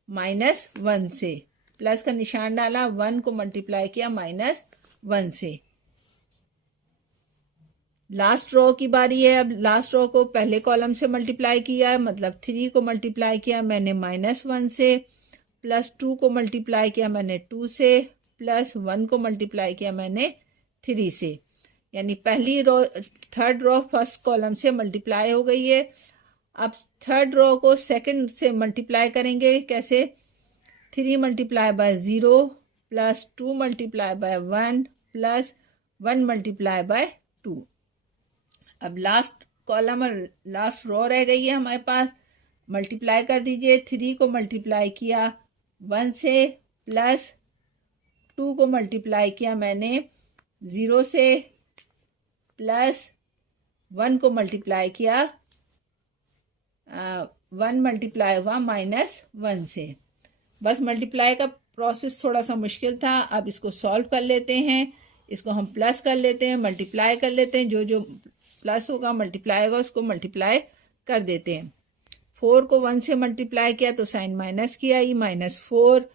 -1 से, प्लस का निशान डाला, 1 को मल्टीप्लाई किया -1 से। लास्ट रो की बारी है। अब लास्ट रो को पहले कॉलम से मल्टीप्लाई किया, मतलब 3 को मल्टीप्लाई किया मैंने -1 से, प्लस 2 को मल्टीप्लाई किया मैंने 2 से, प्लस 1 को मल्टीप्लाई किया मैंने 3 से, यानी पहली row third row first column से मल्टीप्लाई हो गई है। अब थर्ड रो को सेकंड से मल्टीप्लाई करेंगे। कैसे, 3 multiply by 0 plus 2 multiply by 1 plus 1 multiply by 2। अब लास्ट कॉलम और लास्ट रो रह गई है हमारे पास। मल्टीप्लाई कर दीजिए। 3 को मल्टीप्लाई किया 1 से, प्लस 2 को मल्टीप्लाई किया मैंने 0 से, प्लस 1 को मल्टीप्लाई किया 1 मल्टीप्लाई हुआ -1 से। बस मल्टीप्लाई का प्रोसेस थोड़ा सा मुश्किल था। अब इसको सॉल्व कर लेते हैं। इसको हम प्लस कर लेते हैं, मल्टीप्लाई कर लेते हैं। जो जो प्लस होगा मल्टीप्लाई होगा उसको मल्टीप्लाई कर देते हैं। 4 को 1 से मल्टीप्लाई किया तो साइन माइनस किया, ये -4।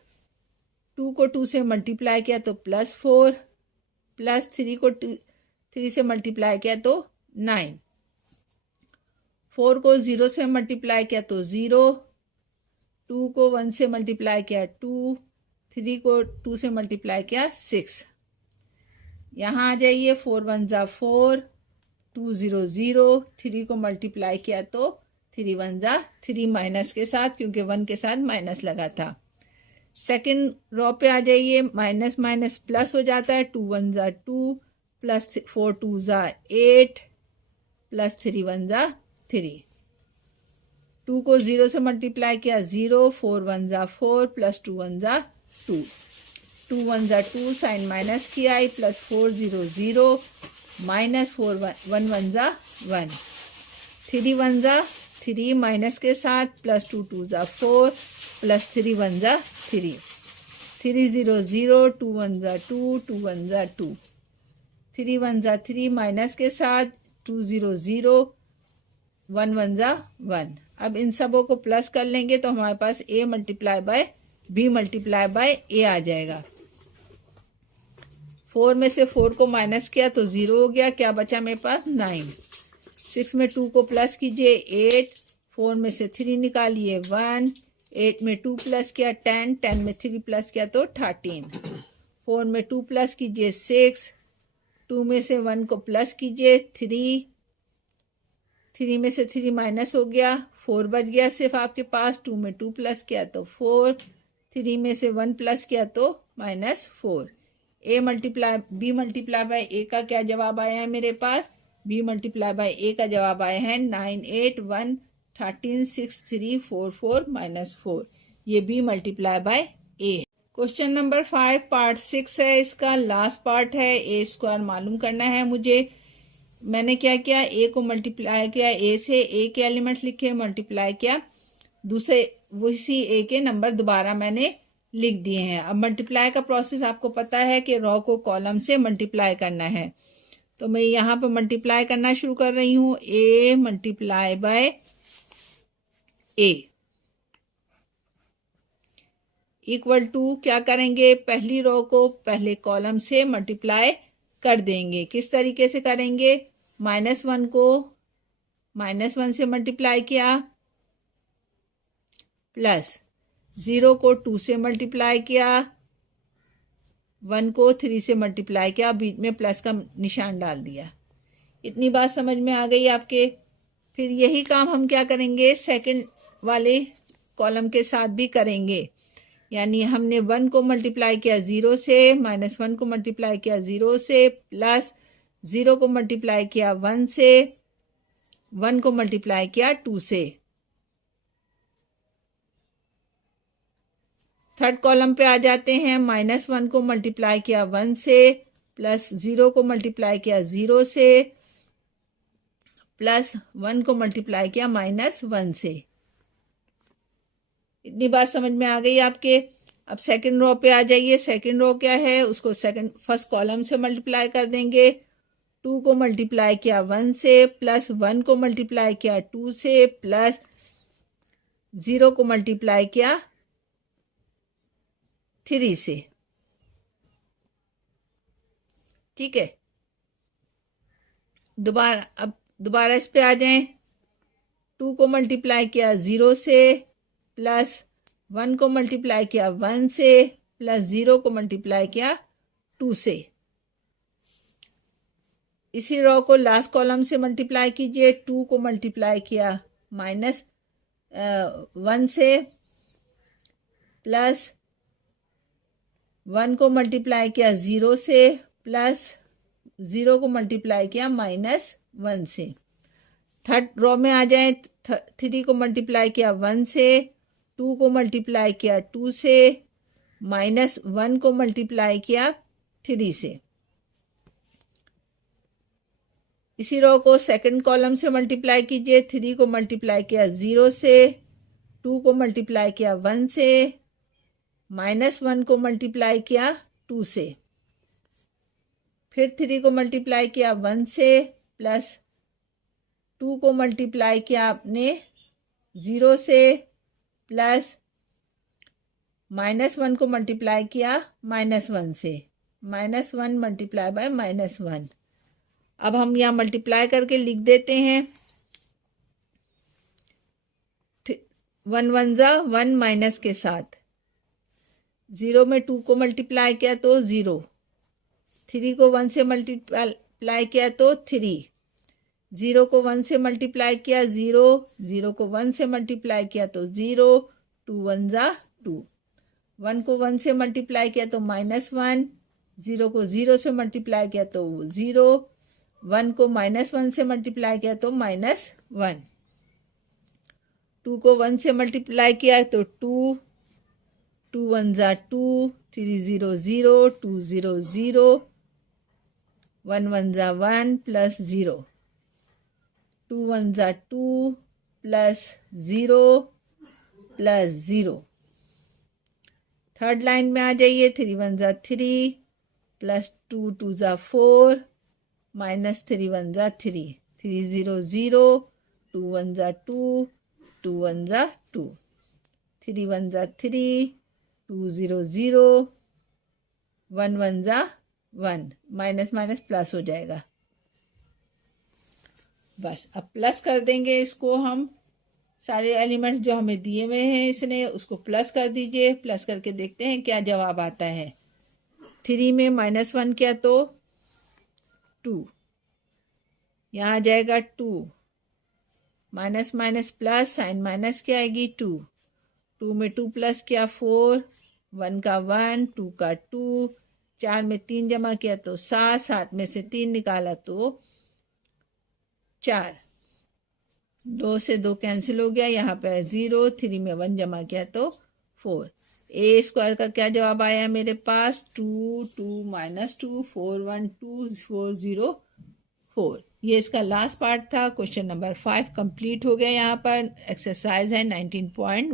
2 को 2 से मल्टीप्लाई किया तो +4, प्लस 3 को 3 से मल्टीप्लाई किया तो 9। 4 को 0 से मल्टीप्लाई किया तो 0। 2 को 1 से मल्टीप्लाई किया 2। 3 को 2 से मल्टीप्लाई किया 6। यहाँ आ जाइए, 4 1 ज़ा 4, 2 0 0। 3 को मल्टीप्लाई किया तो 3 1 ज़ा 3 माइनस के साथ, क्योंकि 1 के साथ माइनस लगा था। सेकंड रो पे आ जाइए, माइनस माइनस प्लस हो जाता है। 2 1 ज़ा 2, प्लस 4 2 ज़ा 8, प्लस 3 1 ज़ा 3। 2 को 0 से मल्टीप्लाई किया 0। 4 1 ज़ा 4, प्लस 2 1 ज़ा 2। 2 1 ज़ा 2, साइन माइनस किया, प्लस 4 0 0, माइनस 4 1 1 ज़ा 1। 3 1 ज़ा 3 माइनस के साथ, प्लस 2 2 ज़ा 4, प्लस 3 1 ज़ा 3। 3 0 0, 2 1 ज़ा 2, 2 1 ज़ा 2। 3 1 ज़ा 3 माइनस के साथ, 2 0 0, 1 1 ज़ा 1। अब इन सबों को प्लस कर लेंगे तो हमारे पास a multiply by b multiply by a आ जाएगा। 4 में से 4 को माइनस किया तो 0 हो गया। क्या बचा मेरे पास? 9। 6 में 2 को प्लस कीजिए 8। 4 में से 3 निकालिए 1। 8 में 2 प्लस किया 10। 10 में 3 प्लस किया तो 13। 4 में 2 प्लस कीजिए 6। 2 में से 1 को प्लस कीजिए 3। 3 में से 3 माइनस हो गया, 4 बच गया सिर्फ आपके पास। 2 में 2 प्लस किया तो 4। 3 में से 1 प्लस किया तो -4। a multiply b multiply by a का क्या जवाब आया है मेरे पास? b मल्टीप्लाई बाय a का जवाब आया है 9 8 1 13 6 3 4 4 -4। ये b multiply by a। Question number 5 part 6 है, इसका लास्ट पार्ट है। a स्क्वायर मालूम करना है मुझे। मैंने क्या किया, a को मल्टीप्लाई किया, a से a के एलिमेंट लिखे, मल्टीप्लाई किया, दूसरे उसी a के नंबर दोबारा मैंने लिख दिए हैं। अब मल्टीप्लाई का प्रोसेस आपको पता है कि रो को कॉलम से मल्टीप्लाई करना है। तो मैं यहाँ पर मल्टीप्लाई करना शुरू कर रही हूँ। a multiply by a equal to क्या करेंगे, पहली रो को पहले कॉलम से मल्टीप्लाई कर देंगे। किस तरीके से करेंगे? -1 को -1 से मल्टीप्लाई किया, प्लस 0 को 2 से मल्टीप्लाई किया, 1 को 3 से मल्टीप्लाई किया, बीच में प्लस का निशान डाल दिया। इतनी बात समझ में आ गई आपके? फिर यही काम हम क्या करेंगे, सेकंड वाले कॉलम के साथ भी करेंगे। यानी हमने 1 को मल्टीप्लाई किया 0 से, -1 को मल्टीप्लाई किया 0 से, प्लस 0 को मल्टीप्लाई किया 1 से, 1 को मल्टीप्लाई किया 2 से। थर्ड कॉलम पे आ जाते हैं। -1 को मल्टीप्लाई किया 1 से, प्लस 0 को मल्टीप्लाई किया 0 से, प्लस 1 को मल्टीप्लाई किया -1 से। इतनी बात समझ में आ गई आपके? अब सेकंड रो पे आ जाइए। सेकंड रो क्या है, उसको फर्स्ट कॉलम से मल्टीप्लाई कर देंगे। 2 को मल्टीप्लाई किया 1 से, प्लस 1 को मल्टीप्लाई किया 2 से, प्लस 0 को मल्टीप्लाई किया 3 से। ठीक है, अब दोबारा इस पे आ जाएं। 2 को मल्टीप्लाई किया 0 से, प्लस 1 को मल्टीप्लाई किया 1 से, प्लस 0 को मल्टीप्लाई किया 2 से। इसी रो को लास्ट कॉलम से मल्टीप्लाई कीजिए। 2 को मल्टीप्लाई किया -1 से, प्लस 1 को मल्टीप्लाई किया 0 से, प्लस 0 को मल्टीप्लाई किया -1 से। थर्ड रो में आ जाए। 3 को मल्टीप्लाई किया 1 से, 2 को मल्टीप्लाई किया 2 से, -1 को मल्टीप्लाई किया 3 से। इसी रो को सेकंड कॉलम से मल्टीप्लाई कीजिए। 3 को मल्टीप्लाई किया 0 से, 2 को मल्टीप्लाई किया 1 से, -1 को मल्टीप्लाई किया 2 से, फिर 3 को मल्टीप्लाई किया 1 से, प्लस 2 को मल्टीप्लाई किया आपने 0 से, प्लस -1 को मल्टीप्लाई किया -1 से, -1 मल्टीप्लाई बाय -1। अब हम यहाँ मल्टीप्लाई करके लिख देते हैं। 1 1 जा 1 माइनस के साथ, 0 में 2 को मल्टीप्लाई किया तो 0, 3 को 1 से मल्टीप्लाई किया तो 3, 0 को 1 से मल्टीप्लाई किया 0, 0 को 1 से मल्टीप्लाई किया तो 0, 2 1 जा 2, 1 को 1 से मल्टीप्लाई किया तो -1, 0 को 0 से मल्टीप्लाई किया तो 0, 1 को -1 से मल्टीप्लाई किया तो -1, 2 को 1 से मल्टीप्लाई किया तो 2, 2 1 जा 2, 3 0 0, 2 0 0, 1 1 जा 1 प्लस 0, 2 1 जा 2 प्लस 0 प्लस 0। थर्ड लाइन में आ जाइए। 3 1 जा 3 प्लस 2 2 जा 4 माइनस 3 1 जा 3, 3 0 0, 2 1 जा 2, 2 1 जा 2, 3 1 जा 3, 2 0 0, 1 1 जा 1, माइनस माइनस प्लस हो जाएगा। बस अब प्लस कर देंगे इसको हम, सारे एलिमेंट्स जो हमें दिए हुए हैं इसने उसको प्लस कर दीजिए। प्लस करके देखते हैं क्या जवाब आता है। 3 में -1 किया तो 2, यहाँ आ जाएगा 2, minus minus plus, sign minus क्या आएगी 2, 2 में 2 प्लस किया 4, 1 का 1, 2 का 2, 4 में 3 जमा किया तो 7, 7 में से 3 निकाला तो 4, 2 से 2 कैंसिल हो गया, यहाँ पर 0, 3 में 1 जमा किया तो 4। ए स्क्वायर का क्या जवाब आया मेरे पास 2 2 -2 4 1 2 4 0 4। ये इसका लास्ट पार्ट था। क्वेश्चन नंबर 5 कंप्लीट हो गया। यहाँ पर एक्सरसाइज है 19.1।